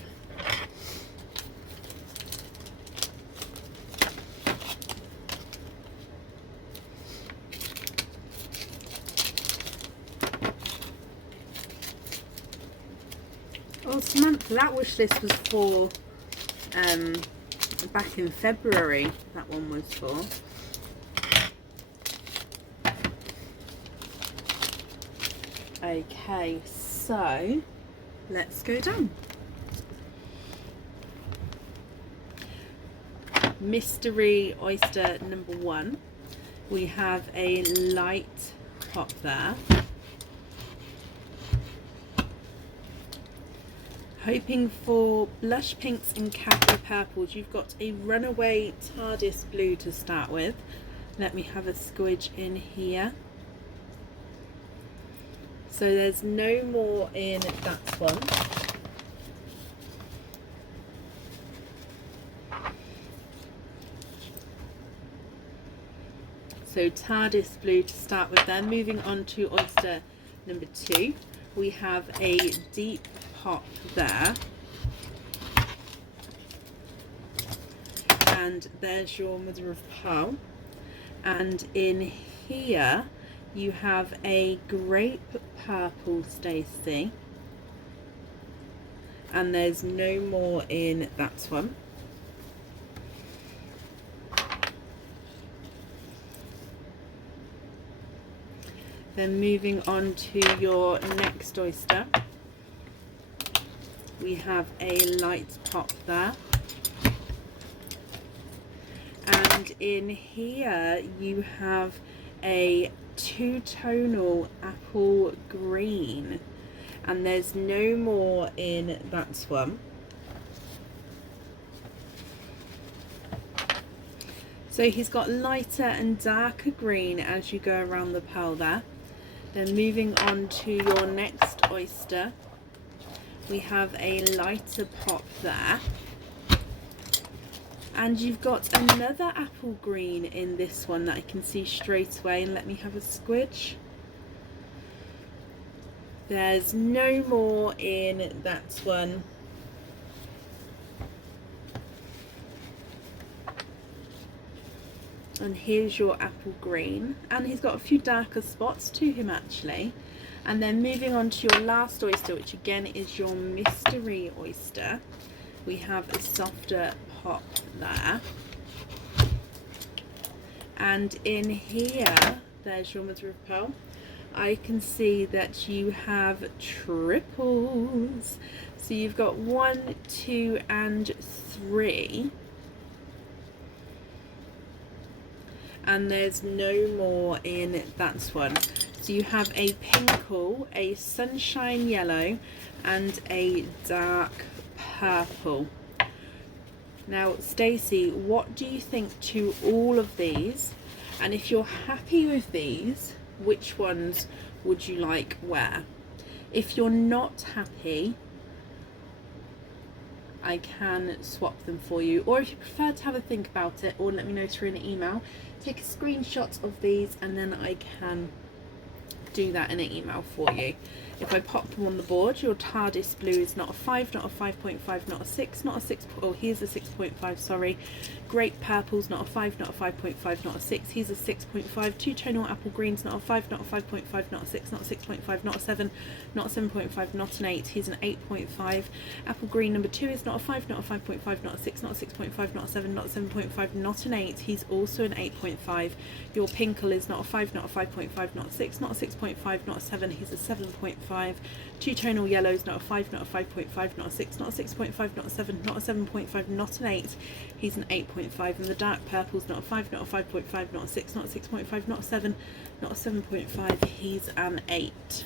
Oh, Samantha, that wish list was for back in February. That one was for. Okay, so let's go down. Mystery oyster number 1. We have a light pop there. Hoping for blush pinks and khaki purples. You've got a runaway TARDIS blue to start with. Let me have a squidge in here. So there's no more in that one. So TARDIS blue to start with there. Moving on to oyster number 2. We have a deep pop there. And there's your mother of pearl. And in here you have a grape purple, Stacey. And there's no more in that one. Then moving on to your next oyster, we have a light pop there. And in here you have a two-tonal apple green, and there's no more in that one. So he's got lighter and darker green as you go around the pearl there. Then moving on to your next oyster, we have a lighter pop there. And you've got another apple green in this one that I can see straight away. And let me have a squidge. There's no more in that one. And here's your apple green, and he's got a few darker spots to him actually. And then moving on to your last oyster, which again is your mystery oyster, we have a softer pop there. And in here, there's your mother of pearl. I can see that you have triples. So you've got 1, 2 and 3. And there's no more in that one. So you have a pinkle, a sunshine yellow, and a dark purple. Now, Stacy, what do you think to all of these? And if you're happy with these, which ones would you like where? If you're not happy, I can swap them for you, or if you prefer to have a think about it, or let me know through an email, take a screenshot of these and then I can do that in an email for you. If I pop them on the board, your TARDIS blue is not a 5, not a 5.5, not a 6, not a 6, oh here's a 6.5, sorry. Grape purple's not a 5, not a 5.5, not a 6, here's a 6.5. Two tonal apple greens, not a 5, not a 5.5, not a 6, not a 6.5, not a 7, not a 7.5, not an 8, here's an 8.5. Apple green number 2 is not a 5, not a 5.5, not a 6, not a 6.5, not a 7, not a 7.5, not an 8, he's also an 8.5. Your pinkle is not a 5, not a 5.5, not a 6, not a 6.5, not a 7, he's a 7.5. Two tonal yellows, not a 5, not a 5.5, not a 6, not a 6.5, not a 7, not a 7.5, not an 8, he's an 8.5. And the dark purple's not a 5, not a 5.5, not a 6, not a 6.5, not a 7, not a 7.5, he's an 8.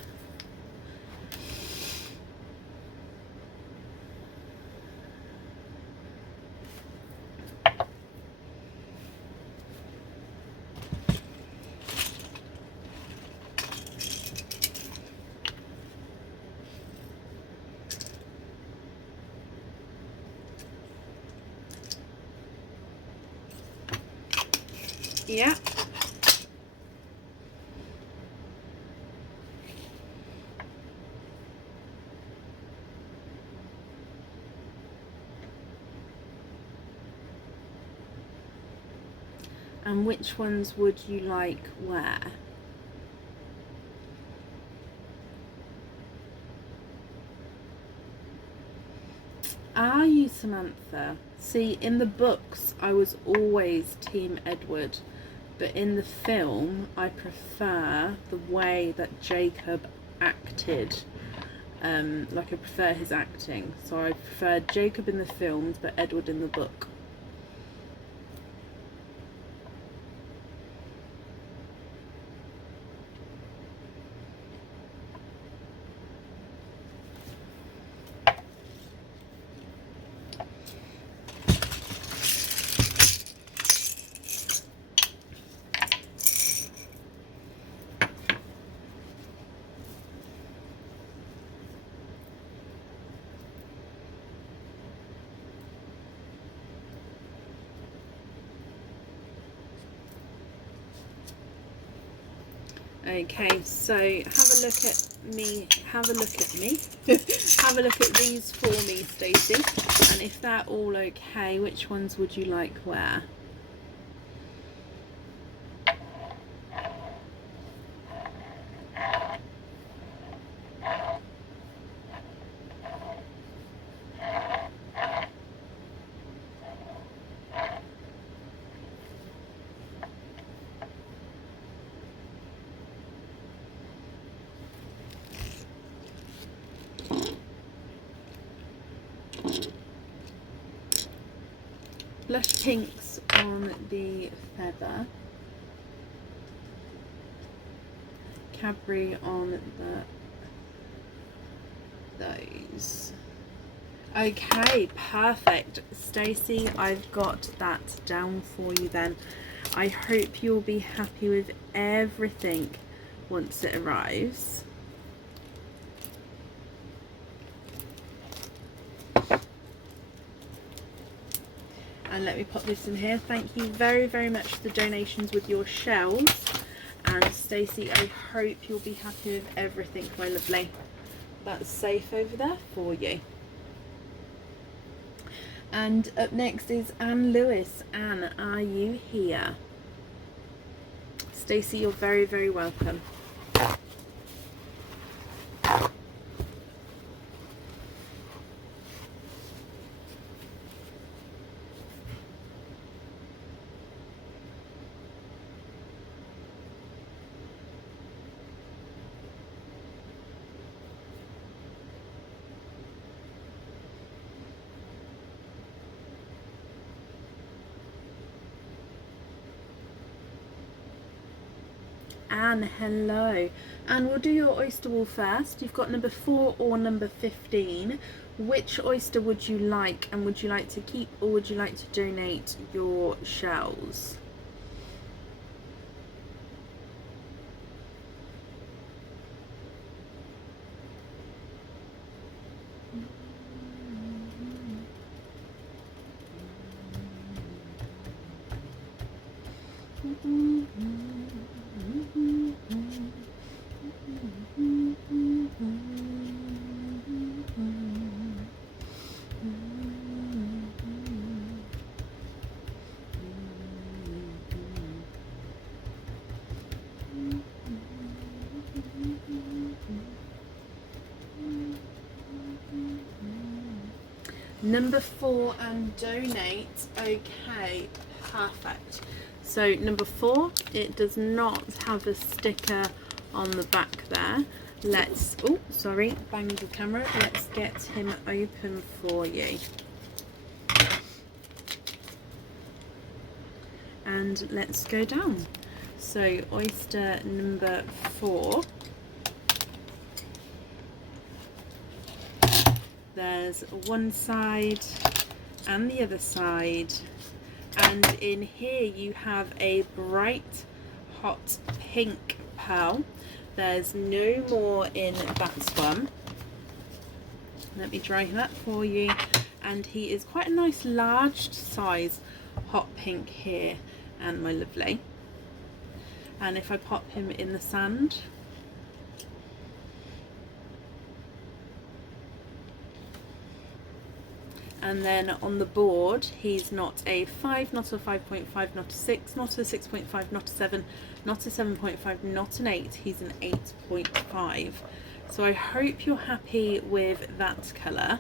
Yeah. And which ones would you like where? Are you, Samantha? See, in the books I was always Team Edward, but in the film I prefer the way that Jacob acted. Like I prefer his acting, so I prefer Jacob in the films but Edward in the book. Okay, so have a look at me, have a look at me, have a look at these for me, Stacey, and if they're all okay, which ones would you like where? blush pinks on the feather, Cadbury on those. Okay, perfect. Stacey, I've got that down for you then. I hope you'll be happy with everything once it arrives. And let me pop this in here. Thank you very, very much for the donations with your shells. And Stacey, I hope you'll be happy with everything, my lovely. That's safe over there for you. And up next is Anne Lewis. Anne, are you here? Stacey, you're very, very welcome. Anne, hello. And we'll do your oyster wool first. You've got number 4 or number 15. Which oyster would you like, and would you like to keep or would you like to donate your shells? Number 4 and donate. Okay, perfect. So number 4, it does not have a sticker on the back there. Let's, oh sorry, banged the camera. Let's get him open for you. And let's go down. So oyster number 4. There's one side and the other side, and in here you have a bright hot pink pearl. There's no more in that one. Let me dry that for you. And he is quite a nice large size hot pink here, and my lovely. And if I pop him in the sand, and then on the board he's not a 5, not a 5.5, not a 6, not a 6.5, not a 7, not a 7.5, not an 8, he's an 8.5. So I hope you're happy with that colour.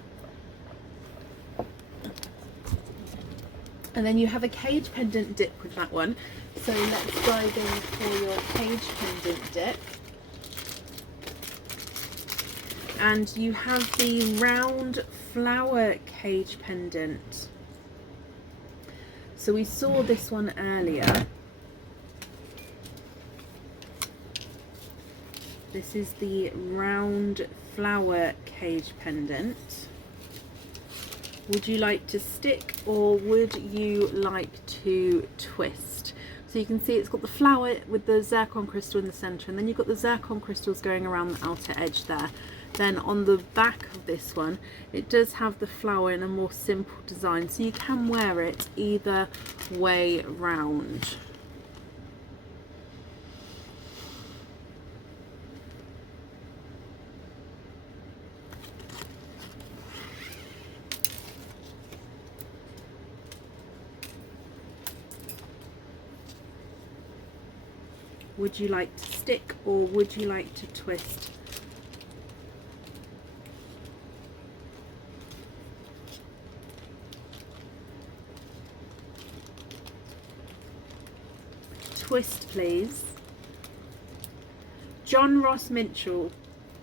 And then you have a cage pendant dip with that one, so let's dive in for your cage pendant dip. And you have the round flower cage pendant. So we saw this one earlier. This is the round flower cage pendant. Would you like to stick or would you like to twist? So you can see it's got the flower with the zircon crystal in the centre, and then you've got the zircon crystals going around the outer edge there. Then on the back of this one, it does have the flower in a more simple design, so you can wear it either way round. Would you like to stick or would you like to twist? Twist, please. John Ross Mitchell,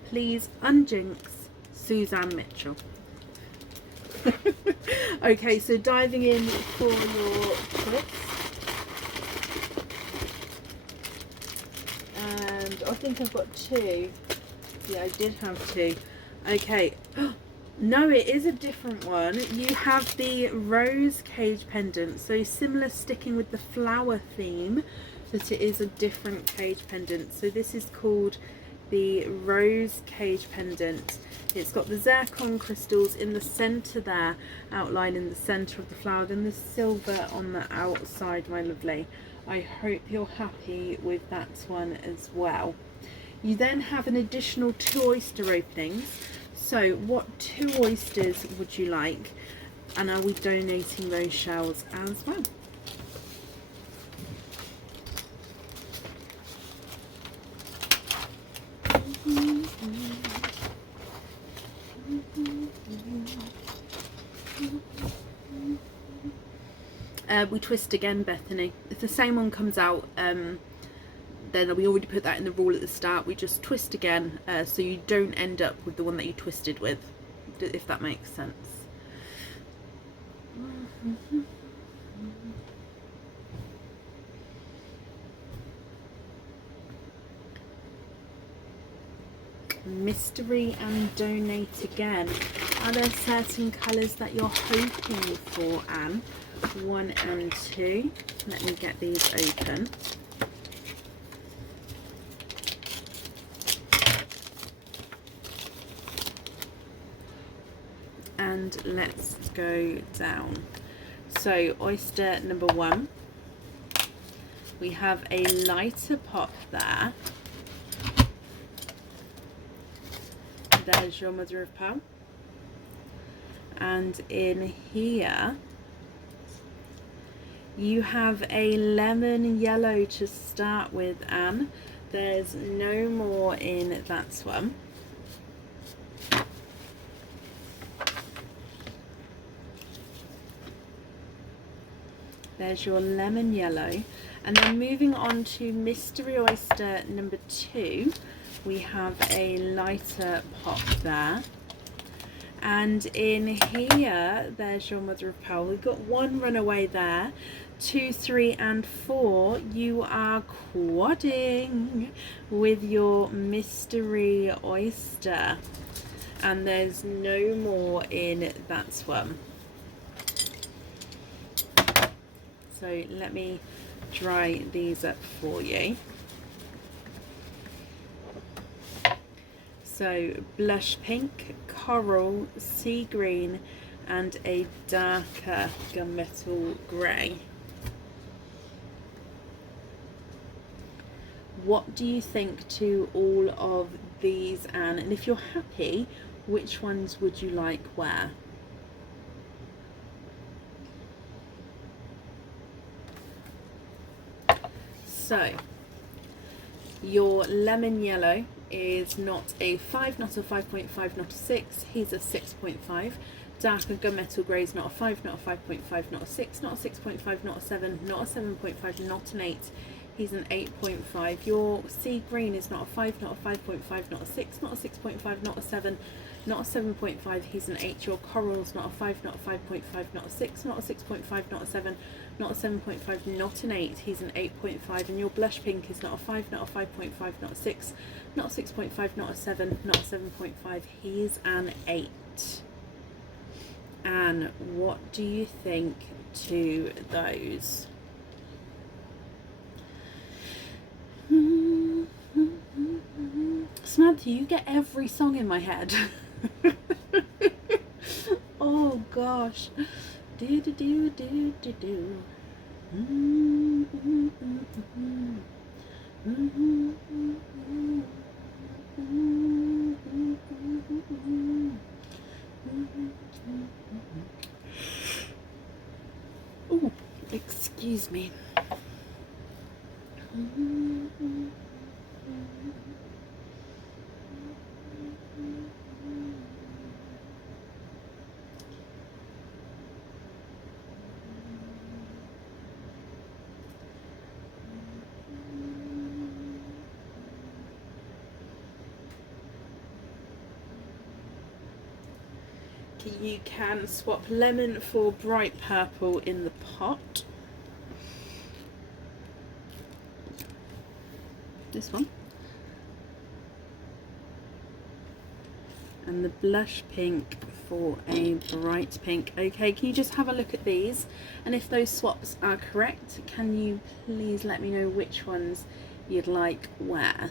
please unjinx Suzanne Mitchell. Okay, so diving in for your twist. And I think I've got two. Yeah, I did have two. Okay. No, it is a different one. You have the rose cage pendant. So similar, sticking with the flower theme, but it is a different cage pendant. So this is called the rose cage pendant. It's got the zircon crystals in the center there, outlined in the center of the flower, then the silver on the outside, my lovely. I hope you're happy with that one as well. You then have an additional 2 oyster openings. So what 2 oysters would you like? And are we donating those shells as well? We twist again, Bethany. If the same one comes out, then we already put that in the rule at the start. We just twist again, so you don't end up with the one that you twisted with, if that makes sense. Mystery and donate again. Are there certain colours that you're hoping for, Anne? 1 and 2. Let me get these open. And let's go down. So oyster number 1. We have a lighter pop there. There's your mother of pearl. And in here you have a lemon yellow to start with, Anne. There's no more in that one. There's your lemon yellow. And then moving on to mystery oyster number 2, we have a lighter pop there. And in here, there's your mother of pearl. We've got 1 runaway there. 2, 3 and 4, you are quadding with your mystery oyster. And there's no more in that one. So let me dry these up for you. So blush pink, coral, sea green and a darker gunmetal grey. What do you think to all of these, Anne? And if you're happy, which ones would you like where? So your lemon yellow is not a 5, not a 5.5, not a 6. He's a 6.5. Darker gunmetal grey is not a 5, not a 5.5, not a 6, not a 6.5, not a 7, not a 7.5, not an 8. He's an 8.5. Your sea green is not a 5, not a 5.5, not a 6, not a 6.5, not a 7, not a 7.5. He's an 8. Your coral's not a 5, not a 5.5, not a 6, not a 6.5, not a 7, not a 7.5, not an 8. He's an 8.5. And your blush pink is not a 5, not a 5.5, not a 6, not a 6.5, not a 7, not a 7.5. He's an 8. And what do you think to those? Samantha, you get every song in my head. Oh gosh. Do do do do do do. Oh, excuse me. you can swap lemon for bright purple in the pot. This one. And the blush pink for a bright pink. Okay, can you just have a look at these? And if those swaps are correct, can you please let me know which ones you'd like where?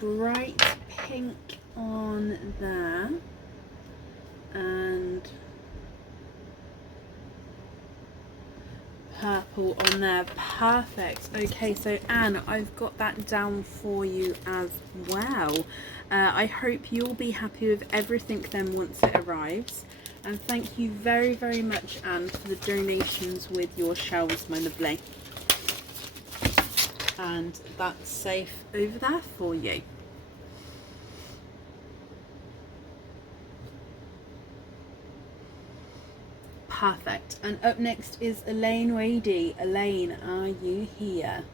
Bright pink on there and purple on there. Perfect. Okay, so Anne, I've got that down for you as well. I hope you'll be happy with everything then once it arrives. And thank you very, very much, Anne, for the donations with your shells, my lovely. And that's safe over there for you. Perfect. And up next is Elaine Wady. Elaine, are you here?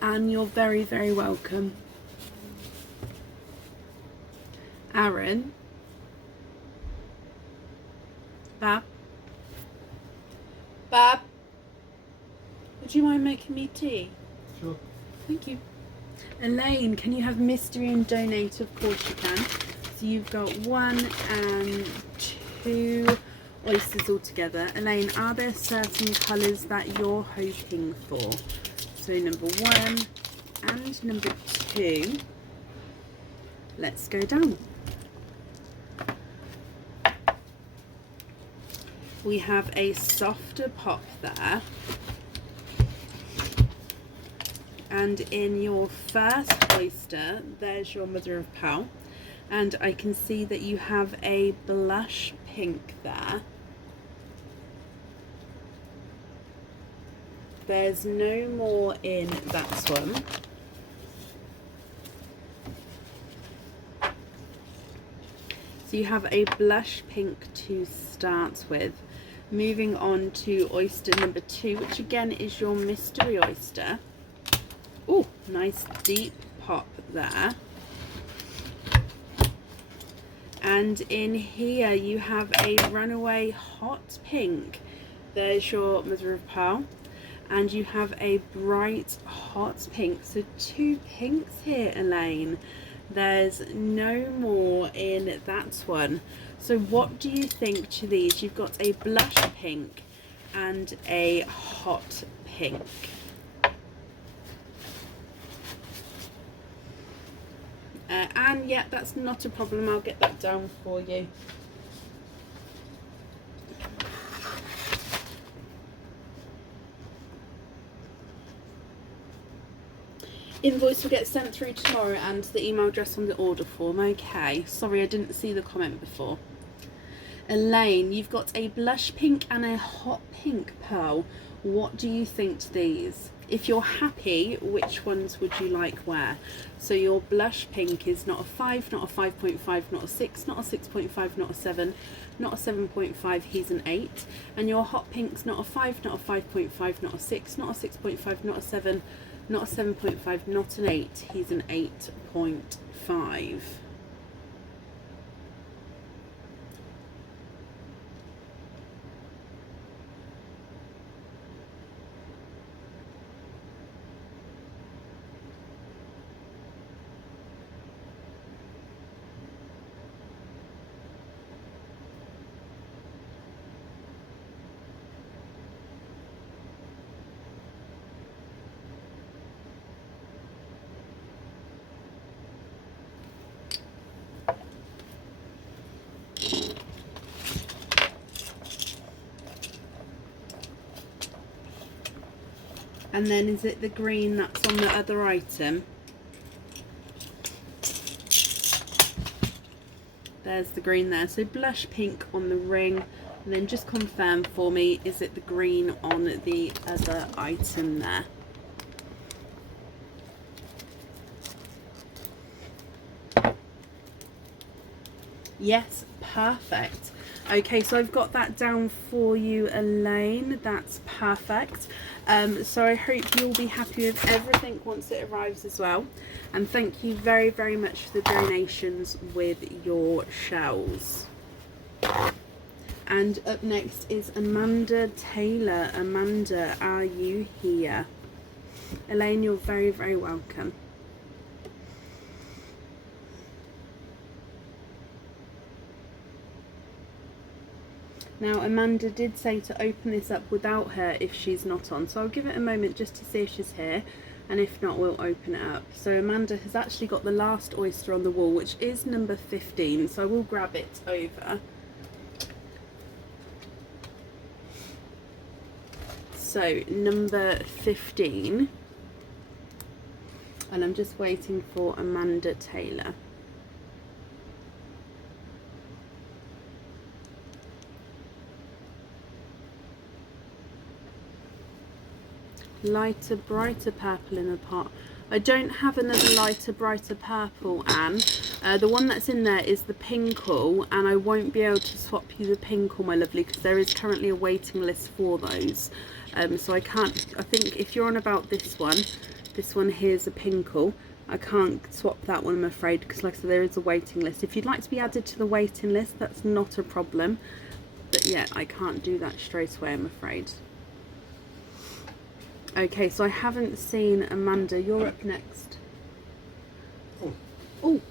And you're very, very welcome. Aaron. Bab. Bab. Would you mind making me tea? Sure. Thank you. Elaine, can you have mystery and donate? Of course you can. So you've got 1 and 2 oysters all together. Elaine, are there certain colours that you're hoping for? So number 1 and number 2. Let's go down. We have a softer pop there. And in your first oyster, there's your mother of pearl. And I can see that you have a blush pink there. There's no more in that one. So you have a blush pink to start with. Moving on to oyster number 2, which again is your mystery oyster. Oh, nice deep pop there. And in here you have a runaway hot pink. There's your mother of pearl. And you have a bright hot pink. So 2 pinks here, Elaine. There's no more in that one. So what do you think to these? You've got a blush pink and a hot pink. And yeah, that's not a problem. I'll get that down for you. Invoice will get sent through tomorrow and the email address on the order form. Okay, sorry I didn't see the comment before. Elaine, you've got a blush pink and a hot pink pearl. What do you think to these? If you're happy, which ones would you like where? So your blush pink is not a 5, not a 5.5, not a 6, not a 6.5, not a 7, not a 7.5, he's an 8. And your hot pink's not a 5, not a 5.5, not a 6, not a 6.5, not a 7, not a 7.5, not an 8, he's an 8.5. And then is it the green that's on the other item? There's the green there. So blush pink on the ring. And then just confirm for me, is it the green on the other item there? Yes, perfect. Okay, so I've got that down for you, Elaine. That's perfect. So I hope you'll be happy with everything once it arrives as well. And thank you very, very much for the donations with your shells. And up next is Amanda Taylor. Amanda, are you here? Elaine, you're very, very welcome. Now, Amanda did say to open this up without her if she's not on. So I'll give it a moment just to see if she's here. And if not, we'll open it up. So Amanda has actually got the last oyster on the wall, which is number 15. So I will grab it over. So number 15. And I'm just waiting for Amanda Taylor. Lighter, brighter purple in the pot. I don't have another lighter, brighter purple, Anne. The one that's in there is the pinkle, and I won't be able to swap you the pinkle, my lovely, because there is currently a waiting list for those. So I can't, I think if you're on about this one here's a pinkle. I can't swap that one, I'm afraid, because like I said, there is a waiting list. If you'd like to be added to the waiting list, that's not a problem. But yeah, I can't do that straight away, I'm afraid. Okay, so I haven't seen Amanda. You're up next. Oh,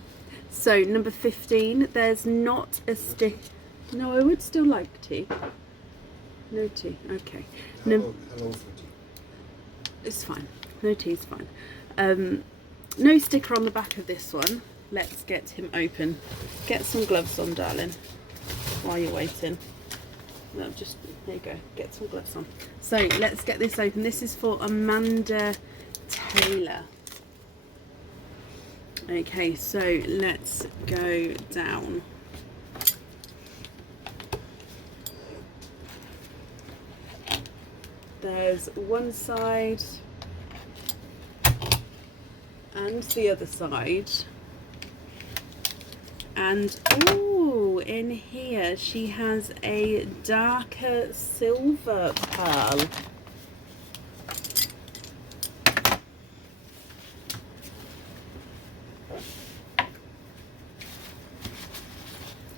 so number 15. There's not a stick. No, I would still like tea. No tea. Okay. No, hello for tea. it's fine. No tea is fine. No sticker on the back of this one. Let's get him open. Get some gloves on, darling, while you're waiting. No, just there you go. Get some gloves on. So let's get this open. This is for Amanda Taylor. Okay, so let's go down. There's one side and the other side. And oh, in here she has a darker silver pearl.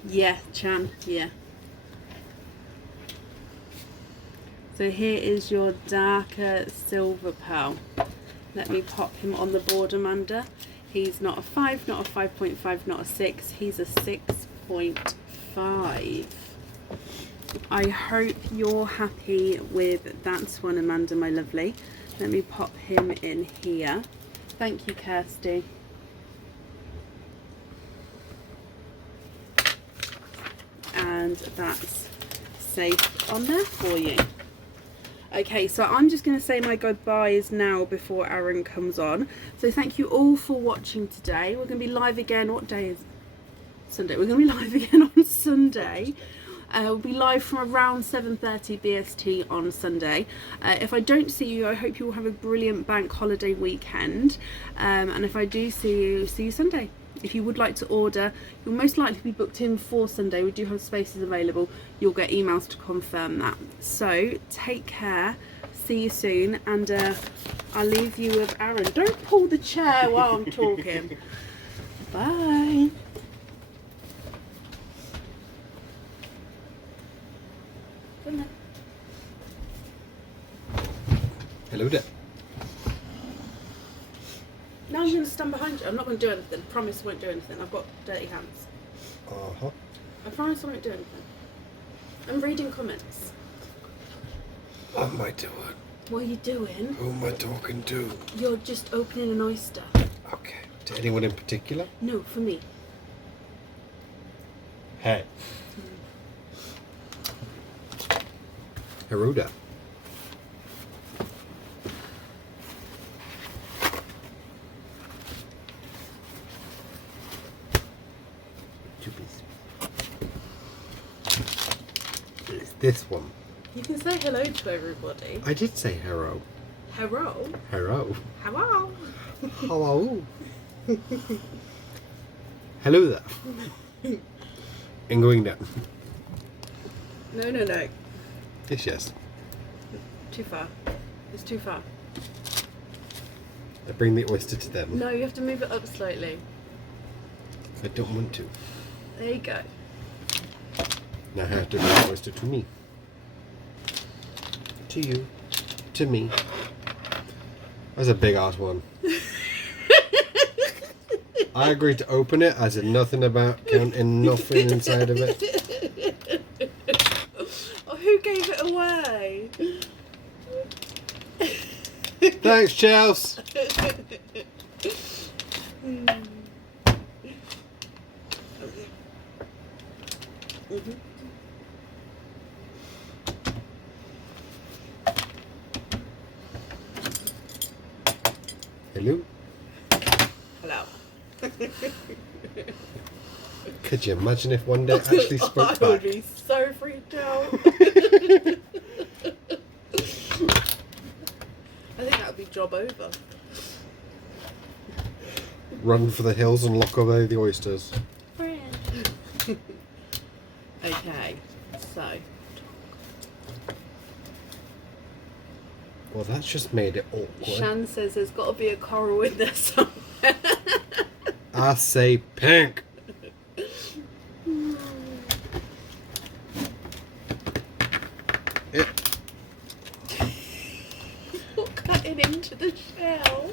Yeah, Chan, yeah. So here is your darker silver pearl. Let me pop him on the board, Amanda. He's not a 5, not a 5.5, not a 6. He's a 6.5. I hope you're happy with that one, Amanda, my lovely. Let me pop him in here. Thank you, Kirsty. And that's safe on there for you. Okay, so I'm just going to say my goodbyes now before Aaron comes on. So thank you all for watching today. We're going to be live again. What day is it? Sunday. We're going to be live again on Sunday. We'll be live from around 7:30 BST on Sunday. If I don't see you, I hope you will have a brilliant bank holiday weekend. And if I do see you Sunday. If you would like to order, you'll most likely be booked in for Sunday. We do have spaces available. You'll get emails to confirm that. So take care. See you soon. And I'll leave you with Aaron. Don't pull the chair while I'm talking. Bye. Hello there. Now I'm going to stand behind you. I'm not going to do anything. I promise I won't do anything. I've got dirty hands. Uh-huh. I promise I won't do anything. I'm reading comments. What am I doing? What are you doing? Who am I talking to? You're just opening an oyster. Okay. To anyone in particular? No, for me. Hey. Heruda. This one. You can say hello to everybody. I did say hello. Hello. Hello. Hello. Hello. Hello there. And going down. No. Yes. Too far. It's too far. I bring the oyster to them. No, you have to move it up slightly. I don't want to. There you go. Now I have to bring the oyster to me. To you. To me. That's a big ass one. I agreed to open it. I said nothing about counting nothing inside of it. Oh, who gave it away? Thanks, Chels. Hello. Hello. Could you imagine if one day it actually spoke I back? would be so freaked out. I think that would be job over. Run for the hills and lock away the oysters. Okay, so Well, that's just made it awkward. Shan says there's got to be a coral in there somewhere. I say pink. It. You're cutting into the shell.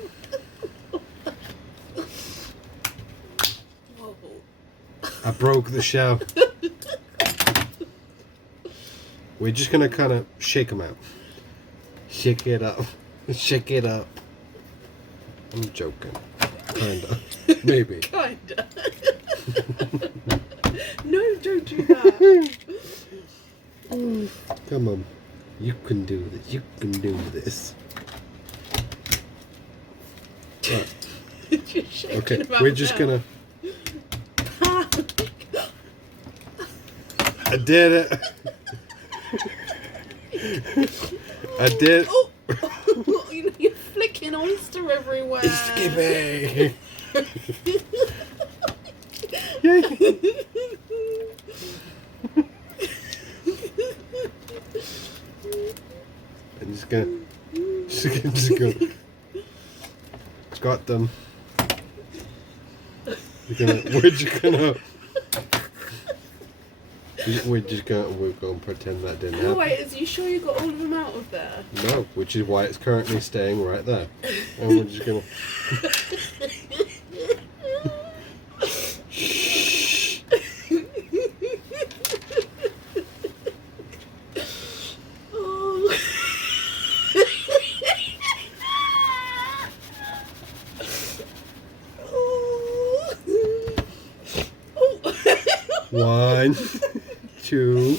Whoa. I broke the shell. We're just gonna kind of shake them out. Shake it up. Shake it up. I'm joking. Kinda. Maybe. Kinda. No, don't do that. Come on. You can do this. You can do this. Right. Just shaking Okay, them we're out just now. gonna... I did it. I did. Oh, you're flicking oyster everywhere. Skippy. Yay. I'm just gonna got them. We're gonna pretend that didn't Oh happen. wait, is you sure you got all of them out of there? No, which is why it's currently staying right there. And we're just gonna. Oh. One, 2,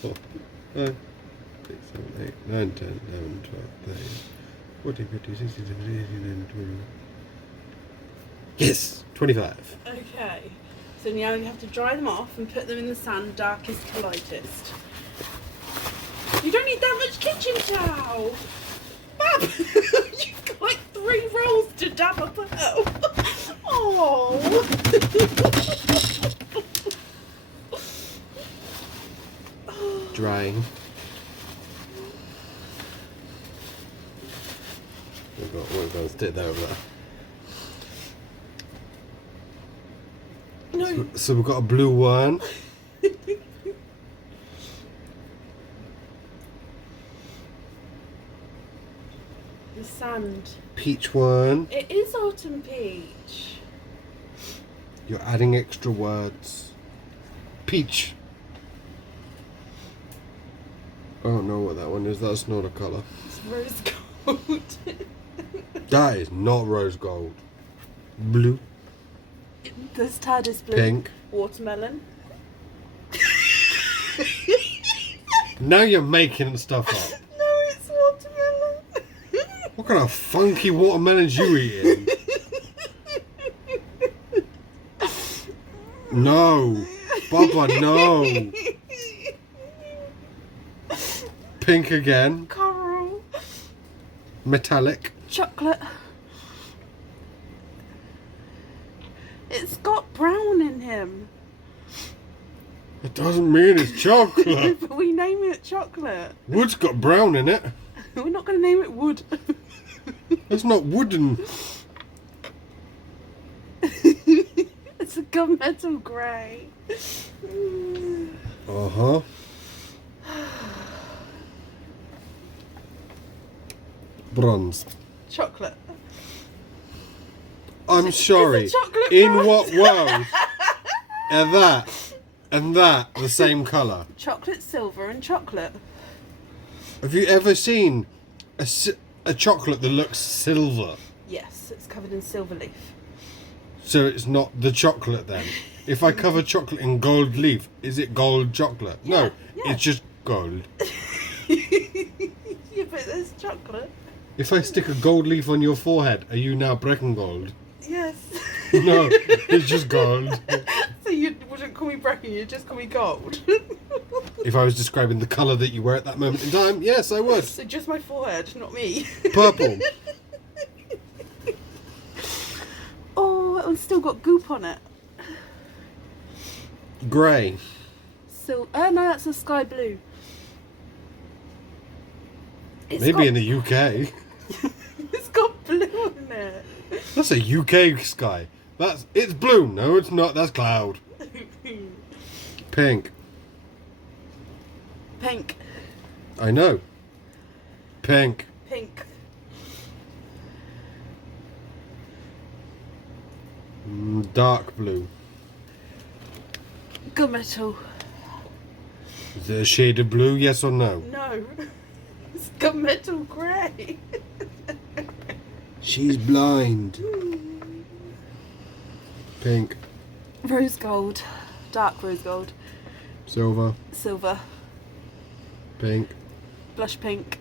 4, 5, 6, 7, 8, 9, 10, 11, 12, 13, 14, 15, 16, 17, 18, 19, 20. Yes! 25. Okay, so now you have to dry them off and put them in the sand, darkest to lightest. You don't need that much kitchen towel! Bab! You've got like 3 rolls to dab up out. Oh. Drying. We're going to stick that over there. No. So we've got a blue one. The sand. Peach one. It is autumn peach. You're adding extra words. Peach. I don't know what that one is. That's not a colour. It's rose gold. That is not rose gold. Blue. This tad is blue. Pink. Watermelon. Now you're making stuff up. No, it's watermelon. What kind of funky watermelons you eating? No. Baba, no. Pink again. Coral. Metallic. Chocolate. It's got brown in him. It doesn't mean it's chocolate. But we name it chocolate. Wood's got brown in it. We're not going to name it wood. That's not wooden. It's a gunmetal grey. Uh-huh. Bronze. Chocolate. I'm sorry. It's a chocolate In bronze. what world are that and that the same colour? Chocolate, silver and chocolate. Have you ever seen a chocolate that looks silver? Yes, it's covered in silver leaf. So it's not the chocolate then? If I cover chocolate in gold leaf, is it gold chocolate? No, yeah. it's just gold. Yeah, but there's chocolate. If I stick a gold leaf on your forehead, are you now Breckengold? Yes. No, it's just gold. So you wouldn't call me Brecken, you'd just call me Gold. If I was describing the colour that you were at that moment in time, yes, I would. So just my forehead, not me. Purple. Oh, that one's still got goop on it. Grey. So, no, that's a sky blue. Maybe in the UK. It's got blue on it. That's a UK sky. It's blue. No, it's not. That's cloud. Pink. Pink. I know. Pink. Pink. Dark blue. Gunmetal. Is it a shade of blue? Yes or no? No. It's gunmetal grey. She's blind. Pink. Rose gold. Dark rose gold. Silver. Silver. Pink. Blush pink.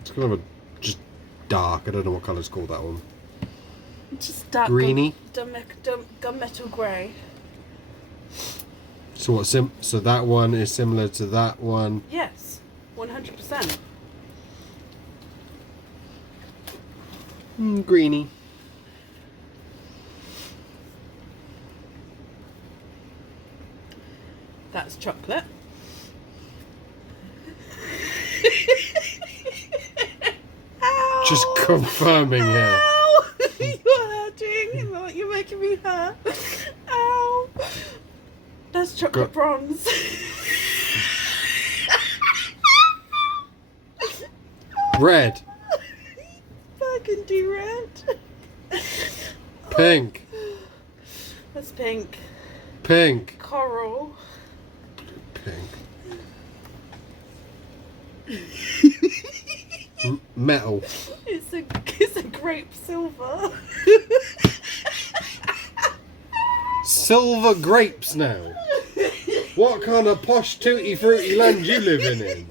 It's kind of a just dark. I don't know what colour's called that one. Just dark Greeny. Gunmetal grey. So what? So that one is similar to that one. Yes. 100%. Greeny. That's chocolate. Ow! Just confirming here. Ow! You're hurting. You're making me hurt. Ow! That's chocolate bronze. Red. Burgundy red. Pink. That's pink. Pink. Coral. Pink. Metal. It's a grape silver. Silver grapes now. What kind of posh tutti fruity land you living in?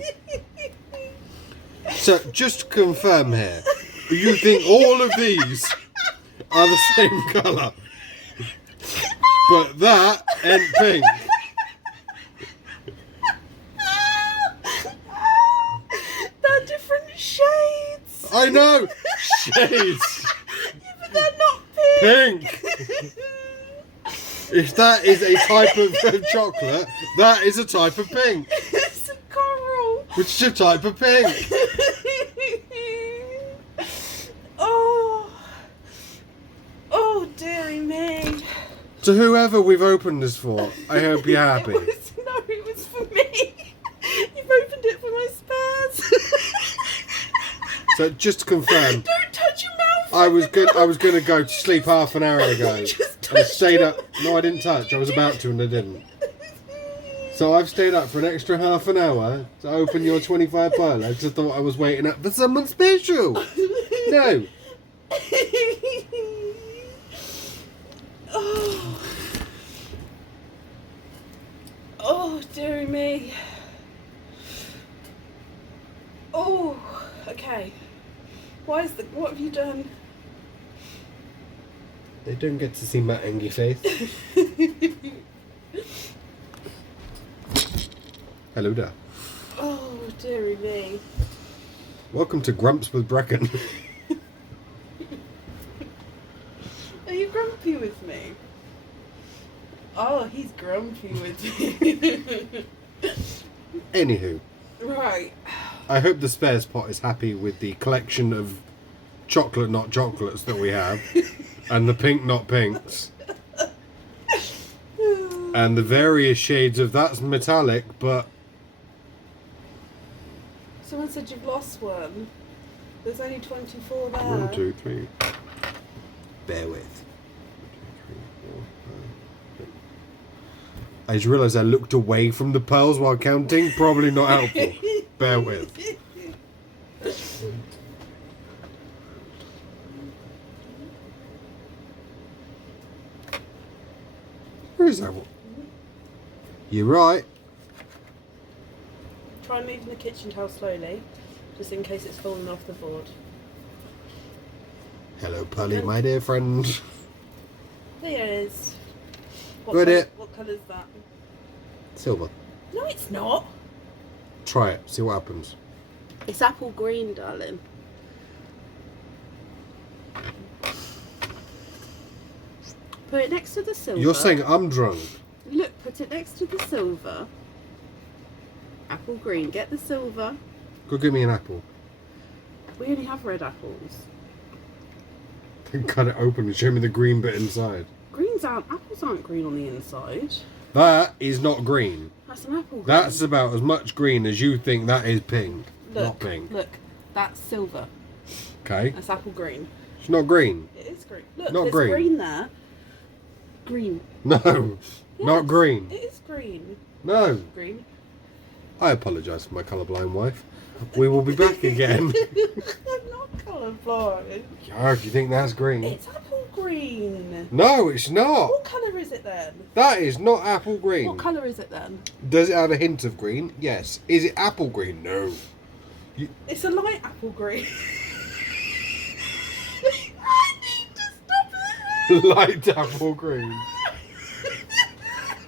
So just to confirm here, you think all of these are the same colour, but that ain't pink. They're different shades. I know, shades. Yeah, but they're not pink. Pink. If that is a type of chocolate, that is a type of pink. It's a coral. Which is a type of pink. Oh, dearie me. To whoever we've opened this for, I hope you're happy. It was for me. You've opened it for my spares. So just to confirm, Don't touch your mouth. I was going to go to sleep half an hour ago. You just And I touched stayed your up. No, I didn't touch. I was about to and I didn't. So I've stayed up for an extra half an hour to open your 25 pile. I just thought I was waiting up for someone special. No. Oh, dearie me. Oh, okay. What have you done? They don't get to see my angry face. Hello there. Oh, dearie me. Welcome to Grumps with Brecken. Are you grumpy with me? Oh, he's grumpy with me. Anywho. Right. I hope the spares pot is happy with the collection of chocolate not chocolates that we have. And the pink not pinks. And the various shades of that's metallic, but... Someone said you've lost one. There's only 24 there. 1, 2, 3. Bear with. 1, 2, 3, 4, 5, 6. I just realised I looked away from the pearls while counting. Probably not helpful. Bear with. Where is that one? You're right. Try moving the kitchen towel slowly, just in case it's fallen off the board. Hello, Polly, my dear friend. There it is. Got it. What colour's that? Silver. No, it's not. Try it. See what happens. It's apple green, darling. Put it next to the silver. You're saying I'm drunk. Look, put it next to the silver. Apple green. Get the silver. Go get me an apple. We only have red apples. Then cut it open and show me the green bit inside. Apples aren't green on the inside. That is not green. That's an apple green. That's about as much green as you think that is pink. Look, Not pink. Look, that's silver. Okay. That's apple green. It's not green. It is green. Look, Not there's green. green there. Green. No. Not Yes, green. It is green. No. Green. I apologise for my colourblind wife. We will be back again. I'm not colourblind. Yarg, you think that's green? It's apple green. No, it's not. What colour is it then? That is not apple green. What colour is it then? Does it have a hint of green? Yes. Is it apple green? No. It's a light apple green. I need to stop it. Light apple green.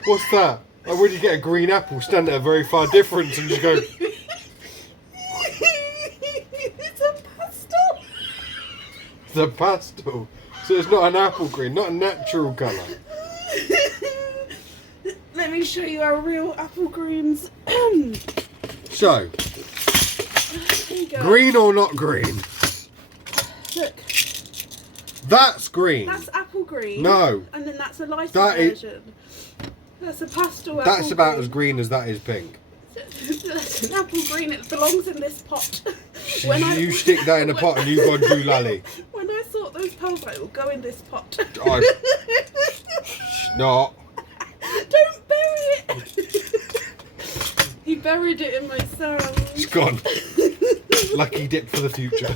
What's that? Like when you get a green apple, stand at a very far difference and just go... It's a pastel. It's a pastel. So it's not an apple green, not a natural colour. Let me show you our real apple greens. So, Here you go. green or not green? Look, That's green. that's apple green. No. And then that's a lighter That is- version. That's a pastel apple That's about green. as green as that is pink. That's an apple green. It belongs in this pot. You stick that in a pot and you go and do lally. When I sort those pearls out, it will go in this pot. Not. Don't bury it. He buried it in my sand. It's gone. Lucky dip for the future.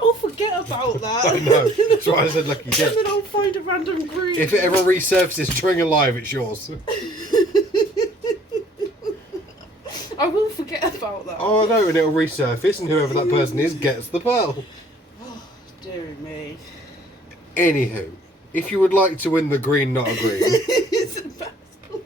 Oh, forget about that. I know. That's why I said lucky And dip. then I'll find a random green. If it ever resurfaces, string alive, it's yours. I will forget about that. Oh no, and it'll resurface, and whoever that person is gets the pearl. Oh, dear me. Anywho, if you would like to win the green, not a green, It's a pastel.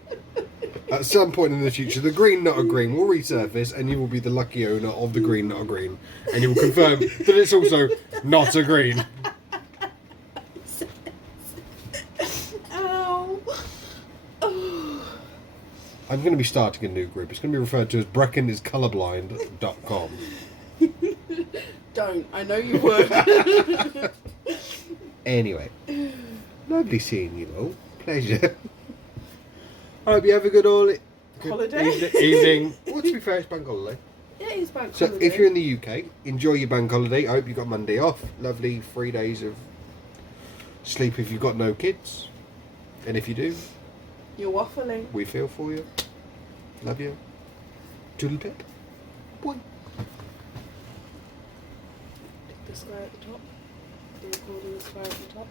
at some point in the future, the green, not a green will resurface, and you will be the lucky owner of the green, not a green, and you will confirm that it's also not a green. Ow. Oh. I'm going to be starting a new group. It's going to be referred to as breckeniscolorblind.com. Don't. I know you would. Anyway, lovely seeing you all. Pleasure. I hope you have a good Holiday? evening. Well, to be fair, it's bank holiday. It is bank So holiday. if you're in the UK, enjoy your bank holiday. I hope you got Monday off. Lovely 3 days of sleep if you've got no kids. And if you do, You're waffling. we feel for you. Love you. Toodle pip. Boy. The square at the top. The recording square at the top.